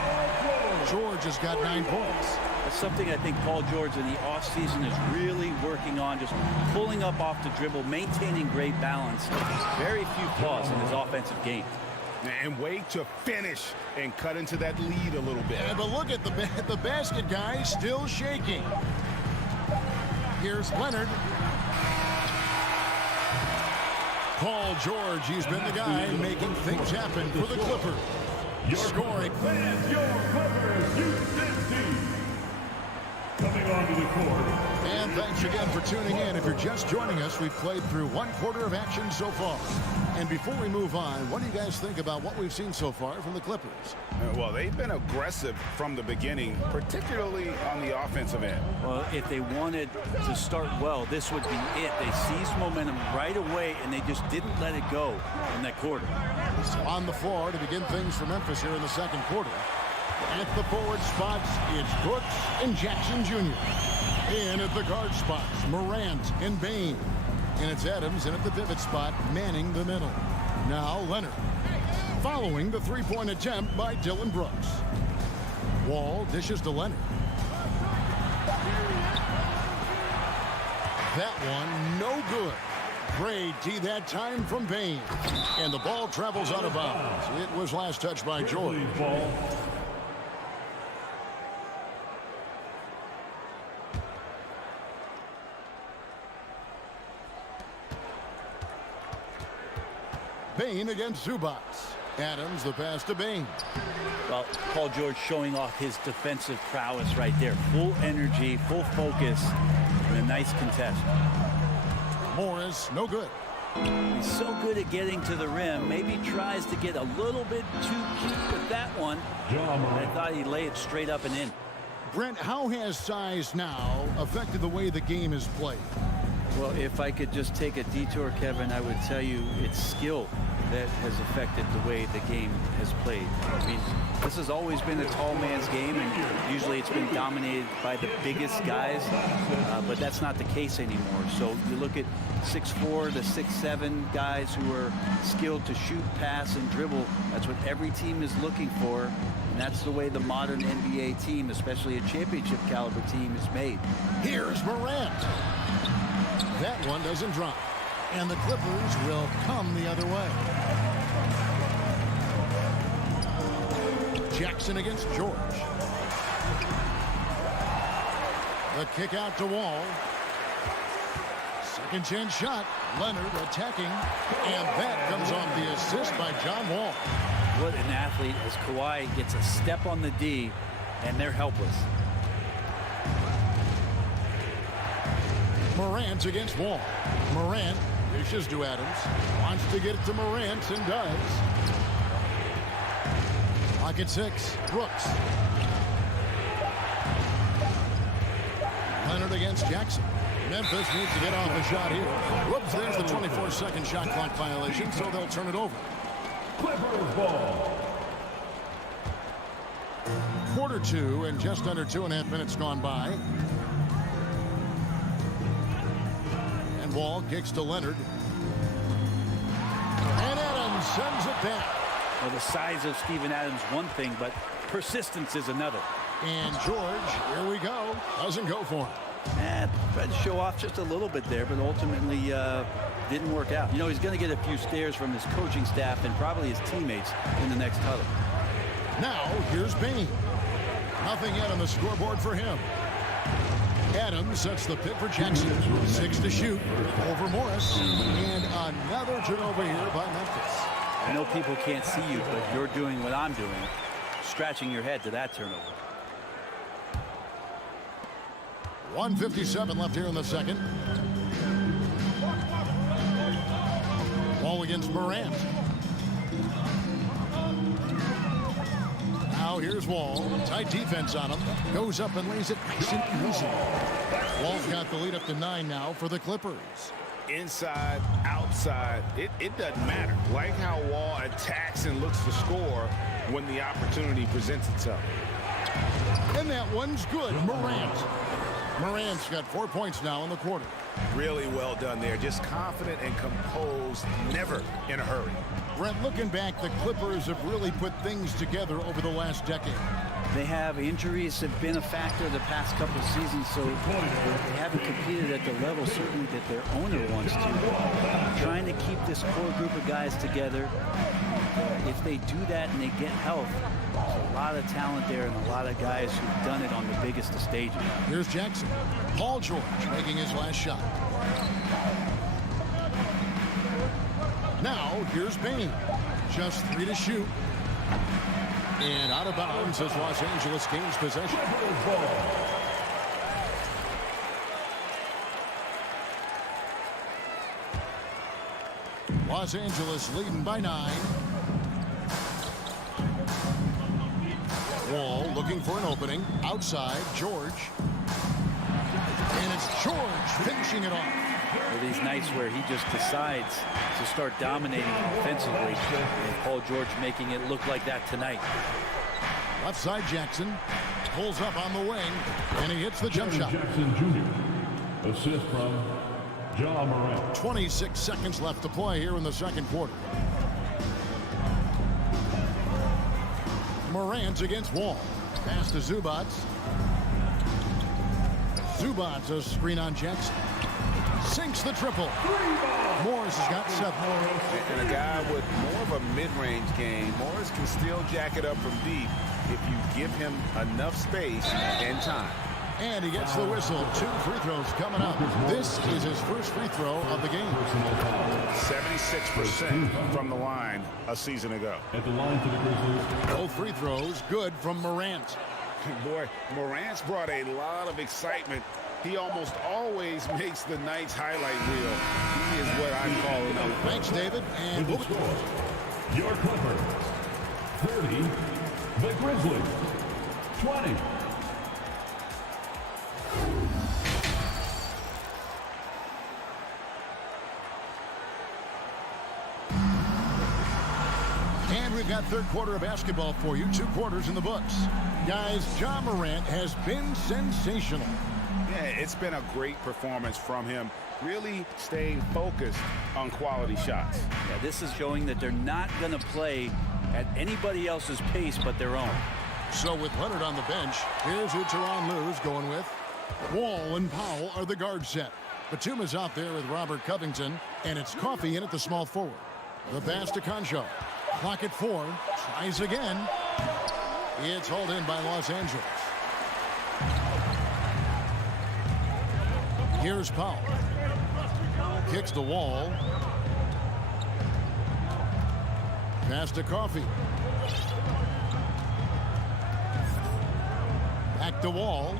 George has got 9 points. That's something I think Paul George in the offseason is really working on, just pulling up off the dribble, maintaining great balance. Very few flaws in his offensive game. And way to finish and cut into that lead a little bit. But look at the basket guy still shaking. Here's Leonard. Paul George, he's been the guy making things happen for the Clippers. Scoring. And your Clippers Houston team. Coming onto the court. And thanks again for tuning in. If you're just joining us, we've played through 1/4 of action so far. And before we move on, what do you guys think about what we've seen so far from the Clippers? Well, they've been aggressive from the beginning, particularly on the offensive end. Well, if they wanted to start well, this would be it. They seized momentum right away, and they just didn't let it go in that quarter. So on the floor to begin things for Memphis here in the second quarter. At the forward spots, it's Brooks and Jackson Jr. In at the guard spots, Morant and Bane. And it's Adams in at the pivot spot, manning the middle. Now Leonard. Following the 3-point attempt by Dylan Brooks. Wall dishes to Leonard. That one, no good. Great D that time from Bane. And the ball travels out of bounds. It was last touched by George. Bane against Zubats. Adams, the pass to Bane. Well, Paul George showing off his defensive prowess right there. Full energy, full focus, and a nice contest. Morris, no good. He's so good at getting to the rim. Maybe tries to get a little bit too cute with that one. I thought he'd lay it straight up and in. Brent, how has size now affected the way the game is played? Well, if I could just take a detour, Kevin, I would tell you it's skill that has affected the way the game has played. I mean, this has always been a tall man's game, and usually it's been dominated by the biggest guys, but that's not the case anymore. So you look at 6'4" to 6'7" guys who are skilled to shoot, pass, and dribble. That's what every team is looking for, and that's the way the modern NBA team, especially a championship caliber team, is made. Here's Morant. That one doesn't drop. And the Clippers will come the other way. Jackson against George. The kick out to Wall. Second chance shot. Leonard attacking. And that comes off the assist by John Wall. What an athlete, as Kawhi gets a step on the D, and they're helpless. Morant against Wall. Morant dishes to Adams. Wants to get it to Morant and does. Lock at 6. Brooks. Leonard against Jackson. Memphis needs to get off a shot here. Whoops, there's the 24-second shot clock violation, so they'll turn it over. Clippers ball. Quarter 2 and just under 2.5 minutes gone by. Wall kicks to Leonard. And Adams sends it back. Well, the size of Steven Adams, one thing, but persistence is another. And George, here we go, doesn't go for him. Tried to show off just a little bit there, but ultimately didn't work out. You know, he's going to get a few stares from his coaching staff and probably his teammates in the next huddle. Now, here's Bane. Nothing yet on the scoreboard for him. Adams sets the pick for Jackson. 6 to shoot over Morris. And another turnover here by Memphis. I know people can't see you, but you're doing what I'm doing, scratching your head to that turnover. 1:57 left here in the second. Wall against Morant. Now here's Wall. Tight defense on him. Goes up and lays it nice and easy. Wall's got the lead up to 9 now for the Clippers. Inside, outside, it doesn't matter. Like how Wall attacks and looks to score when the opportunity presents itself. And that one's good. Morant's got 4 points now in the quarter. Really well done there. Just confident and composed, never in a hurry. Brent, looking back, the Clippers have really put things together over the last decade. They have injuries have been a factor the past couple of seasons, so they haven't competed at the level certainly that their owner wants to. Trying to keep this core group of guys together. If they do that and they get health, there's a lot of talent there and a lot of guys who've done it on the biggest of stages. Here's Jackson. Paul George making his last shot. Now here's Payne. Just 3 to shoot. And out of bounds as Los Angeles gains possession. Los Angeles leading by 9. Wall looking for an opening. Outside, George. And it's George finishing it off. These nights where he just decides to start dominating offensively, and Paul George making it look like that tonight. Left side Jackson pulls up on the wing, and he hits the jump shot. Jackson Jr. Assist from Ja Morant. 26 seconds left to play here in the second quarter. Morant against Wall. Pass to Zubats. Zubats a screen on Jackson. Sinks the triple. Morris has got 7. And a guy with more of a mid-range game, Morris can still jack it up from deep if you give him enough space and time. And he gets the whistle. 2 free throws coming up. This is his first free throw of the game. 76% from the line a season ago. At the line for the Grizzlies. Both free throws good from Morant. Boy, Morant's brought a lot of excitement. He almost always makes the night's highlight reel. He is what I call an Thanks, David. And With the score, your Clippers 30, the Grizzlies 20. And we've got third quarter of basketball for you. 2 quarters in the books. Guys, Ja Morant has been sensational. Yeah, it's been a great performance from him. Really staying focused on quality shots. Yeah, this is showing that they're not going to play at anybody else's pace but their own. So with Leonard on the bench, here's who Tyronn Lue's going with. Wall and Powell are the guard set. Batum is out there with Robert Covington, and it's Coffey in at the small forward. The pass to Concho. Clock at 4. Tries again. It's hauled in by Los Angeles. Here's Powell. Kicks the Wall. Pass to Coffey. Back to Wall.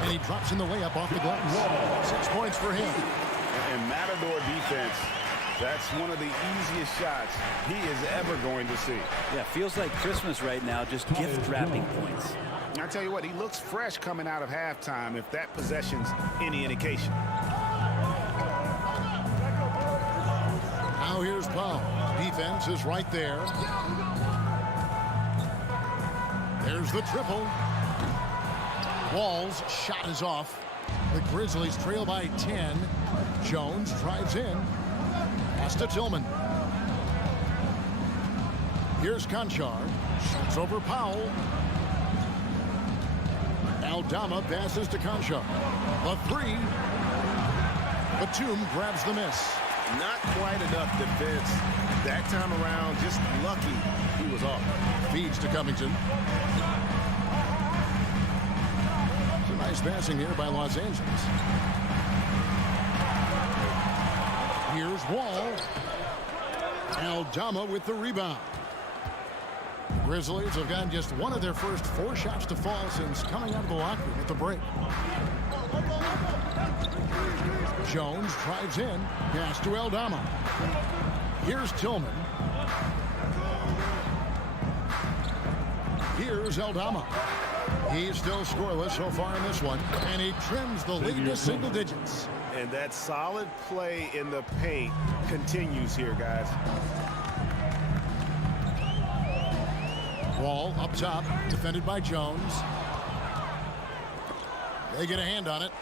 And he drops in the layup off the glass. 6 points for him. And Matador defense, that's one of the easiest shots he is ever going to see. Yeah, feels like Christmas right now, just gift wrapping points. I tell you what, he looks fresh coming out of halftime if that possession's any indication. Now here's Powell. Defense is right there. There's the triple. Wall's shot is off. The Grizzlies trail by 10. Jones drives in. Pass to Tillman. Here's Conchar. Shoots over Powell. Aldama passes to Conchar. The 3. Batum grabs the miss. Not quite enough defense. That time around, just lucky he was off. Feeds to Covington. Nice passing here by Los Angeles. Here's Wall. Aldama with the rebound. The Grizzlies have gotten just one of their first 4 shots to fall since coming out of the locker room at the break. Jones drives in. Pass to Aldama. Here's Tillman. Here's Aldama. He's still scoreless so far in this one, and he trims the lead to single digits. And that solid play in the paint continues here, guys. Wall up top, defended by Jones. They get a hand on it.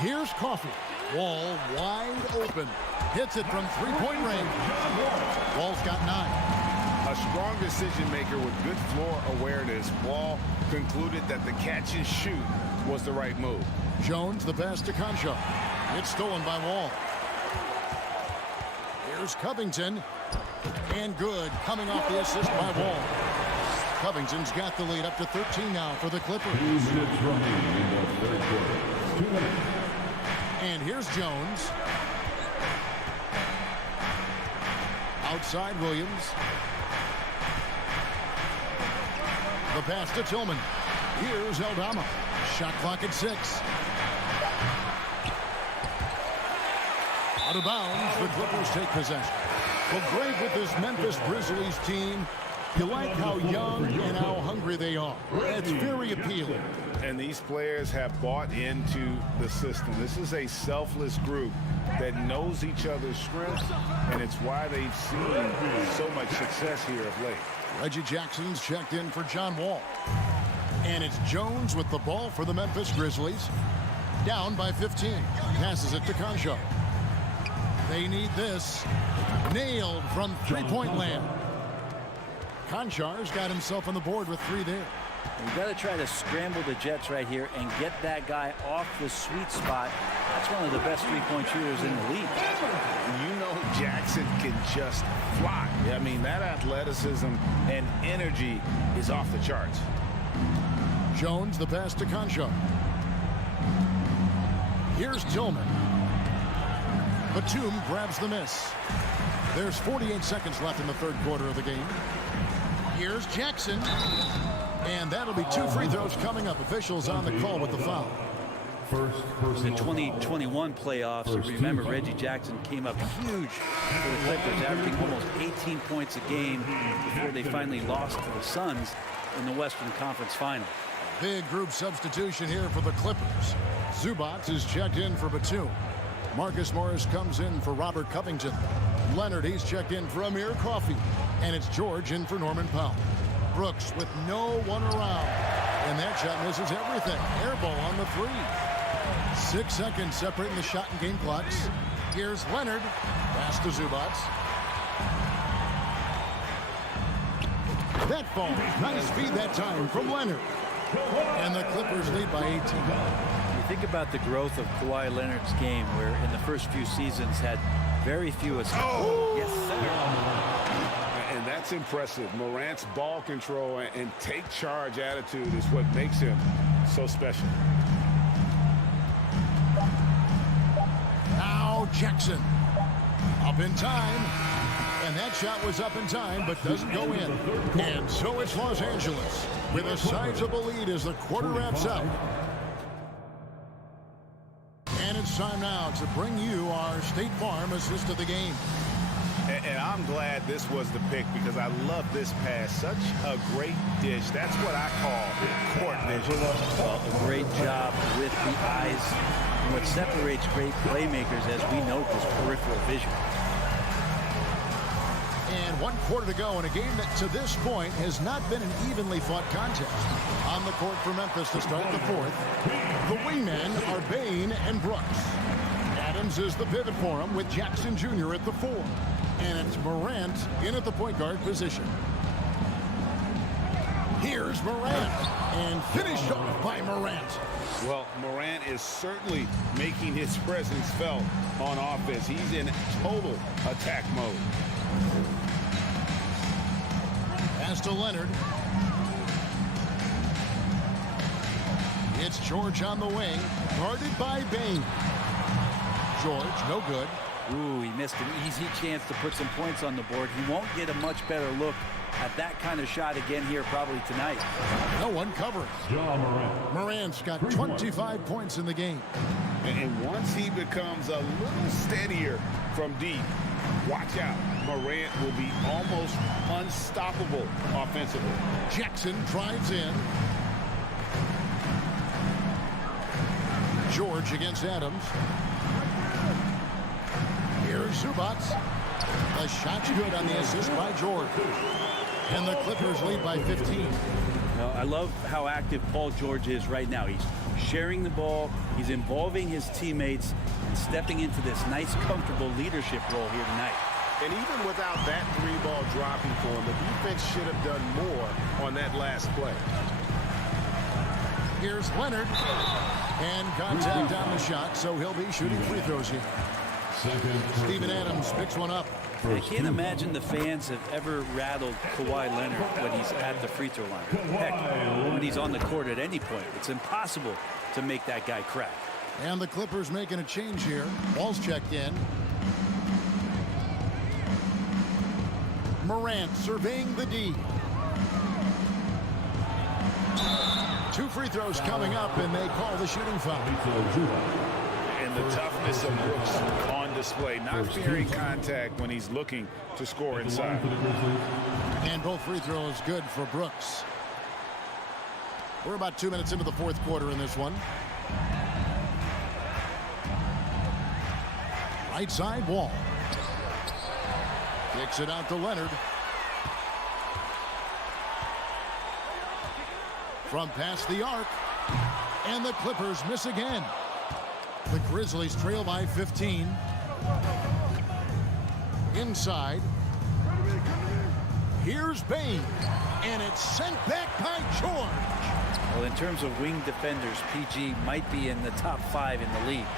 Here's Coffey. Wall wide open. Hits it from three-point range. Wall's got 9. A strong decision maker with good floor awareness. Wall concluded that the catch and shoot was the right move. Jones the pass to Concho. It's stolen by Wall. Here's Covington. And good, coming off the assist by Wall. Covington's got the lead up to 13 now for the Clippers. And here's Jones. Outside Williams. The pass to Tillman. Here's Aldama. Shot clock at 6. Out of bounds, the Clippers take possession. Well, great with this Memphis Grizzlies team. You like how young and how hungry they are. It's very appealing. And these players have bought into the system. This is a selfless group that knows each other's strengths, and it's why they've seen so much success here of late. Reggie Jackson's checked in for John Wall. And it's Jones with the ball for the Memphis Grizzlies. Down by 15. Passes it to Concho. They need this. Nailed from three-point land. Konchar's got himself on the board with 3 there. You've got to try to scramble the Jets right here and get that guy off the sweet spot. That's one of the best three-point shooters in the league. You know Jackson can just fly. I mean, that athleticism and energy is off the charts. Jones the pass to Concho. Here's Tillman. Batum grabs the miss. There's 48 seconds left in the third quarter of the game. Here's Jackson. And that'll be 2 free throws coming up. Officials on the call with the foul. The 2021 playoffs, you remember Reggie Jackson came up huge for the Clippers, averaging almost 18 points a game before they finally lost to the Suns in the Western Conference Final. Big group substitution here for the Clippers. Zubac is checked in for Batum. Marcus Morris comes in for Robert Covington. Leonard, he's checked in for Amir Coffey. And it's George in for Norman Powell. Brooks with no one around. And that shot misses everything. Air ball on the 3. 6 seconds separating the shot and game clocks. Here's Leonard. Pass to Zubac. That ball. Nice feed that time from Leonard. And the Clippers lead by 18. You think about the growth of Kawhi Leonard's game, where in the first few seasons had very few assists. Oh! Yes, sir. And that's impressive. Morant's ball control and take charge attitude is what makes him so special. Now Jackson. Up in time. And that shot was up in time, but doesn't go in. And so it's Los Angeles with a sizable lead as the quarter wraps up. And it's time now to bring you our State Farm assist of the game. And I'm glad this was the pick because I love this pass. Such a great dish. That's what I call court vision. Well, a great job with the eyes. And what separates great playmakers, as we note, is peripheral vision. And 1 quarter to go in a game that to this point has not been an evenly fought contest. On the court for Memphis to start the fourth, the wingmen are Bain and Brooks. Adams is the pivot for him with Jackson Jr. at the 4. And it's Morant in at the point guard position. Here's Morant. And finished off by Morant. Well, Morant is certainly making his presence felt on offense. He's in total attack mode. Pass to Leonard. It's George on the wing, guarded by Bain. George, no good. Ooh, he missed an easy chance to put some points on the board. He won't get a much better look at that kind of shot again here probably tonight. No one covers. John Morant. Morant's got 25 points in the game. And once he becomes a little steadier from deep, watch out. Morant will be almost unstoppable offensively. Jackson drives in. George against Adams. Here's Zubats. The shot's good on the assist by George. And the Clippers lead by 15. Now, I love how active Paul George is right now. He's sharing the ball. He's involving his teammates and stepping into this nice, comfortable leadership role here tonight. And even without that three-ball dropping for him, the defense should have done more on that last play. Here's Leonard. And contact on the shot, so he'll be shooting free throws here. Steven Adams picks one up. I can't imagine the fans have ever rattled Kawhi Leonard when he's at the free throw line. Heck, when he's on the court at any point, it's impossible to make that guy crack. And the Clippers making a change here. Wall's checked in. Morant surveying the D. 2 free throws coming up, and they call the shooting foul. And the toughness of Brooks on display, not fearing contact when he's looking to score inside. And both free throws good for Brooks. We're about 2 minutes into the fourth quarter in this one. Right side, Wall. Kicks it out to Leonard. From past the arc. And the Clippers miss again. The Grizzlies trail by 15. Inside. Here's Bain. And it's sent back by George. Well, in terms of wing defenders, PG might be in the top 5 in the league.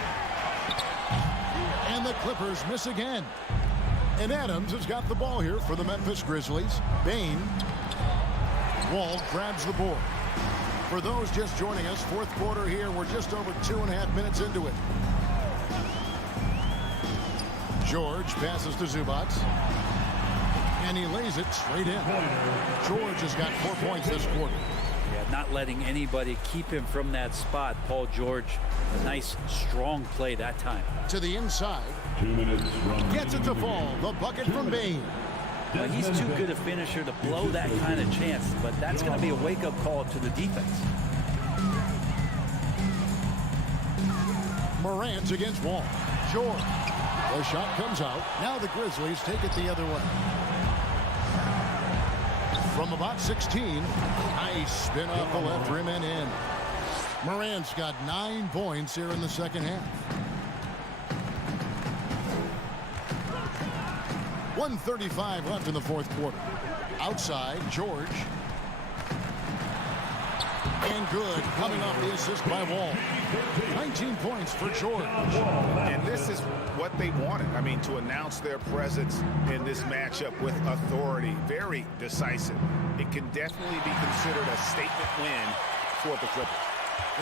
And the Clippers miss again. And Adams has got the ball here for the Memphis Grizzlies. Bain. Wall grabs the board. For those just joining us, fourth quarter here. We're just over 2.5 minutes into it. George passes to Zubats. And he lays it straight in. George has got 4 points this quarter. Yeah, not letting anybody keep him from that spot. Paul George, a nice, strong play that time. To the inside. 2 minutes from Gets it to fall. The bucket from Bain. Well, he's too good a finisher to blow that kind of chance, but that's going to be a wake-up call to the defense. Morant against Wall. George. The shot comes out. Now the Grizzlies take it the other way. From about 16. Nice spin off the left rim and in. Morant's got 9 points here in the second half. 1:35 left in the fourth quarter. Outside, George. And good, coming off the assist by Wall. 19 points for George. And this is what they wanted. I mean, to announce their presence in this matchup with authority. Very decisive. It can definitely be considered a statement win for the Clippers.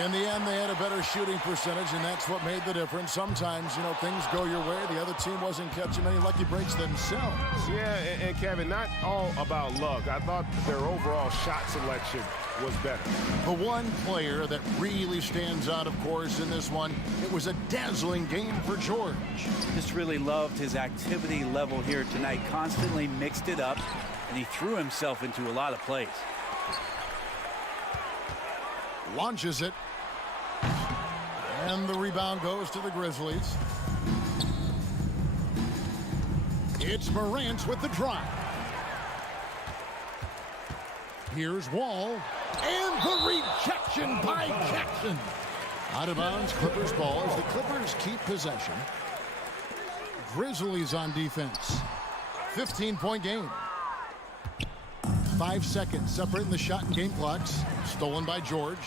In the end, they had a better shooting percentage, and that's what made the difference. Sometimes, you know, things go your way. The other team wasn't catching many lucky breaks themselves. Yeah, and Kevin, not all about luck. I thought their overall shot selection was better. The one player that really stands out, of course, in this one, it was a dazzling game for George. Just really loved his activity level here tonight. Constantly mixed it up, and he threw himself into a lot of plays. Launches it. And the rebound goes to the Grizzlies. It's Morant with the drive. Here's Wall. And the rejection by Jackson. Out of bounds, Clippers ball as the Clippers keep possession. Grizzlies on defense. 15-point game. 5 seconds separating the shot and game clocks. Stolen by George.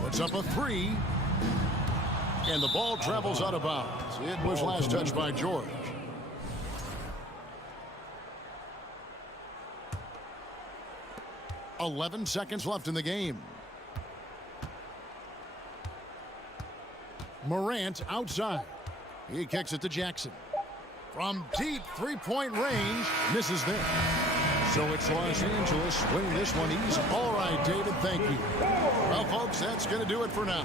Puts up a 3. And the ball travels out of bounds. It was last touched by George. 11 seconds left in the game. Morant outside. He kicks it to Jackson. From deep three-point range, misses there. So it's Los Angeles winning this one easy. All right, David, thank you. Well, folks, that's going to do it for now.